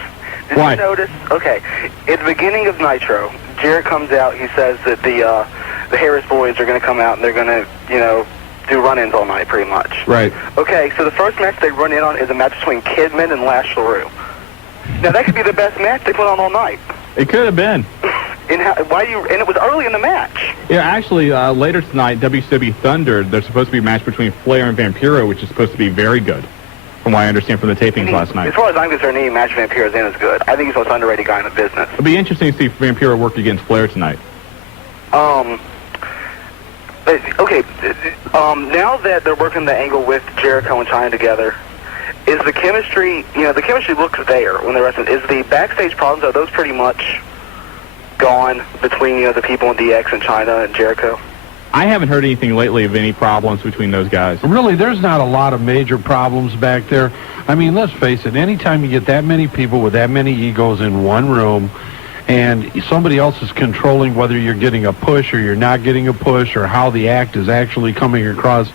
Did Why? you notice? Okay, at the beginning of Nitro, Jarrett comes out, he says that the Harris boys are going to come out and they're going to, do run-ins all night, pretty much. Right. Okay, so the first match they run in on is a match between Kidman and Lash LaRue. Now, that could be the best match they put on all night. It could have been. And it was early in the match. Yeah, actually, later tonight, WCW Thunder, there's supposed to be a match between Flair and Vampiro, which is supposed to be very good, from what I understand from the tapings last night. As far as I'm concerned, any match Vampiro's in is good. I think he's the most underrated guy in the business. It'll be interesting to see Vampiro work against Flair tonight. Okay, now that they're working the angle with Jericho and China together, is the chemistry, the chemistry looks there when they're wrestling. Is the backstage problems, are those pretty much gone between, the people in DX and China and Jericho? I haven't heard anything lately of any problems between those guys. Really, there's not a lot of major problems back there. I mean, let's face it, anytime you get that many people with that many egos in one room, and somebody else is controlling whether you're getting a push or you're not getting a push or how the act is actually coming across,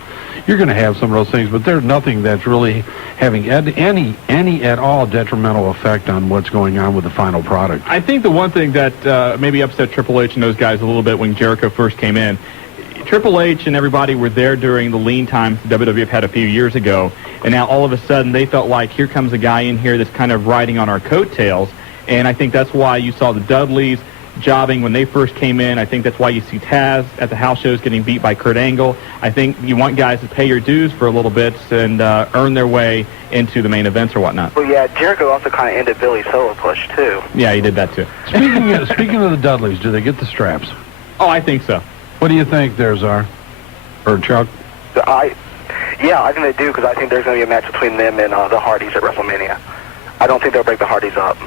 you're going to have some of those things, but there's nothing that's really having any at all detrimental effect on what's going on with the final product. I think the one thing that maybe upset Triple H and those guys a little bit when Jericho first came in, Triple H and everybody were there during the lean times the WWF had a few years ago, and now all of a sudden they felt like here comes a guy in here that's kind of riding on our coattails, and I think that's why you saw the Dudleys jobbing when they first came in. I think that's why you see Taz at the house shows getting beat by Kurt Angle. I think you want guys to pay your dues for a little bit and earn their way into the main events or whatnot. Well, yeah, Jericho also kind of ended Billy's solo push, too. Yeah, he did that, too. Speaking of the Dudleys, do they get the straps? Oh, I think so. What do you think there, Czar? Or Chuck? I think they do, because I think there's going to be a match between them and the Hardys at WrestleMania. I don't think they'll break the Hardys up.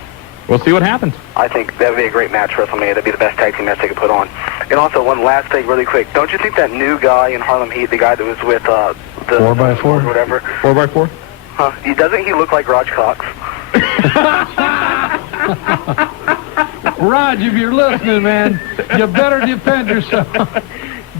We'll see what happens. I think that would be a great match for WrestleMania. That'd be the best tag team match they could put on. And also, one last thing really quick. Don't you think that new guy in Harlem Heat, the guy that was with the 4x4? Or whatever. 4x4? Huh? Doesn't he look like Raj Cox? Raj, if you're listening, man, you better defend yourself.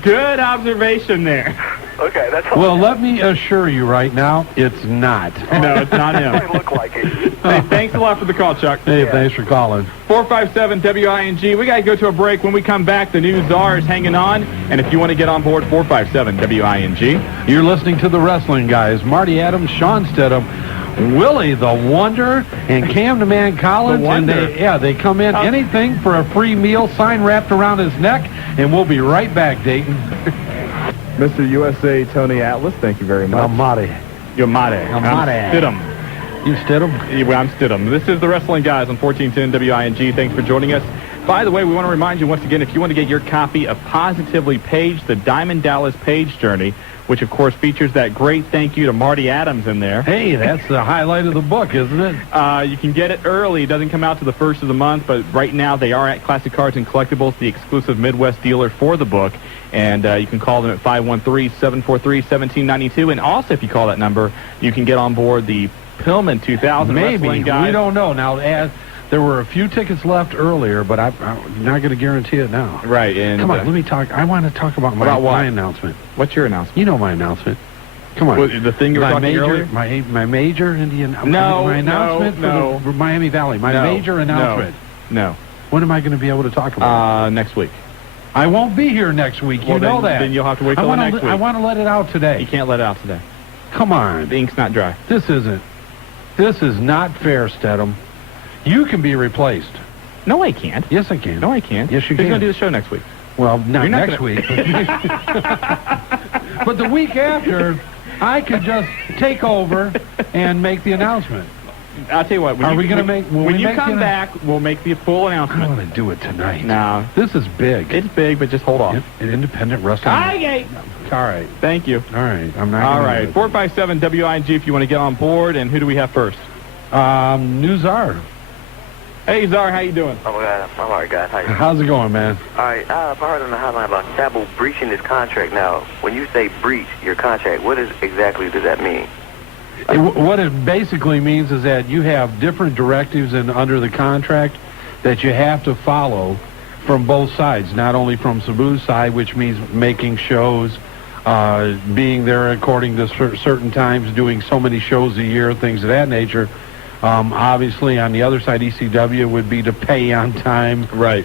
Good observation there. Okay, that's all. Well, let me assure you right now, it's not. No, it's not him. It look like it. Hey, thanks a lot for the call, Chuck. Hey, thanks for calling. 457-WING. We got to go to a break. When we come back, the new czar is hanging on. And if you want to get on board, 457-WING. You're listening to the Wrestling Guys. Marty Adams, Shawn Stedham, Willie the Wonder, and Cam the Man Collins. And they come in anything for a free meal, sign wrapped around his neck, and we'll be right back, Dayton. Mr. USA Tony Atlas, thank you very much. I'm Marty. You're Marty. I'm Marty. Stidham. You Stidham? Yeah, I'm Stidham. This is the Wrestling Guys on 1410 WING. Thanks for joining us. By the way, we want to remind you once again, if you want to get your copy of Positively Page, the Diamond Dallas Page Journey, which of course features that great thank you to Marty Adams in there. Hey, that's the highlight of the book, isn't it? You can get it early. It doesn't come out to the first of the month, but right now they are at Classic Cards and Collectibles, the exclusive Midwest dealer for the book. And you can call them at 513-743-1792. And also, if you call that number, you can get on board the Pillman 2000 Maybe. Wrestling Guys. We don't know. Now, there were a few tickets left earlier, but I'm not going to guarantee it now. Right. And come on, let me talk. I want to talk about my announcement. What's your announcement? You know my announcement. Come on. Well, the thing you were talking earlier? My major Indian... No, my announcement no. for Miami Valley. My major announcement. No. When am I going to be able to talk about it? Next week. I won't be here next week. You know that. Then you'll have to wait till next week. I want to let it out today. You can't let it out today. Come on. The ink's not dry. This is not fair, Stedham. You can be replaced. No, I can't. Yes, I can. No, I can't. Yes, you can. Who's going to do the show next week? Well, not You're not next week. But the week after, I could just take over and make the announcement. I'll tell you what. Are we going to make... When you come back, we'll make the full announcement. I want to do it tonight. No. This is big. It's big, but just hold off. An independent wrestling... All right. Thank you. All right. I'm not... All right. 457 WIG if you want to get on board. And who do we have first? New Czar. Hey, Czar, how you doing? Oh, my God. I'm all right, guys. How you doing? How's it going, man? All right. I heard on the hotline about Sabu breaching his contract. Now, when you say breach your contract, what exactly does that mean? What it basically means is that you have different directives under the contract that you have to follow from both sides, not only from Sabu's side, which means making shows, being there according to certain times, doing so many shows a year, things of that nature. Obviously, on the other side, ECW would be to pay on time. Right.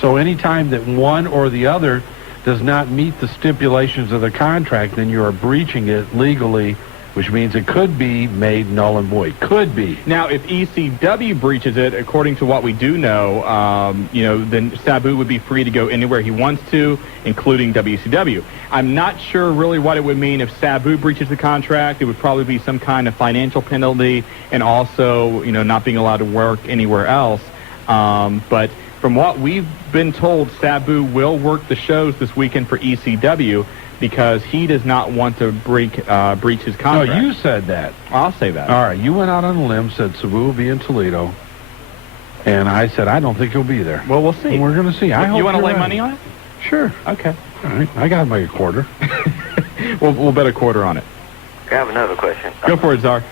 So any time that one or the other does not meet the stipulations of the contract, then you are breaching it legally, which means it could be made null and void. Could be. Now, if ECW breaches it, according to what we do know, then Sabu would be free to go anywhere he wants to, including WCW. I'm not sure really what it would mean if Sabu breaches the contract. It would probably be some kind of financial penalty and also, not being allowed to work anywhere else. But from what we've been told, Sabu will work the shows this weekend for ECW, because he does not want to breach his contract. No, you said that. I'll say that. All right, you went out on a limb, said Sabu will be in Toledo, and I said I don't think he'll be there. Well, we'll see. And we're going to see. You want to lay money on it? Sure. Okay. All right, I got my quarter. We'll bet a quarter on it. I have another question. Go for it, Czar.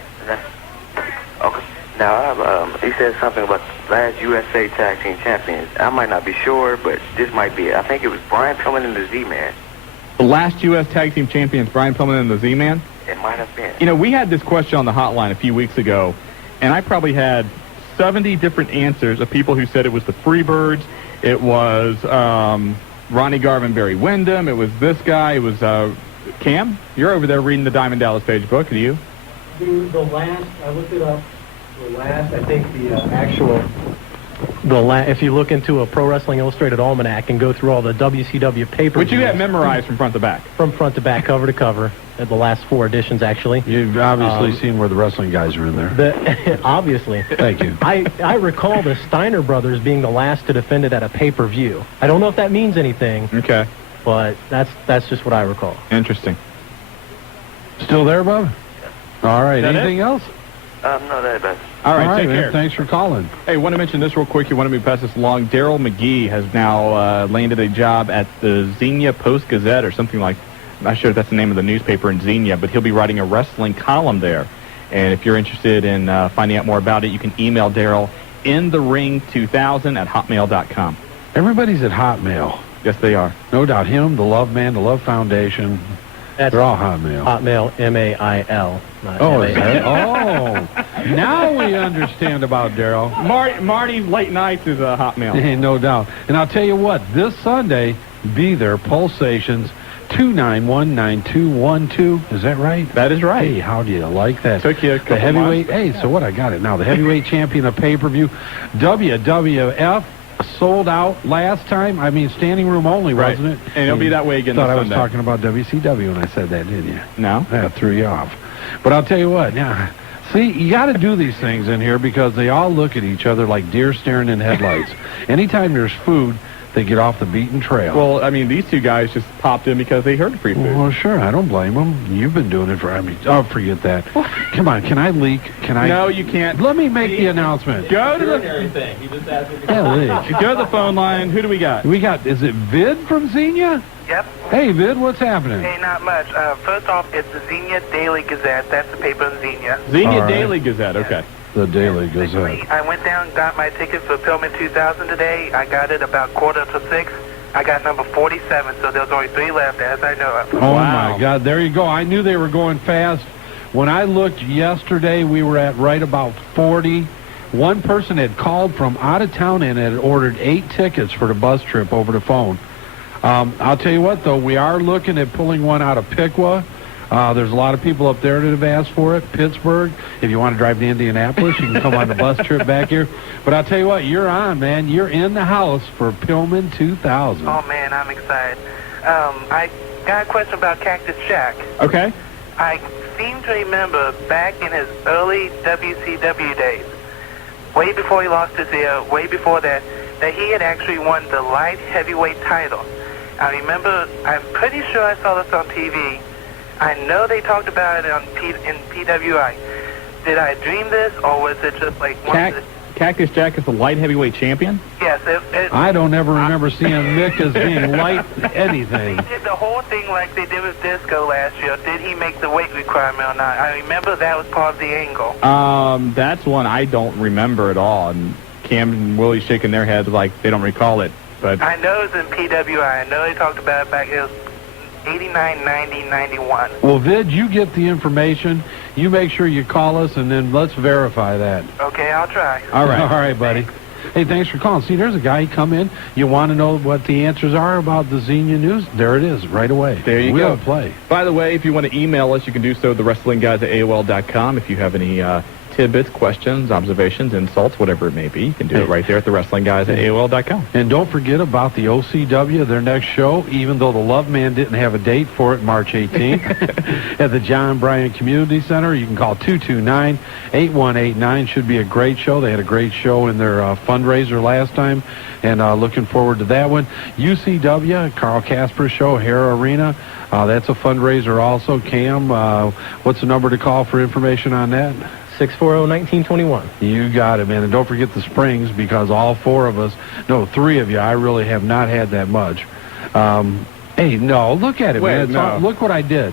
Okay. Now, he said something about last USA Tag Team Champions. I might not be sure, but this might be it. I think it was Brian Pillman and the Z-Man. The last U.S. Tag Team Champions, Brian Pillman and the Z-Man? It might have been. We had this question on the hotline a few weeks ago, and I probably had 70 different answers of people who said it was the Freebirds, it was Ronnie Garvin, Barry Windham, it was this guy, it was Cam. You're over there reading the Diamond Dallas Page book, are you? The last, I looked it up, the last, I think the actual... if you look into a Pro Wrestling Illustrated Almanac and go through all the WCW papers... Which you have memorized from front to back. From front to back, cover to cover, at the last 4 editions, actually. You've obviously seen where the wrestling guys are in there. Obviously. Thank you. I recall the Steiner brothers being the last to defend it at a pay-per-view. I don't know if that means anything. Okay. But that's just what I recall. Interesting. Still there, Bob? All right. Anything else? No, that's it. All right, take man. care. Thanks for calling. Hey, want to mention this real quick. You want me to pass this along? Daryl McGee has now landed a job at the Xenia Post-Gazette or something like. I'm not sure if that's the name of the newspaper in Xenia, but he'll be writing a wrestling column there. And if you're interested in finding out more about it, you can email Daryl inthering2000@hotmail.com. Everybody's at Hotmail. Yes, they are. No doubt. Him, the Love Man, the Love Foundation. They're all Hotmail. Hotmail, M-A-I-L. Oh, is that? Oh, now we understand about Daryl. Marty's late nights is a Hotmail. No doubt. And I'll tell you what, this Sunday, be there, Pulsations, 2919212. Is that right? That is right. Hey, how do you like that? Took you a couple the heavyweight. months. Hey, so what? I got it now. The heavyweight champion of pay-per-view, WWF. Sold out last time. I mean, standing room only, wasn't it? And it'll be that way again this Thought I was Sunday. talking about WCW when I said that, didn't you? No. That threw you off. But I'll tell you what, now, see, you got to do these things in here because they all look at each other like deer staring in headlights. Anytime there's food, they get off the beaten trail. Well, I mean, these two guys just popped in because they heard free food. Well, sure, I don't blame them. You've been doing it for, forget that. Come on, can I leak? No, you can't. Let me make the announcement. Go to the... Everything. He just asked me Go to the phone line. Who do we got? Is it Vid from Xenia? Yep. Hey, Vid, what's happening? Hey, not much. First off, it's the Xenia Daily Gazette. That's the paper in Xenia. Xenia Daily Gazette, okay. The Daily Gazette. I went down and got my ticket for Pillman 2000 today. I got it about 5:45. I got number 47, so there's only 3 left, as I know of. Oh, my God. There you go. I knew they were going fast. When I looked yesterday, we were at right about 40. one person had called from out of town and had ordered 8 tickets for the bus trip over the phone. I'll tell you what, though, we are looking at pulling one out of Piqua. There's a lot of people up there that have asked for it. Pittsburgh, if you want to drive to Indianapolis, you can come on the bus trip back here. But I'll tell you what, you're on, man. You're in the house for Pillman 2000. Oh, man, I'm excited. I got a question about Cactus Jack. Okay. I seem to remember back in his early WCW days, way before he lost his ear, way before that he had actually won the light heavyweight title. I remember, I'm pretty sure I saw this on TV. I know they talked about it in PWI. Did I dream this, or was it just like one of the... Cactus Jack is the light heavyweight champion? Yes. I don't ever remember seeing Mick as being light anything. They did the whole thing like they did with Disco last year. Did he make the weight requirement or not? I remember that was part of the angle. That's one I don't remember at all. And Cam and Willie shaking their heads like they don't recall it. But I know it was in PWI. I know they talked about it back. It was 89, 90, 91. Well, Vid, you get the information. You make sure you call us, and then let's verify that. Okay, I'll try. All right, buddy. Hey, thanks for calling. See, there's a guy come in. You want to know what the answers are about the Xenia News? There it is, right away. There you we'll go. Play. By the way, if you want to email us, you can do so at thewrestlingguys@AOL.com. If you have any tidbits, questions, observations, insults, whatever it may be, you can do it right there at thewrestlingguys@AOL.com. And don't forget about the OCW, their next show, even though the Love Man didn't have a date for it, March 18th, at the John Bryan Community Center. You can call 229-8189. Should be a great show. They had a great show in their fundraiser last time, and looking forward to that one. UCW, Carl Casper Show, Hara Arena. That's a fundraiser also. Cam, what's the number to call for information on that? 640-1921. You got it, man. And don't forget the Springs, because all 4 of us, no, 3 of you, I really have not had that much. Hey, no, look at it, man. Look what I did.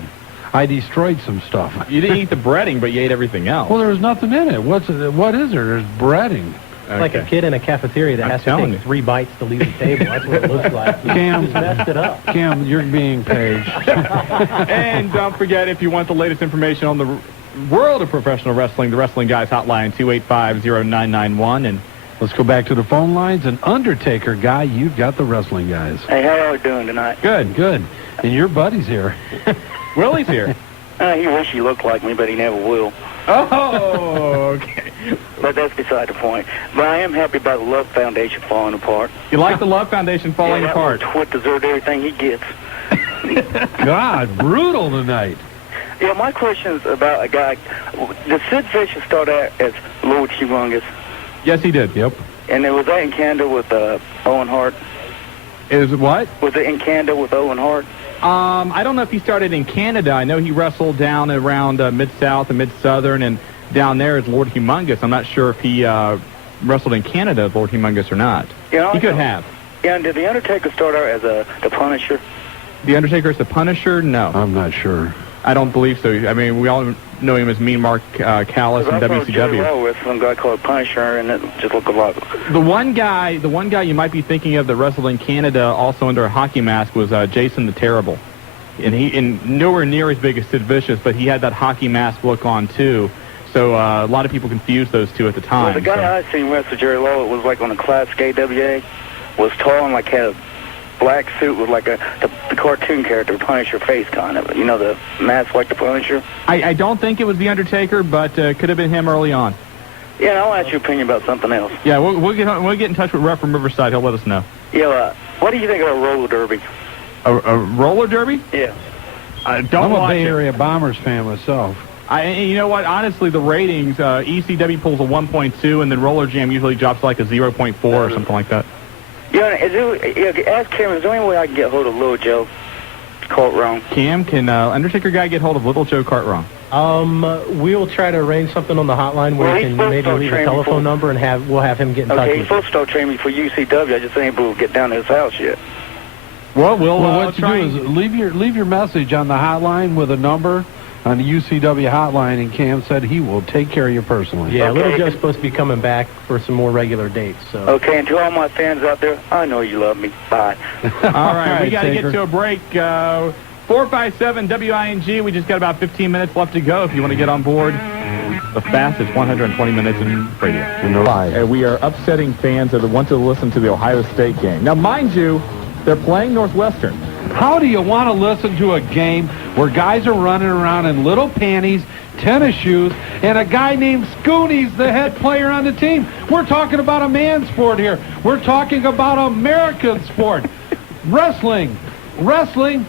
I destroyed some stuff. You didn't eat the breading, but you ate everything else. Well, there was nothing in it. What is there? There's breading. It's like a kid in a cafeteria that has to take 3 bites to leave the table. That's what it looks like. Cam, just messed it up. Cam, you're being paged. And don't forget, if you want the latest information on the world of professional wrestling, the Wrestling Guys hotline, 285-0991. And let's go back to the phone lines. And Undertaker guy, you've got the Wrestling Guys. Hey, how are you doing tonight? Good. And your buddy's here. Willie's here. He wish he looked like me, but he never will. Oh, okay. But that's beside the point. But I am happy about the Love Foundation falling apart. You like the Love Foundation falling apart? That twit deserved everything he gets. God, brutal tonight. Yeah, my question is about a guy. Did Sid Vicious start out as Lord Humongous? Yes, he did. Yep. And was that in Canada with Owen Hart? Is it what? Was it in Canada with Owen Hart? I don't know if he started in Canada. I know he wrestled down around Mid-South and Mid-Southern, and down there is Lord Humongous. I'm not sure if he wrestled in Canada as Lord Humongous or not. Yeah, he could have. Yeah, and did The Undertaker start out as the Punisher? The Undertaker is the Punisher? No. I'm not sure. I don't believe so. I mean, we all know him as Mean Mark Callis in WCW. I with some guy called Punisher, and it just looked a lot. The one guy you might be thinking of that wrestled in Canada, also under a hockey mask, was Jason the Terrible, and nowhere near as big as Sid Vicious, but he had that hockey mask look on too. So a lot of people confused those two at the time. Well, the guy I seen wrestle Jerry Lawler was like on the classic AWA, was tall and like had a black suit with like the cartoon character Punisher face kind of, the mask like the Punisher. I don't think it was The Undertaker, but could have been him early on. Yeah, I'll ask your opinion about something else. Yeah, we'll get in touch with Ref from Riverside. He'll let us know. Yeah, what do you think of a roller derby? A roller derby? Yeah. I'm a Bay Area Bombers fan myself. You know what? Honestly, the ratings, ECW pulls a 1.2, and then Roller Jam usually drops like a 0.4 or something like that. Ask Cam, is there any way I can get hold of Little Joe Cartwrong? Cam, can Undertaker guy get hold of Little Joe Cartwrong? We'll try to arrange something on the hotline where you can maybe leave a telephone number, and we'll have him get in touch with you. Okay, he's supposed to start training me for UCW. I just ain't able to get down to his house yet. Well, what you do is leave your message on the hotline with a number on the UCW hotline, and Cam said he will take care of you personally. Yeah, Little Joe's supposed to be coming back for some more regular dates. So. Okay, and to all my fans out there, I know you love me. Bye. All right, we got to get to a break. 457 WING. We just got about 15 minutes left to go if you want to get on board. the fastest 120 minutes in radio. We are upsetting fans that want to listen to the Ohio State game. Now, mind you, they're playing Northwestern. How do you want to listen to a game where guys are running around in little panties, tennis shoes, and a guy named Scooney's the head player on the team? We're talking about a man's sport here. We're talking about American sport. Wrestling. America's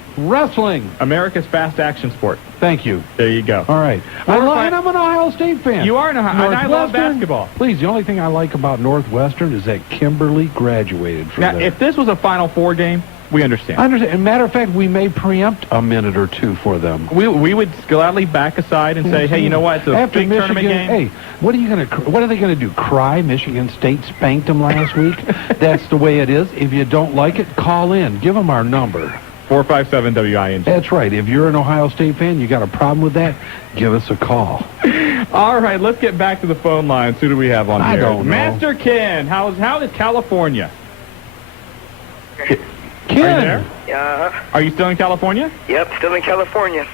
fast action sport. Thank you. There you go. All right. And I'm an Ohio State fan. You are an Ohio. I love basketball. Please, the only thing I like about Northwestern is that Kimberly graduated from now, there. if this was a Final Four game, we understand. I understand. As a matter of fact, we may preempt a minute or two for them. We would gladly back aside and say, hey, you know what? It's a After big Michigan, tournament game. Hey, what are they going to do? Cry? Michigan State spanked them last week? That's the way it is. If you don't like it, call in. Give them our number. 457 WING. That's right. If you're an Ohio State fan, you got a problem with that, give us a call. All right, let's get back to the phone lines. Who do we have on here? I don't know. Master Ken, how is California? Ken. Are you there? Are you still in California? Yep, still in California.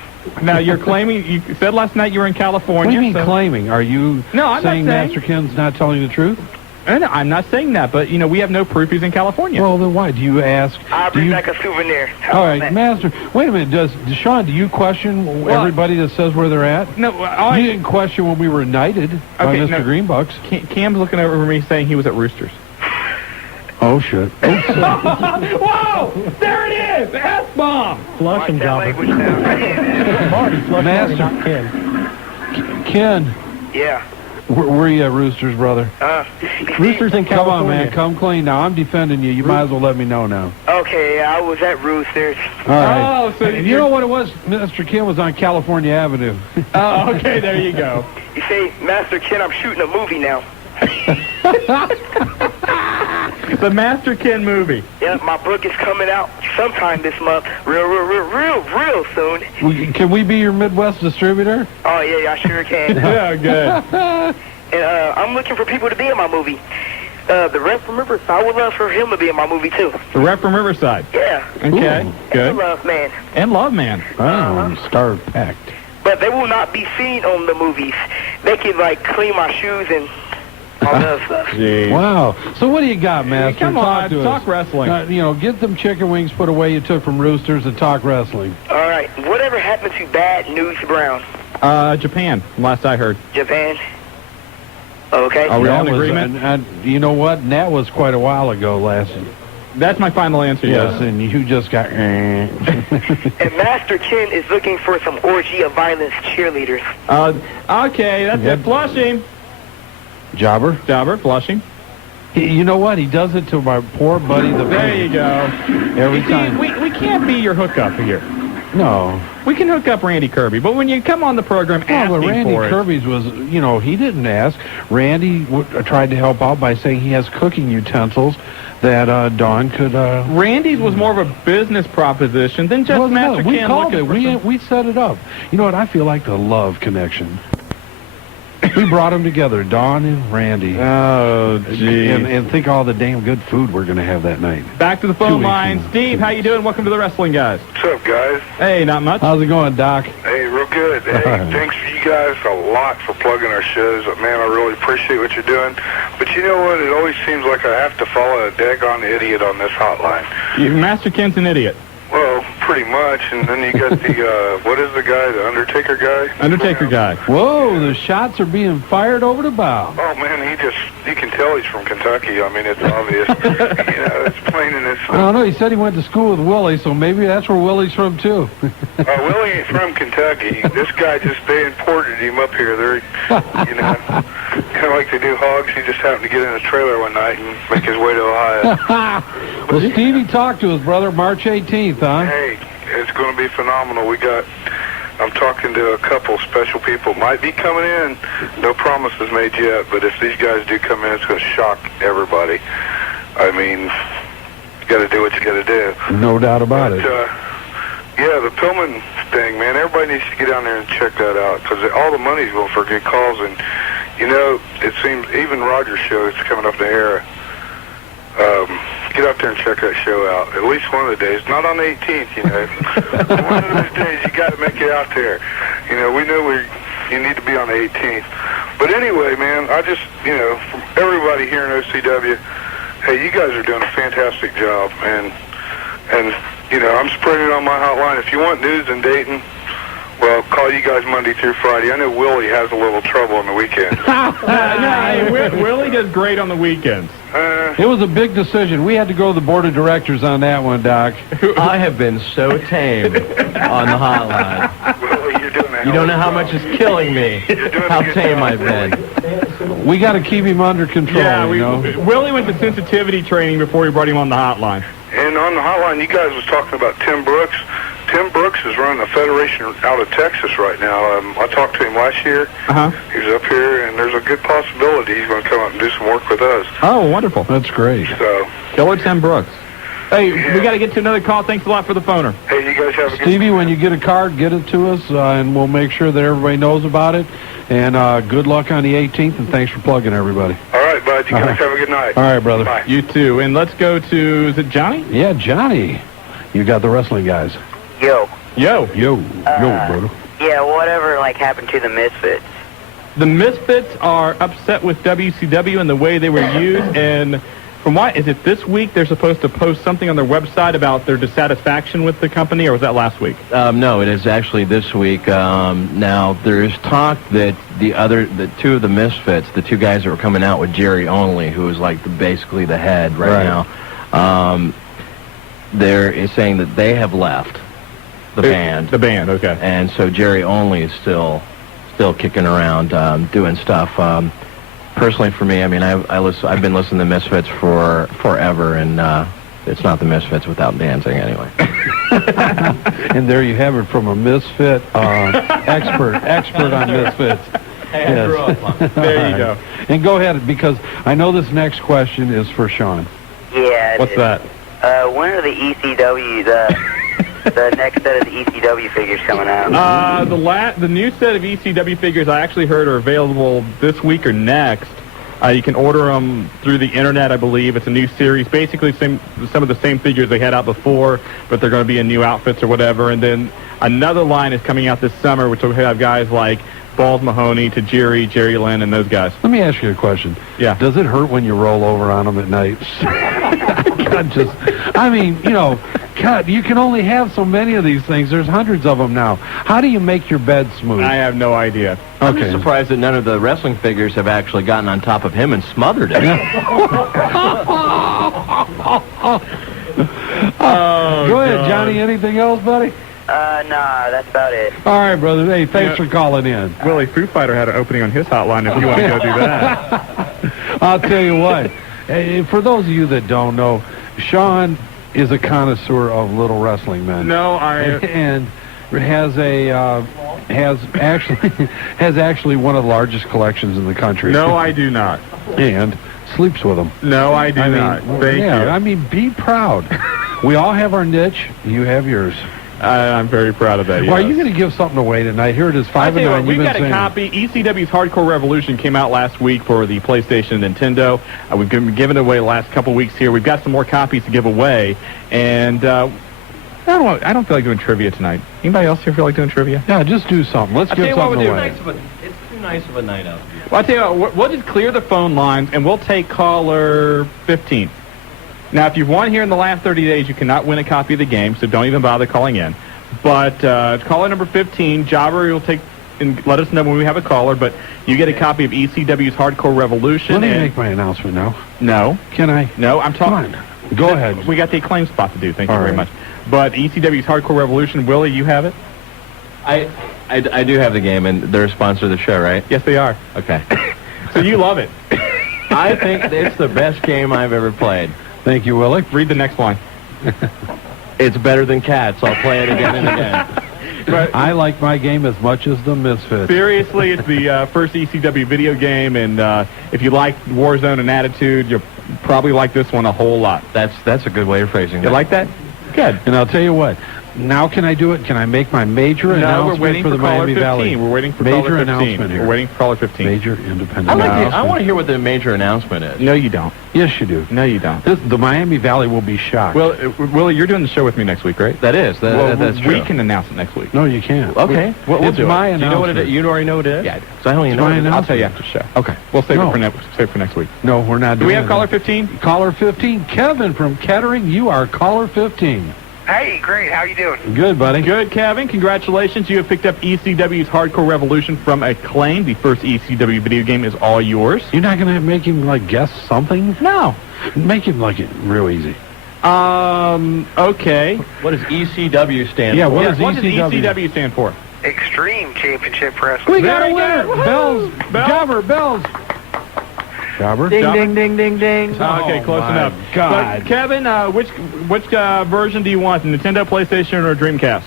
Now, you're claiming, you said last night you were in California. What do you mean claiming? Are you saying Master Ken's not telling the truth? No, I'm not saying that, but, we have no proof he's in California. Well, then why? Do you ask? I'll bring back a souvenir. All right, Master. Wait a minute. Shawn, do you question everybody that says where they're at? No. You didn't question when we were knighted by Mr. Greenbucks. Cam's looking over me saying he was at Roosters. Oh, shit. Whoa! There it is! S-bomb! Flush him, Jobber. Marty, flush Marty, not Ken. Ken. Yeah. Where you at Roosters, brother? Roosters in California. Come on, man. Come clean now. I'm defending you. You might as well let me know now. Okay, I was at Roosters. All right. Oh, so you know what it was? Mr. Ken was on California Avenue. Oh, okay. There you go. You say, Master Ken, I'm shooting a movie now. The Master Ken movie. Yeah, my book is coming out sometime this month. Real soon. Can we be your Midwest distributor? Oh, yeah, I sure can. Yeah, good. And I'm looking for people to be in my movie. The rep from Riverside, I would love for him to be in my movie, too. The rep from Riverside? Yeah. Okay, good. And Love Man. And Love Man. Oh, star-packed. But they will not be seen on the movies. They can, clean my shoes and all that stuff. Jeez. Wow. So what do you got, Master? Come on, talk us. wrestling. Get them chicken wings put away you took from Roosters and talk wrestling. All right. Whatever happened to Bad News Brown? Japan, last I heard. Japan? Okay. Are we all in agreement? And you know what? And that was quite a while ago last year. That's my final answer, yes. And you just got... And Master Ken is looking for some orgy of violence cheerleaders. Okay, that's it. Flushing. Jobber, flushing. You know what? He does it to my poor buddy. There you go. Every time. We can't be your hookup here. No. We can hook up Randy Kirby, but when you come on the program asking but Randy for it... Kirby's was, he didn't ask. Randy tried to help out by saying he has cooking utensils that Dawn could... Randy's was more of a business proposition than just Master Ken. We called it. We set it up. You know what? I feel like the love connection. We brought them together, Dawn and Randy. Oh, gee. And think all the damn good food we're going to have that night. Back to the phone line. Steve, how you doing? Welcome to the Wrestling Guys. What's up, guys? Hey, not much. How's it going, Doc? Hey, real good. Hey, thanks for you guys a lot for plugging our shows. Man, I really appreciate what you're doing. But you know what? It always seems like I have to follow a daggone idiot on this hotline. Master Ken's an idiot. Well, pretty much. And then you got the, what is the guy, the Undertaker guy? Undertaker guy. Whoa, the shots are being fired over the bow. Oh, man, you can tell he's from Kentucky. I mean, it's obvious. It's plain in this. I don't know. He said he went to school with Willie, so maybe that's where Willie's from, too. Willie ain't from Kentucky. This guy they imported him up here. They're, kind of like they do hogs. He just happened to get in a trailer one night and make his way to Ohio. Well, Stevie talked to his brother March 18th, huh? Hey, it's going to be phenomenal. I'm talking to a couple special people. Might be coming in. No promises made yet, but if these guys do come in, it's going to shock everybody. I mean, you got to do what you got to do. No doubt about it. Yeah, the Pillman thing, man, everybody needs to get down there and check that out because all the money's going for good calls. And, it seems even Roger's show is coming up the air. Get out there and check that show out. At least one of the days. Not on the 18th, One of those days, you got to make it out there. We know you need to be on the 18th. But anyway, man, I just, from everybody here in OCW, hey, you guys are doing a fantastic job, and I'm spreading it on my hotline. If you want news in Dayton, well, call you guys Monday through Friday. I know Willie has a little trouble on the weekends. Willie does great on the weekends. It was a big decision. We had to go to the board of directors on that one, Doc. I have been so tame on the hotline. Willie, you're doing that. You don't know how much is killing me. How tame I've been. We got to keep him under control. Yeah, Willie went to sensitivity training before we brought him on the hotline. And on the hotline, you guys was talking about Tim Brooks. Tim Brooks is running a federation out of Texas right now. I talked to him last year. He's up here, and there's a good possibility he's going to come up and do some work with us. Oh, wonderful. That's great. So, Killer Tim Brooks. Hey, we got to get to another call. Thanks a lot for the phoner. Hey, you guys have a good Stevie, when you get a card, get it to us, and we'll make sure that everybody knows about it. And good luck on the 18th, and thanks for plugging everybody. All right, bud. You guys have a good night. All right, brother. Bye. You too. And let's go to, is it Johnny? Yeah, Johnny. You got the wrestling guys. Yo. Yo, brother. Yeah, whatever, happened to the Misfits? The Misfits are upset with WCW and the way they were used, and from what, is it this week they're supposed to post something on their website about their dissatisfaction with the company, or was that last week? No, it is actually this week. Now, there is talk that the two of the Misfits, the two guys that were coming out with Jerry Only, who is basically the head right now, they're saying that they have left. The band, okay. And so Jerry Only is still kicking around, doing stuff. Personally, for me, I mean, I've been listening to Misfits for forever, and it's not the Misfits without dancing, anyway. And there you have it from a Misfit expert on Misfits. Hey, I grew up on it. There you go. And go ahead, because I know this next question is for Shawn. Yeah. What's that? When are the ECW, the next set of the ECW figures coming out? The new set of ECW figures I actually heard are available this week or next. You can order them through the internet, I believe. It's a new series, basically some of the same figures they had out before, but they're going to be in new outfits or whatever. And then another line is coming out this summer, which will have guys like Balls Mahoney, Tajiri, Jerry Lynn, and those guys. Let me ask you a question. Yeah. Does it hurt when you roll over on them at night? God, you can only have so many of these things. There's hundreds of them now. How do you make your bed smooth? I have no idea. I'm just surprised that none of the wrestling figures have actually gotten on top of him and smothered it. Go ahead, Johnny. Anything else, buddy? Nah, that's about it. All right, brother. Hey, thanks for calling in. Willie Foo Fighter had an opening on his hotline if you want to go do that. I'll tell you what. Hey, for those of you that don't know, Shawn is a connoisseur of little wrestling men. No, and has actually one of the largest collections in the country. No, I do not. And sleeps with them. No, I do not. Thank you. I mean, be proud. We all have our niche. You have yours. I'm very proud of that. Well, are you going to give something away tonight? Here it is, 5 and 9. We've got a copy. ECW's Hardcore Revolution came out last week for the PlayStation and Nintendo. We've been giving it away the last couple weeks here. We've got some more copies to give away, and I don't feel like doing trivia tonight. Anybody else here feel like doing trivia? Yeah, just do something. Let's give something away. It's too nice of a night out. Well, I'll tell you what, we'll just clear the phone lines, and we'll take caller 15. Now, if you've won here in the last 30 days, you cannot win a copy of the game, so don't even bother calling in. But caller number 15, Jobber will take and let us know when we have a caller, but you get a copy of ECW's Hardcore Revolution. Let me make my announcement now. No. Can I? No, I'm talking. Go ahead. We got the acclaim spot to do. Thank you very much. But ECW's Hardcore Revolution, Willie, you have it? I do have the game, and they're a sponsor of the show, right? Yes, they are. Okay. So you love it. I think it's the best game I've ever played. Thank you, Willie. Read the next line. It's better than Cats. I'll play it again and again. But I like my game as much as the Misfits. Seriously, it's the first ECW video game, and if you like Warzone and Attitude, you'll probably like this one a whole lot. That's a good way of phrasing it. You like that? Good. And I'll tell you what, Now can I do it? Can I make my major announcement we're waiting for the caller Miami 15. Valley? We're waiting for major caller 15. announcement here. We're waiting for caller 15. Major independent I announcement. want to hear what the major announcement is. No, you don't. Yes, you do. No, you don't. The Miami Valley will be shocked. Well, Willie, you're doing the show with me next week, right? That is. That's true. We can announce it next week. No, you can't. Okay. We'll it's do my it. announcement. Do you know what it is? You already know what it is? Yeah, I do. So I don't even know what it is. I'll tell you after the show. Okay. We'll save it for next week. No, we're not Do doing we have that. caller 15? Caller 15. Kevin from Kettering, you are caller 15. Hey, great. How you doing? Good, buddy. Good, Kevin. Congratulations. You have picked up ECW's Hardcore Revolution from Acclaim. The first ECW video game is all yours. You're not going to make him, guess something? No. Make him, it real easy. Okay. What does ECW stand Yeah, for? what does ECW stand for? Extreme Championship Wrestling. We got Very a winner. good. Bells. Jobber, bells. Jobber. Ding, ding, ding, ding. Okay, close enough. God. But Kevin, which version do you want? The Nintendo, PlayStation, or Dreamcast?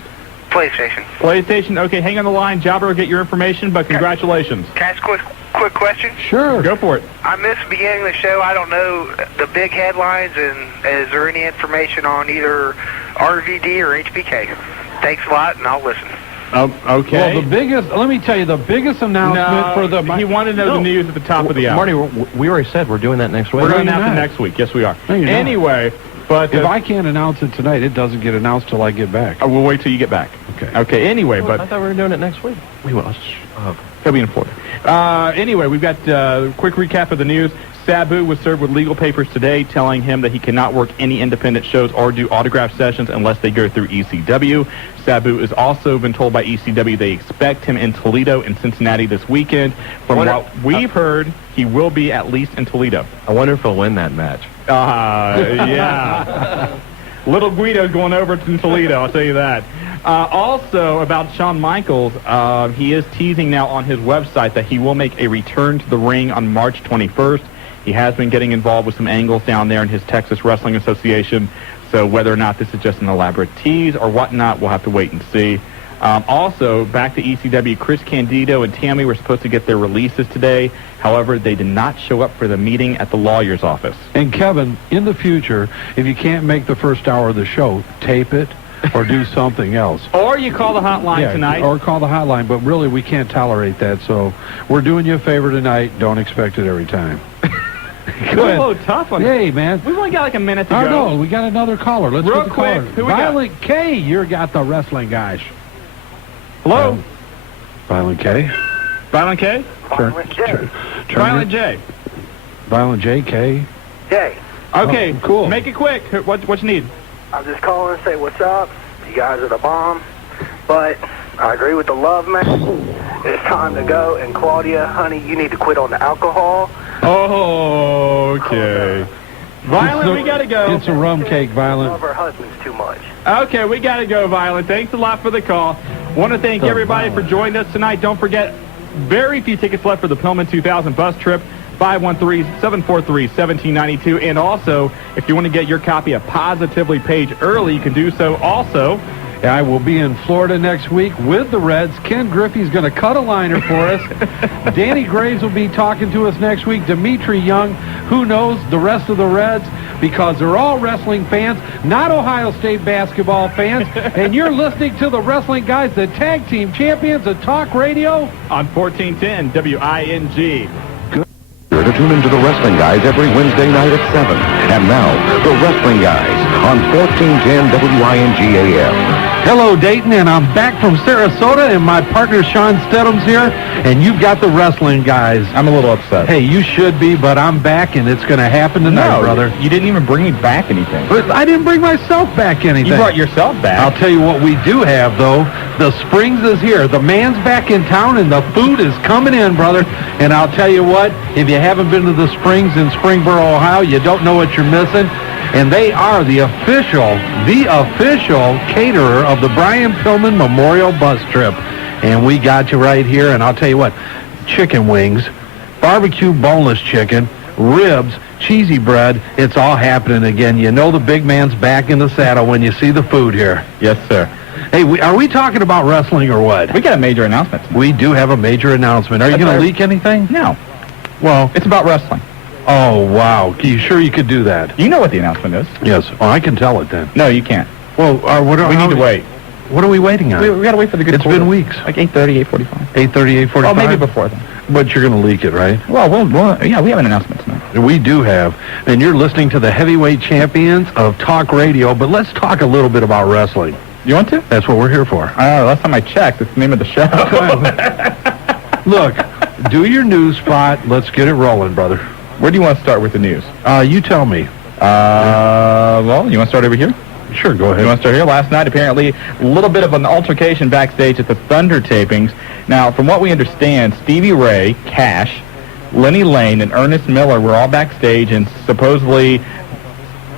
PlayStation. PlayStation. Okay, hang on the line. Jobber will get your information, but congratulations. Can I ask a quick question? Sure. Go for it. I missed the beginning of the show. I don't know the big headlines, and is there any information on either RVD or HBK? Thanks a lot, and I'll listen. Okay. Well, let me tell you, the biggest announcement for the... He wanted to know the news at the top of the hour. Marty, we already said we're doing that next week. We're going to announce it next week. Yes, we are. No, you're not. Anyway, but... If I can't announce it tonight, it doesn't get announced till I get back. We'll wait till you get back. Okay. Okay, anyway, Well, but... I thought we were doing it next week. We will. He'll be in Florida. Anyway, we've got a quick recap of the news. Sabu was served with legal papers today telling him that he cannot work any independent shows or do autograph sessions unless they go through ECW. Sabu has also been told by ECW they expect him in Toledo and Cincinnati this weekend. From what we've heard, he will be at least in Toledo. I wonder if he'll win that match. Yeah. Little Guido's going over to Toledo, I'll tell you that. Also, about Shawn Michaels, he is teasing now on his website that he will make a return to the ring on March 21st. He has been getting involved with some angles down there in his Texas Wrestling Association, so whether or not this is just an elaborate tease or whatnot, we'll have to wait and see. Also, back to ECW, Chris Candido and Tammy were supposed to get their releases today. However, they did not show up for the meeting at the lawyer's office. And Kevin, in the future, if you can't make the first hour of the show, tape it or do something else. Or you call the hotline tonight. Or call the hotline, but really we can't tolerate that, so we're doing you a favor tonight. Don't expect it every time. Go ahead. A little tough on Hey, man. We've only got like a minute to go. No, we got another caller. Let's Real get the quick, caller. who we got? Violent K, you got the wrestling guys. Hello? Violent K? Violent K? Violent J. Violent J. Violent J, K? Jay. Okay, cool. Make it quick. What you need? I'm just calling to say what's up. You guys are the bomb. But I agree with the love, man. It's time to go. And Claudia, honey, you need to quit on the alcohol. Okay. Violent, we got to go. It's a rum cake, Violent. Love her husbands too much. Okay, we got to go, Violent. Thanks a lot for the call. Want to thank everybody for joining us tonight. Don't forget, very few tickets left for the Pillman 2000 bus trip. 513-743-1792. And also, if you want to get your copy of Positively Page early, you can do so also. I will be in Florida next week with the Reds. Ken Griffey's going to cut a liner for us. Danny Graves will be talking to us next week. Dimitri Young, who knows the rest of the Reds, because they're all wrestling fans, not Ohio State basketball fans. And you're listening to the Wrestling Guys, the tag team champions of talk radio on 1410 WING. To tune into the Wrestling Guys every Wednesday night at 7. And now, the Wrestling Guys on 1410 WING AM. Hello, Dayton, and I'm back from Sarasota, and my partner Shawn Stedham's here, and you've got the Wrestling Guys. I'm a little upset. Hey, you should be, but I'm back, and it's going to happen tonight, brother. You didn't even bring me back anything. But I didn't bring myself back anything. You brought yourself back. I'll tell you what we do have, though. The Springs is here. The man's back in town, and the food is coming in, brother. And I'll tell you what, if you haven't been to the Springs in Springboro, Ohio, you don't know what you're missing. And they are the official caterer of the Brian Pillman Memorial Bus Trip. And we got you right here, and I'll tell you what, chicken wings, barbecue boneless chicken, ribs, cheesy bread, it's all happening again. You know the big man's back in the saddle when you see the food here. Yes, sir. Hey, are we talking about wrestling or what? We got a major announcement tonight. We do have a major announcement. Are you going to leak anything? No. Well, it's about wrestling. Oh, wow. Are you sure you could do that? You know what the announcement is. Yes. Oh, I can tell it then. No, you can't. Well, we need to wait. What are we waiting on? We got to wait for the good It's quarter. been weeks. Like 8:30, 8:45. 8:30, 8:45? Oh, maybe before then. But you're going to leak it, right? Well, yeah, we have an announcement tonight. We do have. And you're listening to the heavyweight champions of talk radio, but let's talk a little bit about wrestling. You want to? That's what we're here for. Last time I checked, it's the name of the show. Look, do your news spot. Let's get it rolling, brother. Where do you want to start with the news? You tell me. Well, you want to start over here? Sure, go ahead. You want to start here? Last night, apparently, a little bit of an altercation backstage at the Thunder tapings. Now, from what we understand, Stevie Ray, Cash, Lenny Lane, and Ernest Miller were all backstage, and supposedly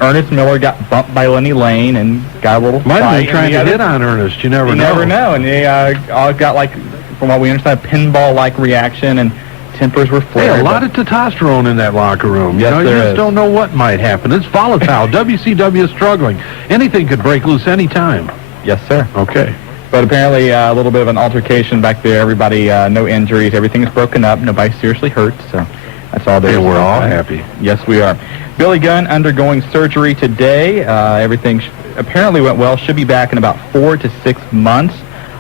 Ernest Miller got bumped by Lenny Lane and got a little Might have fight. been trying to hit on Ernest. You never know. You never know. And they all got, like, from what we understand, a pinball-like reaction, and tempers were flared. Hey, a lot of testosterone in that locker room. Yes, you there just is. don't know what might happen. It's volatile. WCW is struggling. Anything could break loose any time. Yes, sir. Okay. But apparently a little bit of an altercation back there. Everybody, no injuries. Everything is broken up. Nobody seriously hurt. So that's all there is. And we're all happy. Yes, we are. Billy Gunn undergoing surgery today. Everything apparently went well. Should be back in about 4 to 6 months.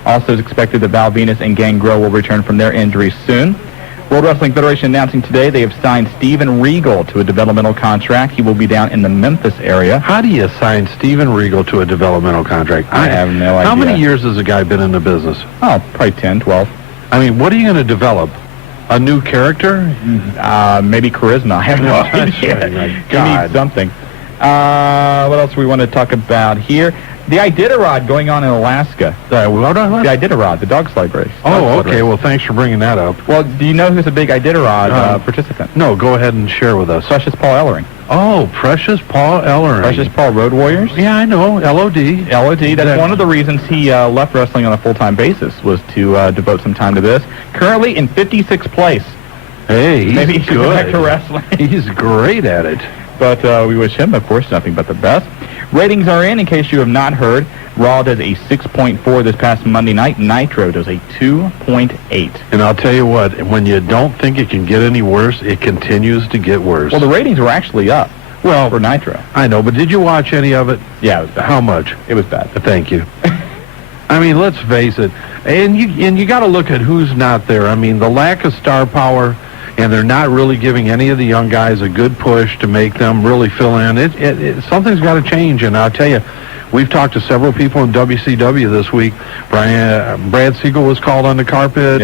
Also is expected that Val Venus and Gangrel will return from their injuries soon. World Wrestling Federation announcing today they have signed Steven Regal to a developmental contract. He will be down in the Memphis area. How do you sign Steven Regal to a developmental contract? I have no idea. How many years has a guy been in the business? Oh, probably 10, 12. I mean, what are you going to develop? A new character? Maybe charisma. I have no idea. Oh, my You God. need something. What else we want to talk about here? The Iditarod going on in Alaska. What? The Iditarod, the dog sled race. Oh, okay. Well, thanks for bringing that up. Well, do you know who's a big Iditarod participant? No, go ahead and share with us. Precious Paul Ellering. Oh, Precious Paul Ellering. Precious Paul Road Warriors? Yeah, I know. LOD. LOD. That's one of the reasons he left wrestling on a full-time basis, was to devote some time to this. Currently in 56th place. Hey, he's Maybe he should good. go back to wrestling. He's great at it. But we wish him, of course, nothing but the best. Ratings are in case you have not heard. Raw does a 6.4 this past Monday night. Nitro does a 2.8. And I'll tell you what, when you don't think it can get any worse, it continues to get worse. Well, the ratings were actually up. Well, for Nitro. I know, but did you watch any of it? Yeah, it was bad. How much? It was bad. Thank you. I mean, let's face it. And you got to look at who's not there. I mean, the lack of star power, and they're not really giving any of the young guys a good push to make them really fill in. Something's got to change, and I'll tell you, we've talked to several people in WCW this week. Brad Siegel was called on the carpet,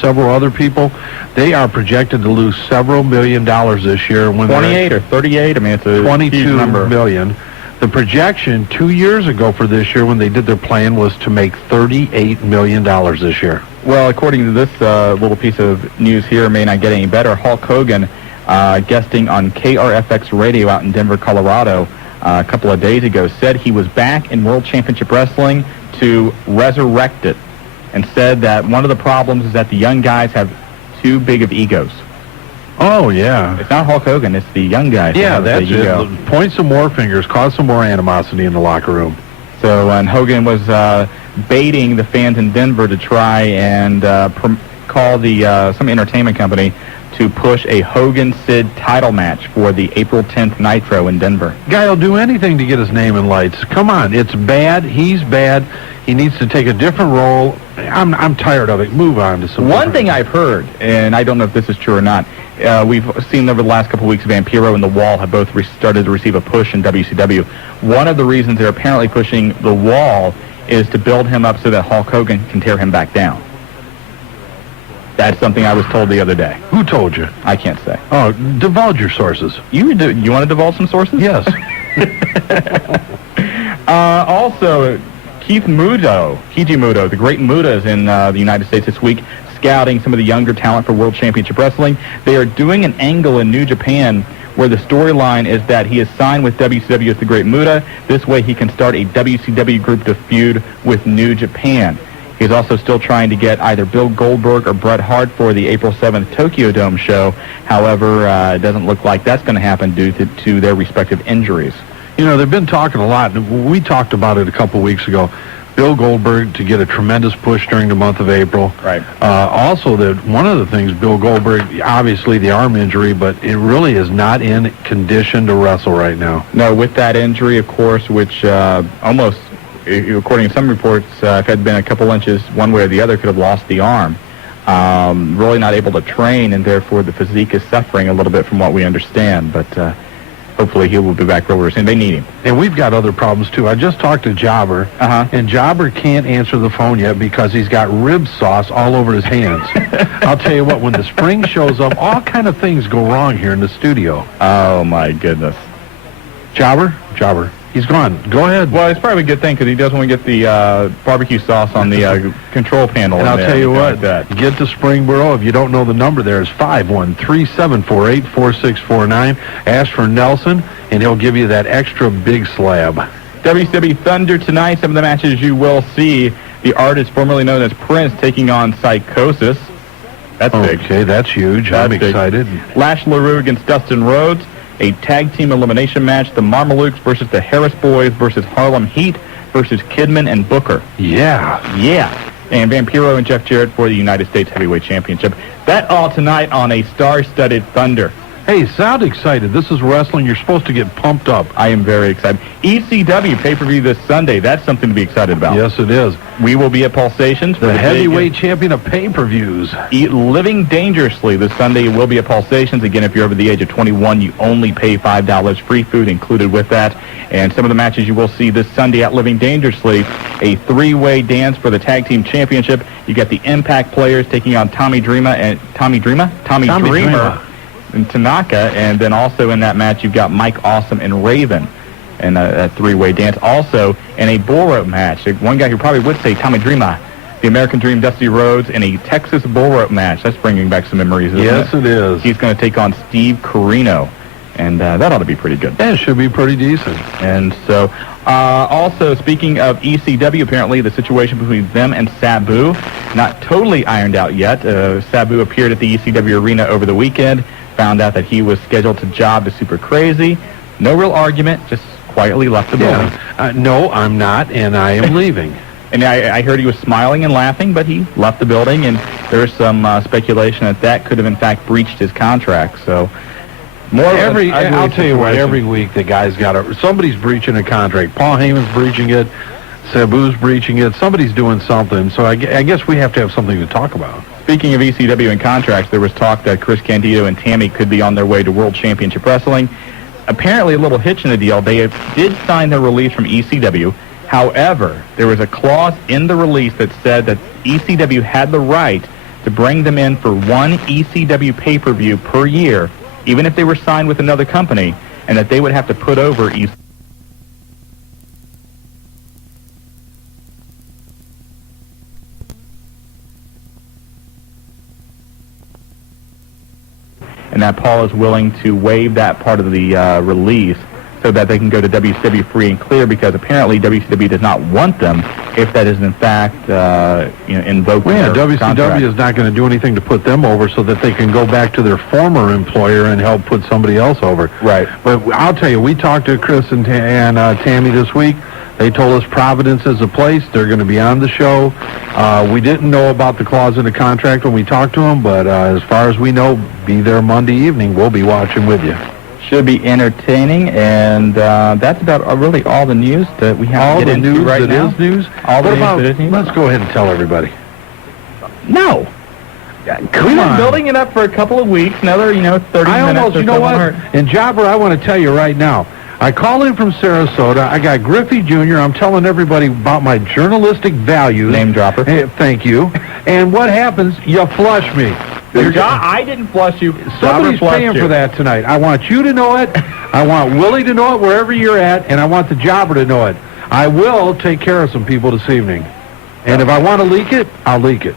several other people. They are projected to lose several $1 million this year. When 28 or 38, I mean, it's a 22 huge number. million. The projection 2 years ago for this year when they did their plan was to make $38 million this year. Well, according to this little piece of news here, it may not get any better. Hulk Hogan, guesting on KRFX Radio out in Denver, Colorado, a couple of days ago, said he was back in World Championship Wrestling to resurrect it, and said that one of the problems is that the young guys have too big of egos. Oh, yeah. It's not Hulk Hogan, it's the young guys. Yeah, that have a that's big ego. it. Point some more fingers, cause some more animosity in the locker room. So, and Hogan was baiting the fans in Denver to try and call the some entertainment company to push a Hogan-Sid title match for the April 10th Nitro in Denver. Guy will do anything to get his name in lights. Come on, it's bad. He's bad. He needs to take a different role. I'm tired of it. Move on to some. One thing I've heard, and I don't know if this is true or not, we've seen over the last couple of weeks, Vampiro and The Wall have both started to receive a push in WCW. One of the reasons they're apparently pushing The Wall is to build him up so that Hulk Hogan can tear him back down. That's something I was told the other day. Who told you? I can't say. Oh, divulge your sources. You want to divulge some sources? Yes. Also, Keiji Muto, the great Muta, is in the United States this week, scouting some of the younger talent for World Championship Wrestling. They are doing an angle in New Japan where the storyline is that he is signed with WCW as the Great Muta. This way he can start a WCW group to feud with New Japan. He's also still trying to get either Bill Goldberg or Bret Hart for the April 7th Tokyo Dome show. However, it doesn't look like that's going to happen due to their respective injuries. You know, they've been talking a lot. We talked about it a couple weeks ago. Bill Goldberg to get a tremendous push during the month of April. Right. Also, one of the things, Bill Goldberg, obviously the arm injury, but it really is not in condition to wrestle right now. No, with that injury, of course, which almost according to some reports, if it had been a couple inches one way or the other, could have lost the arm. Really not able to train, and therefore the physique is suffering a little bit from what we understand. But hopefully he will be back real soon. They need him. And we've got other problems, too. I just talked to Jobber, and Jobber can't answer the phone yet because he's got rib sauce all over his hands. I'll tell you what, when the spring shows up, all kind of things go wrong here in the studio. Oh, my goodness. Jobber, he's gone. Go ahead. Well, it's probably a good thing because he doesn't want to get the barbecue sauce on the control panel. And I'll tell you what, like get to Springboro. If you don't know the number there, it's 513-748-4649. Ask for Nelson, and he'll give you that extra big slab. WCW Thunder tonight. Some of the matches you will see. The artist formerly known as Prince taking on Psychosis. That's big. Okay, that's huge. I'm excited. Lash LaRue against Dustin Rhodes. A tag team elimination match. The Marmalukes versus the Harris Boys versus Harlem Heat versus Kidman and Booker. Yeah. And Vampiro and Jeff Jarrett for the United States Heavyweight Championship. That all tonight on a star-studded Thunder. Hey, sound excited. This is wrestling. You're supposed to get pumped up. I am very excited. ECW pay-per-view this Sunday. That's something to be excited about. Yes, it is. We will be at Pulsations. The heavyweight champion of pay-per-views. Living Dangerously this Sunday will be at Pulsations. Again, if you're over the age of 21, you only pay $5. Free food included with that. And some of the matches you will see this Sunday at Living Dangerously, a three-way dance for the Tag Team Championship. You got the Impact players taking on Tommy Dreamer and Tanaka, and then also in that match you've got Mike Awesome and Raven in a three-way dance. Also in a bull rope match, one guy who probably would say Tommy Dreamer, the American Dream, Dusty Rhodes, in a Texas bull rope match. That's bringing back some memories, isn't it? Yes, it is. He's going to take on Steve Carino, and that ought to be pretty good. Yeah, it should be pretty decent. And so, also, speaking of ECW, apparently the situation between them and Sabu, not totally ironed out yet. Sabu appeared at the ECW arena over the weekend, found out that he was scheduled to job to Super Crazy. No real argument, just quietly left the building. No, I'm not, and I am leaving. And I heard he was smiling and laughing, but he left the building, and there's some speculation that could have, in fact, breached his contract. So, I'll tell you what, every week the guy's got somebody's breaching a contract. Paul Heyman's breaching it. Sabu's breaching it. Somebody's doing something. So I guess we have to have something to talk about. Speaking of ECW and contracts, there was talk that Chris Candido and Tammy could be on their way to World Championship Wrestling. Apparently, a little hitch in the deal. They did sign their release from ECW. However, there was a clause in the release that said that ECW had the right to bring them in for one ECW pay-per-view per year, even if they were signed with another company, and that they would have to put over ECW. And that Paul is willing to waive that part of the release so that they can go to WCW free and clear, because apparently WCW does not want them if that is in fact invoked. Well, yeah, WCW contract. is not going to do anything to put them over so that they can go back to their former employer and help put somebody else over. Right. But I'll tell you, we talked to Chris and Tammy this week. They told us Providence is a place. They're going to be on the show. We didn't know about the clause in the contract when we talked to them, but as far as we know, be there Monday evening. We'll be watching with you. Should be entertaining, and that's about really all the news that we have to get into right now. All the news that is news? All the what news about, that is news? Let's go ahead and tell everybody. No. We've been building it up for a couple of weeks. Another, 30 minutes. You know what? And Jobber, I want to tell you right now, I call in from Sarasota. I got Griffey Jr. I'm telling everybody about my journalistic values. Name dropper. Hey, thank you. And what happens? You flush me. I didn't flush you. Somebody's paying for that tonight. I want you to know it. I want Willie to know it wherever you're at, and I want the Jobber to know it. I will take care of some people this evening. And if I want to leak it, I'll leak it.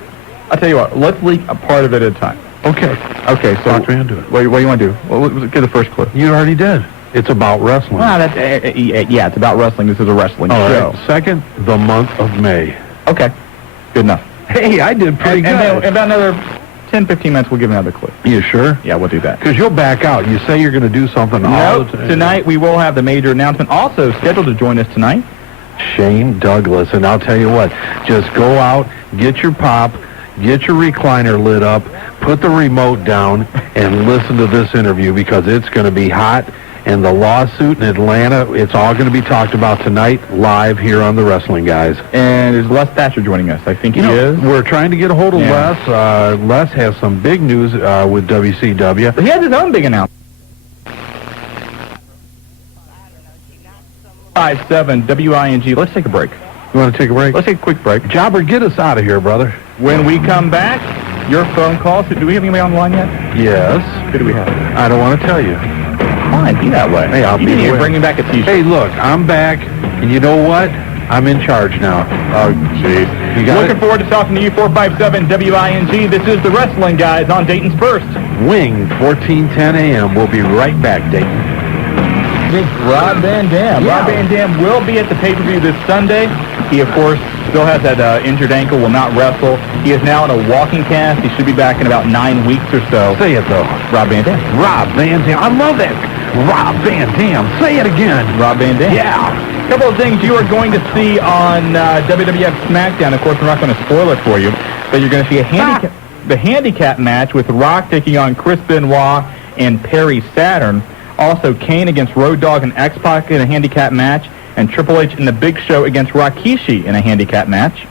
I'll tell you what. Let's leak a part of it at a time. Okay. Okay, so talk me into it. What do you want to do? Well, let's get the first clue. You already did. It's about wrestling. Well, yeah, it's about wrestling. This is a wrestling show. Right. Second, the month of May. Okay. Good enough. Hey, I did pretty good. And in about another 10, 15 minutes, we'll give another clue. You sure? Yeah, we'll do that. Because you'll back out. You say you're going to do something all the time. Tonight we will have the major announcement. Also scheduled to join us tonight, Shane Douglas. And I'll tell you what, just go out, get your pop, get your recliner lit up, put the remote down, and listen to this interview, because it's going to be hot. and the lawsuit in Atlanta. It's all going to be talked about tonight, live here on the Wrestling Guys. And is Les Thatcher joining us? I think he is. We're trying to get a hold of Les. Les has some big news with WCW. He has his own big announcement. 5-7 WING. Let's take a break. You want to take a break? Let's take a quick break. Jobber, get us out of here, brother. When we come back, your phone calls. Do we have anybody on the line yet? Yes. Who do we have? I don't want to tell you. Fine, be that way. Hey, I'll be here. Bring me back a T-shirt. Hey, look, I'm back, and you know what? I'm in charge now. Oh, jeez. Looking forward to talking to you, 457 WING. This is the Wrestling Guys on Dayton's First. Wing, 1410 a.m. We'll be right back, Dayton. It's Rob Van Dam. Yeah. Rob Van Dam will be at the pay-per-view this Sunday. He, of course, still has that injured ankle, will not wrestle. He is now in a walking cast. He should be back in about 9 weeks or so. Say it, though. Rob Van Dam. Rob Van Dam. I love that. Rob Van Dam. Say it again. Rob Van Dam. Yeah. A couple of things you are going to see on WWF SmackDown. Of course, we're not going to spoil it for you, but you're going to see the handicap match with Rock taking on Chris Benoit and Perry Saturn. Also, Kane against Road Dogg and X-Pac in a handicap match, and Triple H and the Big Show against Rikishi in a handicap match.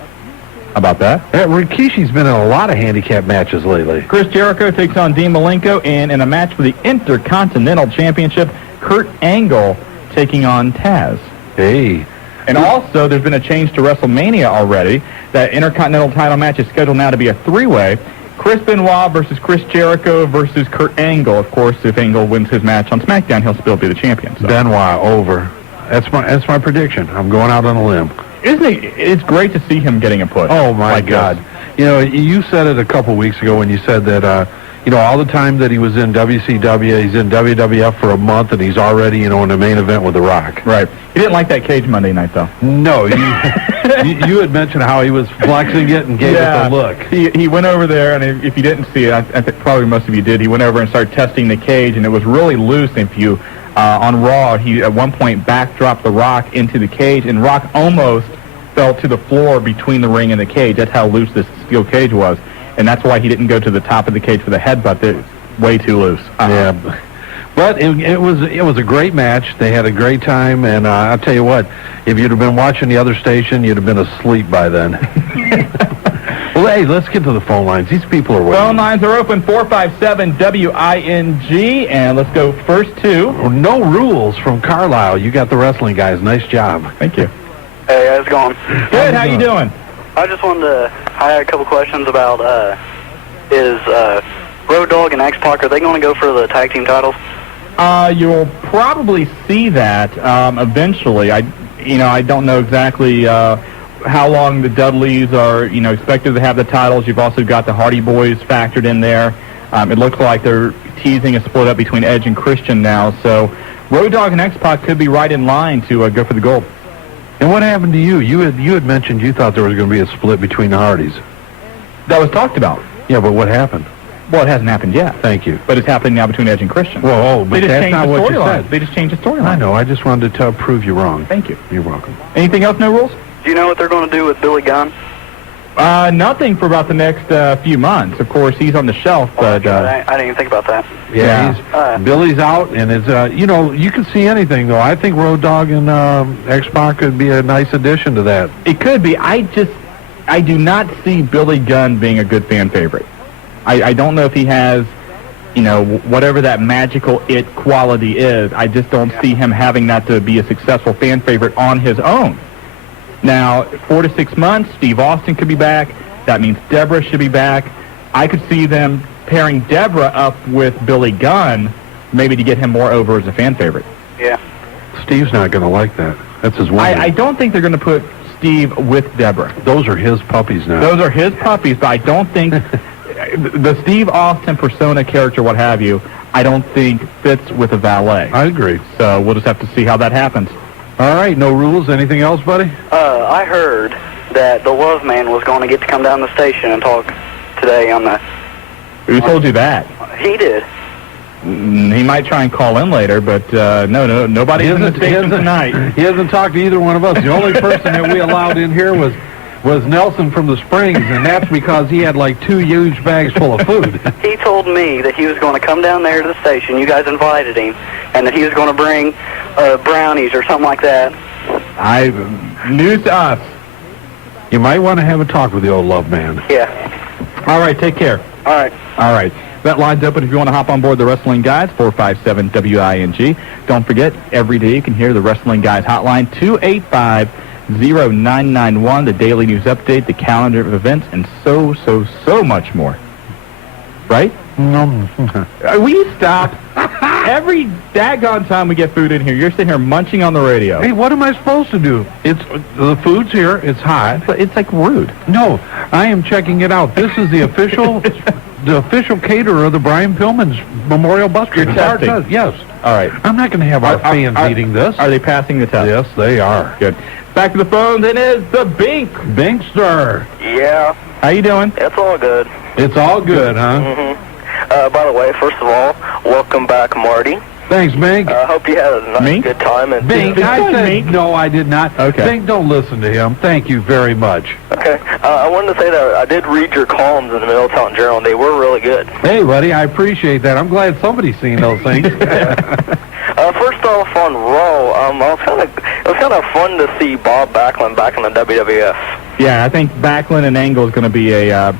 How about that? Rikishi's been in a lot of handicap matches lately. Chris Jericho takes on Dean Malenko, and in a match for the Intercontinental Championship, Kurt Angle taking on Taz. Hey. And also, there's been a change to WrestleMania already. That Intercontinental title match is scheduled now to be a three-way. Chris Benoit versus Chris Jericho versus Kurt Angle. Of course, if Angle wins his match on SmackDown, he'll still be the champion. So. Benoit over. That's my prediction. I'm going out on a limb. Isn't it? It's great to see him getting a push. Oh my God! You know, you said it a couple weeks ago when you said that. All the time that he was in WCW, he's in WWF for a month, and he's already, in a main event with The Rock. Right. He didn't like that cage Monday night, though. No, you had mentioned how he was flexing it and gave it the look. He went over there, and if you didn't see it, I think probably most of you did, he went over and started testing the cage, and it was really loose. If you, on Raw, he at one point backdropped The Rock into the cage, and Rock almost fell to the floor between the ring and the cage. That's how loose this steel cage was. And that's why he didn't go to the top of the cage for the headbutt. It's way too loose. Yeah, but it was a great match. They had a great time, and I'll tell you what, if you'd have been watching the other station, you'd have been asleep by then. Well, hey, let's get to the phone lines. These people are waiting. Phone lines are open, 457 WING, and let's go first to No Rules from Carlisle. You got the Wrestling Guys. Nice job. Thank you. Hey, how's it going? Good. How you doing? I just wanted to. I had a couple questions about is Road Dogg and X-Pac, are they going to go for the tag team titles? You'll probably see that eventually. I don't know exactly how long the Dudleys are, expected to have the titles. You've also got the Hardy Boys factored in there. It looks like they're teasing a split up between Edge and Christian now. So Road Dogg and X-Pac could be right in line to go for the gold. And what happened to you? You had mentioned you thought there was going to be a split between the Hardys. That was talked about. Yeah, but what happened? Well, it hasn't happened yet. Thank you. But it's happening now between Edge and Christian. Well, but that's not what you said. They just changed the storyline. I know. I just wanted to prove you wrong. Thank you. You're welcome. Anything else, No Rules? Do you know what they're going to do with Billy Gunn? Nothing for about the next few months. Of course, he's on the shelf, but... I didn't even think about that. Yeah. Billy's out, and it's, you can see anything, though. I think Road Dogg and X-Pac could be a nice addition to that. It could be. I do not see Billy Gunn being a good fan favorite. I don't know if he has, whatever that magical it quality is. I just don't see him having that to be a successful fan favorite on his own. Now, 4 to 6 months, Steve Austin could be back. That means Deborah should be back. I could see them pairing Deborah up with Billy Gunn, maybe to get him more over as a fan favorite. Yeah. Steve's not going to like that. That's his one. I don't think they're going to put Steve with Deborah. Those are his puppies now. Those are his puppies, but I don't think the Steve Austin persona character, what have you, I don't think fits with a valet. I agree. So we'll just have to see how that happens. All right, No Rules. Anything else, buddy? I heard that the Love Man was going to get to come down the station and talk today on the... Who told you that? He did. He might try and call in later, but nobody's in the station tonight. He hasn't talked to either one of us. The only person that we allowed in here was was Nelson from the Springs, and that's because he had like 2 huge bags full of food. He told me that he was going to come down there to the station. You guys invited him, and that he was going to bring brownies or something like that. News to us. You might want to have a talk with the old love man. Yeah. All right, take care. All right. All right. That line's open if you want to hop on board the Wrestling Guys, 457-WING. Don't forget, every day you can hear the Wrestling Guys hotline, 285-0991, the daily news update, the calendar of events, and so much more. Right? Will you stop? Every daggone time we get food in here, you're sitting here munching on the radio. Hey, what am I supposed to do? The food's here. It's hot. But it's like rude. No, I am checking it out. This is the official caterer of the Brian Pillman's Memorial Bus Trip. You're testing? Yes. All right. I'm not going to have our fans eating this. Are they passing the test? Yes, they are. Good. Back to the phones, it is the Bink. Binkster. Yeah. How you doing? It's all good. It's all good, huh? Mm-hmm. By the way, first of all, welcome back, Marty. Thanks, Bink. I hope you had a nice, good time. And Bink, I said, no, I did not. Okay. Bink, don't listen to him. Thank you very much. Okay. I wanted to say that I did read your columns in the Middletown Journal, and they were really good. Hey, buddy, I appreciate that. I'm glad somebody's seen those things. First off, on Raw, it was kind of fun to see Bob Backlund back in the WWF. Yeah, I think Backlund and Angle is going to be a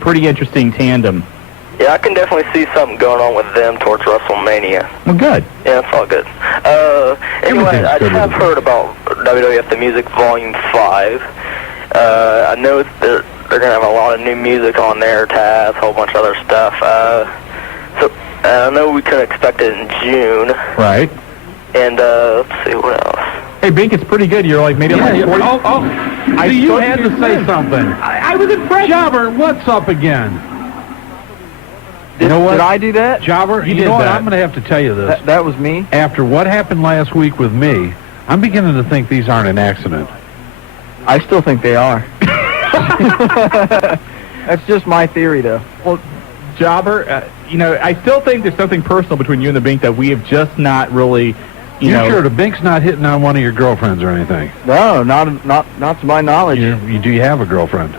pretty interesting tandem. Yeah, I can definitely see something going on with them towards WrestleMania. Well, good. Yeah, it's all good. Anyway, I have heard about WWF The Music Volume 5. I know they're going to have a lot of new music on there, Taz, a whole bunch of other stuff. So I know we could expect it in June. Right. And let's see, what else? Hey, Bink, it's pretty good. You're like maybe like 40. You had to say something. I was impressed. Jobber, what's up again? You know what? Did I do that? Jobber, you know what? I'm going to have to tell you this. That was me? After what happened last week with me, I'm beginning to think these aren't an accident. I still think they are. That's just my theory, though. Well, Jobber, I still think there's something personal between you and the Bink that we have just not really, You're sure the Bink's not hitting on one of your girlfriends or anything? No, not to my knowledge. Do you have a girlfriend?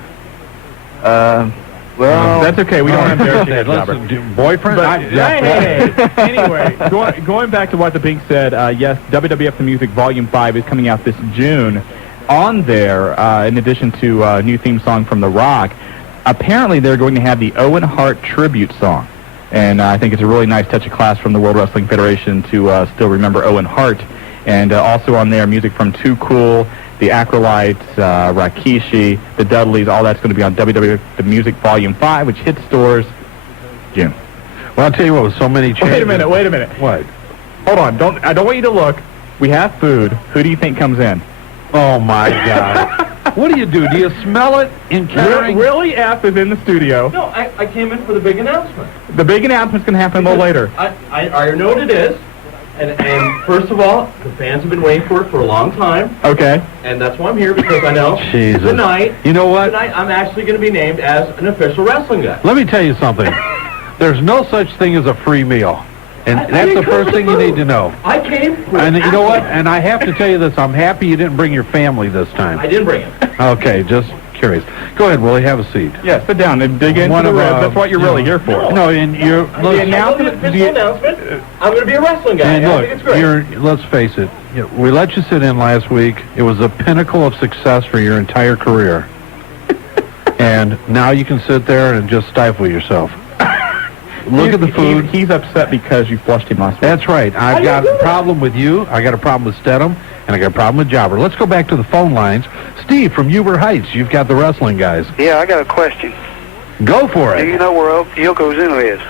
Well, that's okay. We don't want to embarrass you, Jobber. Boyfriend? But, hey. Anyway, going back to what the Bink said, yes, WWF The Music Volume 5 is coming out this June. On there, in addition to a new theme song from The Rock, apparently they're going to have the Owen Hart tribute song. And I think it's a really nice touch of class from the World Wrestling Federation to still remember Owen Hart. And also on there, music from Too Cool, the Acrolytes, Rikishi, the Dudleys, all that's going to be on WWF The Music Volume 5, which hits stores June. Well, I'll tell you what, with so many changes... Wait a minute. What? Hold on. I don't want you to look. We have food. Who do you think comes in? Oh, my God. What do? Do you smell it in catering? Willie F. is in the studio. No, I came in for the big announcement. The big announcement's going to happen a little later. I know what it is. And first of all, the fans have been waiting for it for a long time. Okay. And that's why I'm here, because I know Jesus. Tonight, you know what? Tonight I'm actually going to be named as an official wrestling guy. Let me tell you something. There's no such thing as a free meal. And that's the first thing you need to know. I came for And you know what? And I have to tell you this. I'm happy you didn't bring your family this time. I didn't bring it. Okay, just curious. Go ahead, Willie. Have a seat. Yeah, sit down and dig into the ribs. That's what you're really here for. No, and you're... The announcement, I'm going to be a wrestling guy. And I look, think it's great. let's face it. We let you sit in last week. It was the pinnacle of success for your entire career. And now you can sit there and just stifle yourself. Look at the food. He's upset because you flushed him last week. That's right. I've got a problem with you. I got a problem with Stedham. And I got a problem with Jobber. Let's go back to the phone lines. Steve from Huber Heights, you've got the wrestling guys. Yeah, I got a question. Go for it. Do you know where Yokozuna is?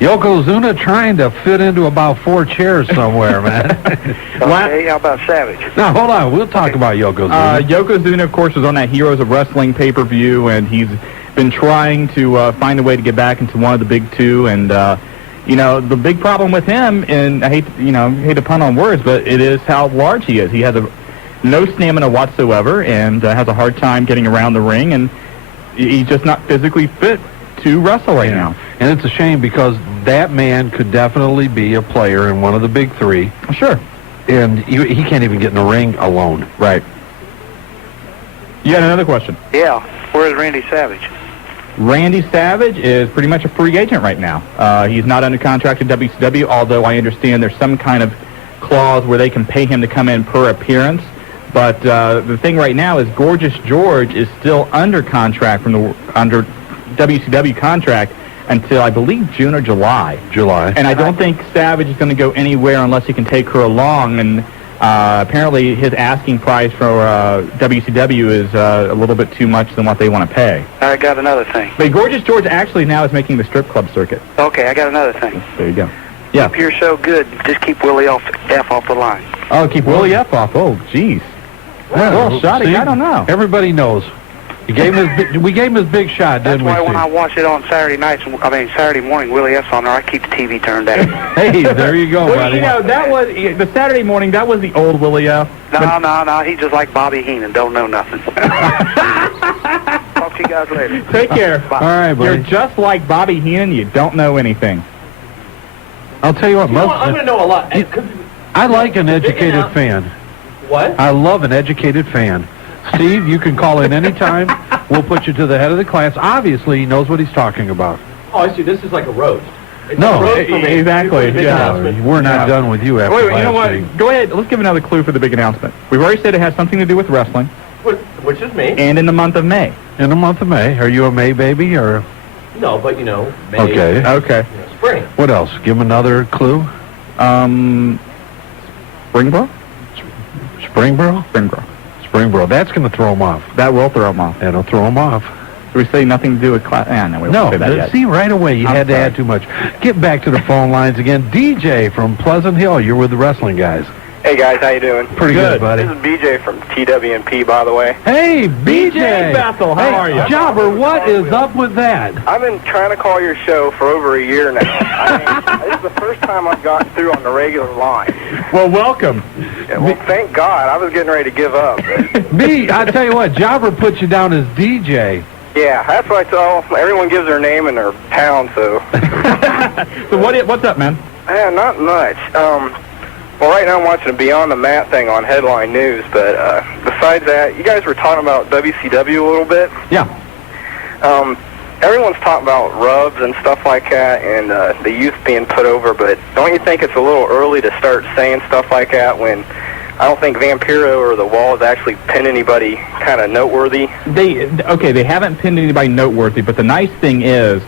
Yokozuna trying to fit into about 4 chairs somewhere, man. Okay, how about Savage? Now, hold on. We'll talk about Yokozuna. Yokozuna, of course, was on that Heroes of Wrestling pay-per-view, and he's been trying to find a way to get back into one of the big two, and the big problem with him, and I hate to pun on words, but it is how large he is. He has no stamina whatsoever, and has a hard time getting around the ring, and he's just not physically fit to wrestle right now. And it's a shame because that man could definitely be a player in one of the big three. Sure. And he can't even get in the ring alone. Right. You got another question? Yeah. Where's Randy Savage? Randy Savage is pretty much a free agent right now. He's not under contract at WCW, although I understand there's some kind of clause where they can pay him to come in per appearance. But the thing right now is Gorgeous George is still under contract under WCW contract until, I believe, June or July. And I don't think Savage is going to go anywhere unless he can take her along. And apparently his asking price for WCW is a little bit too much than what they want to pay. I got another thing. But Gorgeous George actually now is making the strip club circuit. Okay, I got another thing. There you go. Yeah. Keep your show good. Just keep Willie F off the line. Oh, keep Willie F off. Oh, jeez. Well, Shotty, see, I don't know. Everybody knows. We gave him his big shot, didn't we? That's why when I watch it on Saturday morning, Willie F's on there, I keep the TV turned down. Hey, there you go, well, buddy. You know, that was the Saturday morning. That was the old Willie F. No. He's just like Bobby Heenan. Don't know nothing. Talk to you guys later. Take care. Bye. All right, buddy. You're just like Bobby Heenan. You don't know anything. I'll tell you what. I'm going to know a lot. I like an educated fan. What? I love an educated fan. Steve, you can call in anytime. We'll put you to the head of the class. Obviously, he knows what he's talking about. Oh, I see. This is like a roast. It's No, a roast for me. exactly. Yeah, we're not done with you after Wait, you last know what? week. Go ahead. Let's give another clue for the big announcement. We've already said it has something to do with wrestling. Which is me. And in the month of May. In the month of May. Are you a May baby or? No, but you know, May. Okay. Okay. You know, spring. What else? Give him another clue. Springboro? Springboro? Springboro. Springboro. That's going to throw him off. That will throw him off. That'll throw him off. Should we say nothing to do with class? No, we won't say that yet. See, right away, you I'm had to sorry. add too much. Get back to the phone lines again. DJ from Pleasant Hill. You're with the wrestling guys. Hey guys, how you doing? Pretty good, buddy. This is BJ from TWMP, by the way. Hey, BJ Bethel, how are you? Jobber, what is up with that? I've been trying to call your show for over a year now. This is the first time I've gotten through on the regular line. Well, welcome. Yeah, well, thank God. I was getting ready to give up. B, I tell you what, Jobber put you down as DJ. Yeah, that's what I tell. Everyone gives their name and their town, so. So what's up, man? Yeah, not much. Well, right now I'm watching a Beyond the Mat thing on Headline News, but besides that, you guys were talking about WCW a little bit. Yeah. Everyone's talking about rubs and stuff like that and the youth being put over, but don't you think it's a little early to start saying stuff like that when I don't think Vampiro or the Wall has actually pinned anybody kind of noteworthy? They haven't pinned anybody noteworthy, but the nice thing is,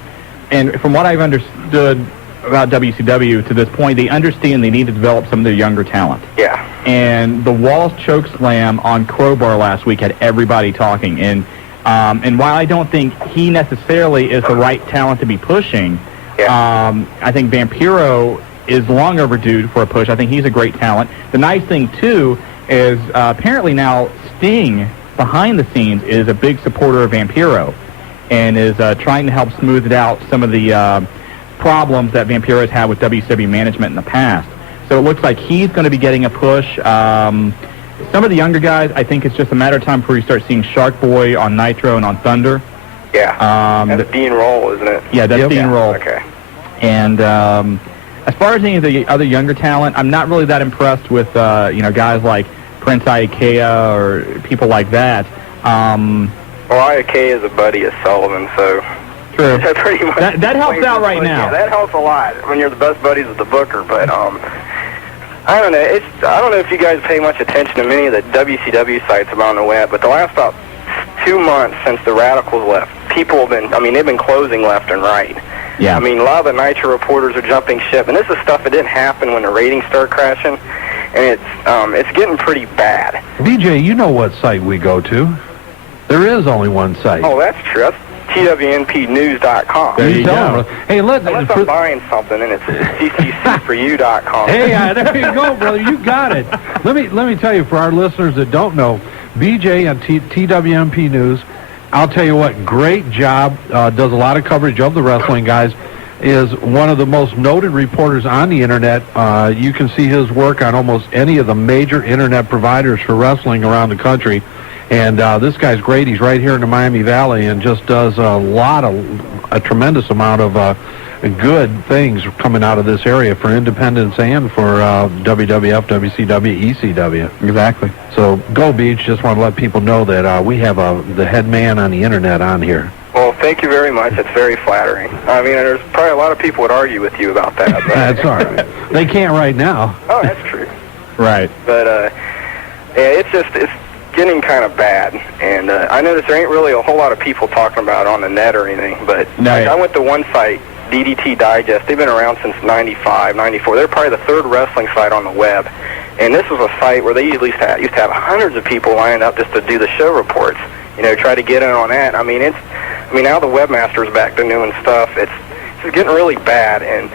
and from what I've understood about WCW to this point, they understand they need to develop some of their younger talent. Yeah. And the Wall's choke slam on Crowbar last week had everybody talking. And while I don't think he necessarily is the right talent to be pushing, I think Vampiro is long overdue for a push. I think he's a great talent. The nice thing, too, is apparently now Sting, behind the scenes, is a big supporter of Vampiro and is trying to help smooth it out some of the problems that Vampiro has had with WCW management in the past. So it looks like he's going to be getting a push. Some of the younger guys, I think it's just a matter of time before you start seeing Shark Boy on Nitro and on Thunder. Yeah. That's Dean Roll, isn't it? Yeah, that's Dean Roll. Okay. And as far as any of the other younger talent, I'm not really that impressed with guys like Prince Iakea or people like that. Well, Iakea is a buddy of Sullivan, so. True. That pretty much that helps out right now. Yeah, that helps a lot when you're the best buddies with the booker. But I don't know. I don't know if you guys pay much attention to many of the WCW sites around the web, but the last about 2 months since the Radicals left, people have been. They've been closing left and right. Yeah. A lot of the Nitro reporters are jumping ship, and this is stuff that didn't happen when the ratings started crashing, and it's getting pretty bad. BJ, you know what site we go to? There is only one site. Oh, that's true. That's TWNPnews.com. There you go. Hey, unless I'm buying something and it's CCCforyou.com. Hey, there you go, brother. You got it. Let me tell you, for our listeners that don't know, BJ on TWMP News, I'll tell you what, great job. Does a lot of coverage of the wrestling guys. Is one of the most noted reporters on the internet. You can see his work on almost any of the major internet providers for wrestling around the country. And this guy's great. He's right here in the Miami Valley and just does a tremendous amount of good things coming out of this area for independents and for WWF, WCW, ECW. Exactly. So go Beach. Just want to let people know that we have the head man on the internet on here. Well, thank you very much. It's very flattering. I mean, there's probably a lot of people would argue with you about that. But That's all right. They can't right now. Oh, that's true. Right. But yeah, it's getting kind of bad, and I noticed there ain't really a whole lot of people talking about it on the net or anything. But I went to one site, DDT Digest. They've been around since '95, '94. They're probably the third wrestling site on the web. And this was a site where they used to have hundreds of people lining up just to do the show reports. You know, try to get in on that. I mean, now the webmaster's back to doing stuff. It's getting really bad, and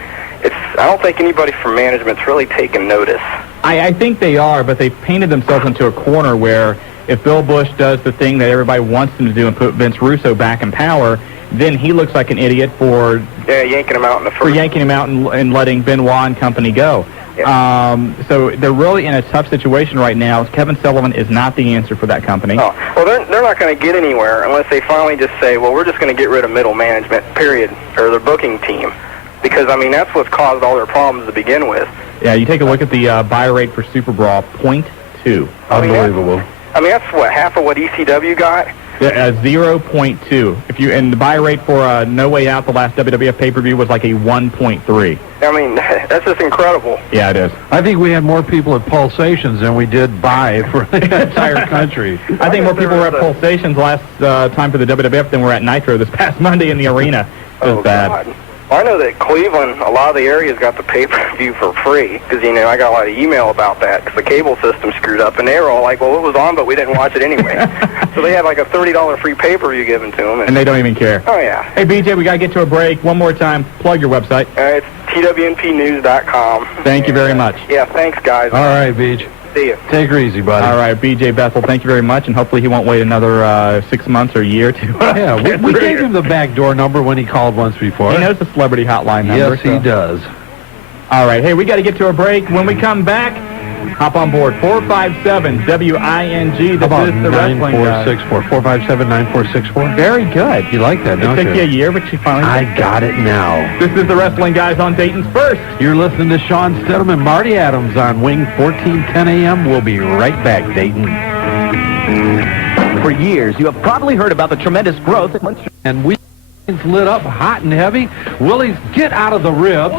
I don't think anybody from management's really taking notice. I think they are, but they've painted themselves into a corner where if Bill Bush does the thing that everybody wants him to do and put Vince Russo back in power, then he looks like an idiot for yanking him out in the first. For yanking him out and letting Benoit and company go. Yeah. So they're really in a tough situation right now. Kevin Sullivan is not the answer for that company. Oh, well, they're not going to get anywhere unless they finally just say, well, we're just going to get rid of middle management, period, or their booking team. Because, I mean, that's what's caused all their problems to begin with. Yeah, you take a look at the buy rate for Super Brawl, 0.2. Unbelievable. I mean, that's what, half of what ECW got? Yeah, 0.2. And the buy rate for No Way Out, the last WWF pay-per-view, was like a 1.3. I mean, that's just incredible. Yeah, it is. I think we had more people at Pulsations than we did buy for the entire country. I think more people were at Pulsations last time for the WWF than were at Nitro this past Monday in the arena. It was bad. God. Well, I know that Cleveland, a lot of the areas got the pay-per-view for free because, you know, I got a lot of email about that because the cable system screwed up, and they were all like, well, it was on, but we didn't watch it anyway. So they had like a $30 free pay-per-view given to them. And they don't even care. Oh, yeah. Hey, BJ, we got to get to a break. One more time, plug your website. It's TWNPnews.com. Thank you very much. Yeah, thanks, guys. All right, Beach. See you. Take her easy, buddy. All right, BJ Bethel, thank you very much, and hopefully he won't wait another 6 months or a year to... Yeah, we gave him the back door number when he called once before. He knows the celebrity hotline number. Yes, he does. All right, hey, we got to get to a break. When we come back, hop on board. 457-WING. This is the Wrestling Guy. 457-9464. Very good. You like that, don't you? It took you a year, but you finally... I got it now. This is the Wrestling Guys on Dayton's First. You're listening to Shawn Stidham and Marty Adams on Wing 1410 AM. We'll be right back, Dayton. For years, you have probably heard about the tremendous growth at Monsoon. And we lit up hot and heavy. Willie's get out of the ribs.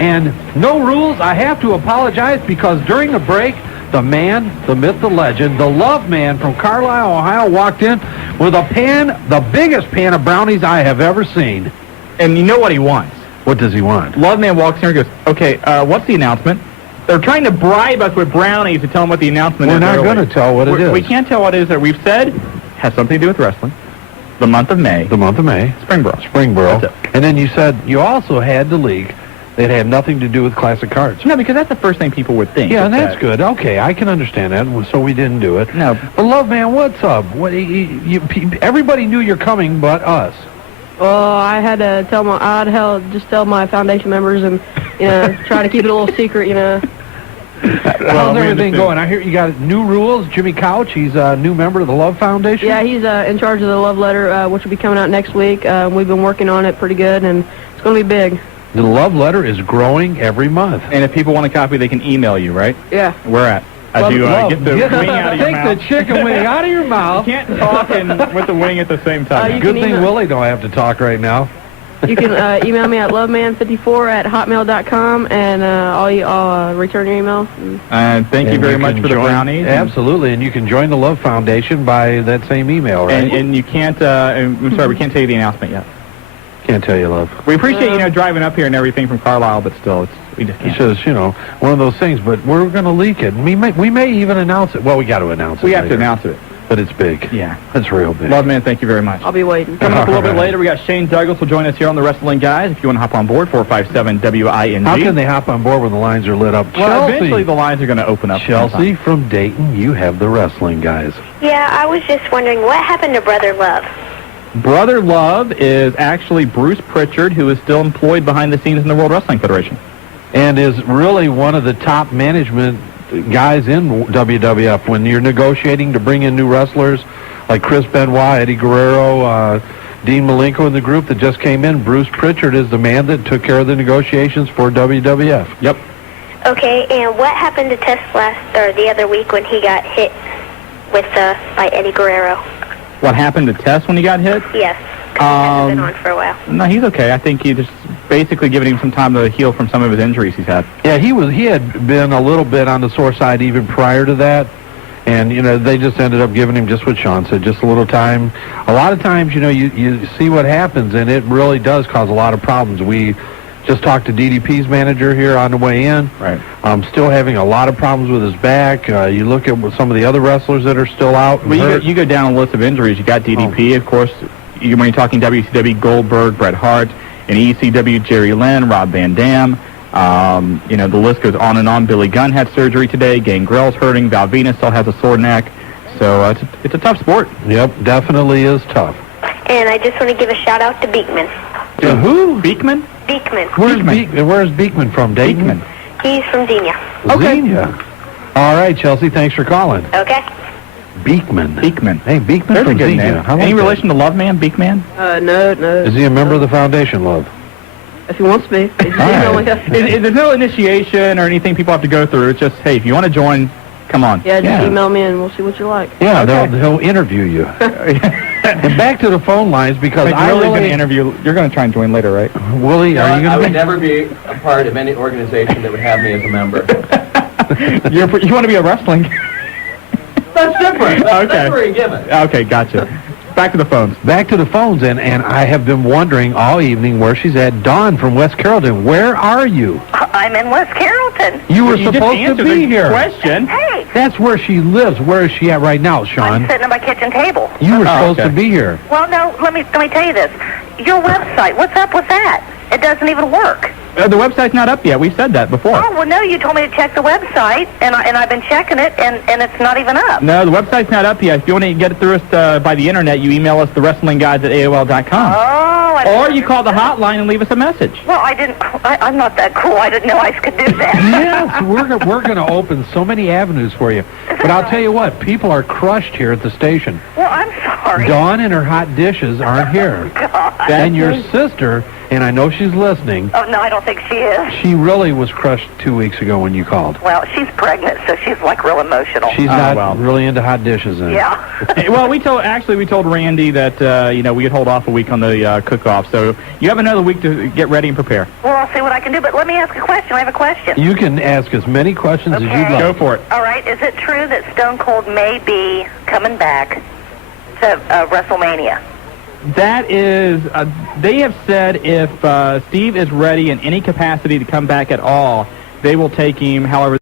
And no rules. I have to apologize because during the break, the man, the myth, the legend, the love man from Carlisle, Ohio, walked in with a pan, the biggest pan of brownies I have ever seen. And you know what he wants. What does he want? Love man walks in and goes, okay, what's the announcement? They're trying to bribe us with brownies to tell them what the announcement is. We're not going to tell what it is. We can't tell what it is that we've said has something to do with wrestling. The month of May. The month of May. Springboro. Springboro. And then you said you also had the league that had nothing to do with classic cards. No, because that's the first thing people would think. Yeah, and that's good. Okay, I can understand that, so we didn't do it. No. But Love Man, what's up? Everybody knew you're coming but us. Well, I had to tell tell my foundation members and, you know, try to keep it a little secret, you know. How's everything going? I hear you got new rules. Jimmy Couch, he's a new member of the Love Foundation. Yeah, he's in charge of the Love Letter, which will be coming out next week. We've been working on it pretty good, and it's going to be big. The Love Letter is growing every month. And if people want a copy, they can email you, right? Yeah. Where at? As you get the wing out of your mouth. Take the chicken wing out of your mouth. You can't talk and with the wing at the same time. Good thing Willie don't have to talk right now. You can email me at loveman54@hotmail.com, and I'll return your email. And thank you very much for the brownies. Absolutely, and you can join the Love Foundation by that same email, right? And you can't, I'm sorry, we can't tell you the announcement yet. Can't tell you, love. We appreciate, driving up here and everything from Carlisle, but still, we just can't. It's just, one of those things, but we're going to leak it. We may even announce it. Well, we got to announce it. We have to announce it. But it's big. Yeah. It's real big. Love man, thank you very much. I'll be waiting. Coming up a little bit later, we got Shane Douglas will join us here on the Wrestling Guys. If you want to hop on board, 457-WING. How can they hop on board when the lines are lit up? Well, Chelsea. eventually the lines are going to open up. Chelsea from Dayton, you have the Wrestling Guys. Yeah, I was just wondering, what happened to Brother Love? Brother Love is actually Bruce Pritchard, who is still employed behind the scenes in the World Wrestling Federation. And is really one of the top management guys in WWF when you're negotiating to bring in new wrestlers like Chris Benoit, Eddie Guerrero, Dean Malenko and the group that just came in. Bruce Pritchard is the man that took care of the negotiations for WWF. Yep. Okay, and what happened to Tess the other week when he got hit with by Eddie Guerrero? What happened to Tess when he got hit? Yes. 'Cause he hasn't been on for a while. No, he's okay. I think he just basically giving him some time to heal from some of his injuries he's had. Yeah, he had been a little bit on the sore side even prior to that. And, they just ended up giving him just what Shawn said, just a little time. A lot of times, you see what happens, and it really does cause a lot of problems. We just talked to DDP's manager here on the way in. Right. Still having a lot of problems with his back. You look at some of the other wrestlers that are still out. Well, you go down a list of injuries. You got DDP, of course. When you're talking WCW, Goldberg, Bret Hart, and ECW, Jerry Lynn, Rob Van Dam. The list goes on and on. Billy Gunn had surgery today. Gangrel's hurting. Val Venus still has a sore neck. So it's a tough sport. Yep, definitely is tough. And I just want to give a shout-out to Beekman. To who? Beekman? Beekman. Where's Beekman from, Dayton? Beekman. He's from Xenia. Xenia. All right, Chelsea, thanks for calling. Okay. Beekman. Hey, Beekman There's from a good Xenia. name. Any relation to Love Man, Beekman? No. Is he a member of the Foundation, Love? If he wants to be. There's no initiation or anything people have to go through. It's just, hey, if you want to join, come on. Yeah, just email me and we'll see what you like. Yeah, they'll interview you. And back to the phone lines, because I'm really going to interview. You're going to try and join later, right? Willie, are you going to? I would never be a part of any organization that would have me as a member. You want to be a wrestling? That's different. Okay. That's where you give it. Okay, gotcha. Back to the phones. And I have been wondering all evening where she's at. Dawn from West Carrollton, where are you? I'm in West Carrollton. You were supposed to be here. Question. Hey. That's where she lives. Where is she at right now, Shawn? I'm sitting at my kitchen table. You were supposed to be here. Well, no, let me tell you this. Your website, what's up with that? It doesn't even work. The website's not up yet. We've said that before. Oh, well, no, you told me to check the website, and I've been checking it, and it's not even up. No, the website's not up yet. If you want to get it through us by the internet, you email us, thewrestlingguys@AOL.com. Oh, or you call the hotline and leave us a message. Well, I'm not that cool. I didn't know I could do that. Yes, we're going to open so many avenues for you. But I'll tell you what, people are crushed here at the station. Well, I'm sorry. Dawn and her hot dishes aren't here. God. And your sister, and I know she's listening. Oh, no, I don't think she is. She really was crushed 2 weeks ago when you called. Well, she's pregnant, so she's like real emotional. She's not really into hot dishes then. Yeah. Well, we told Randy that we could hold off a week on the cook-off, so you have another week to get ready and prepare. Well, I'll see what I can do, but let me ask a question. I have a question. You can ask as many questions as you'd like. Go for it. All right. Is it true that Stone Cold may be coming back to WrestleMania? That is, they have said if Steve is ready in any capacity to come back at all, they will take him however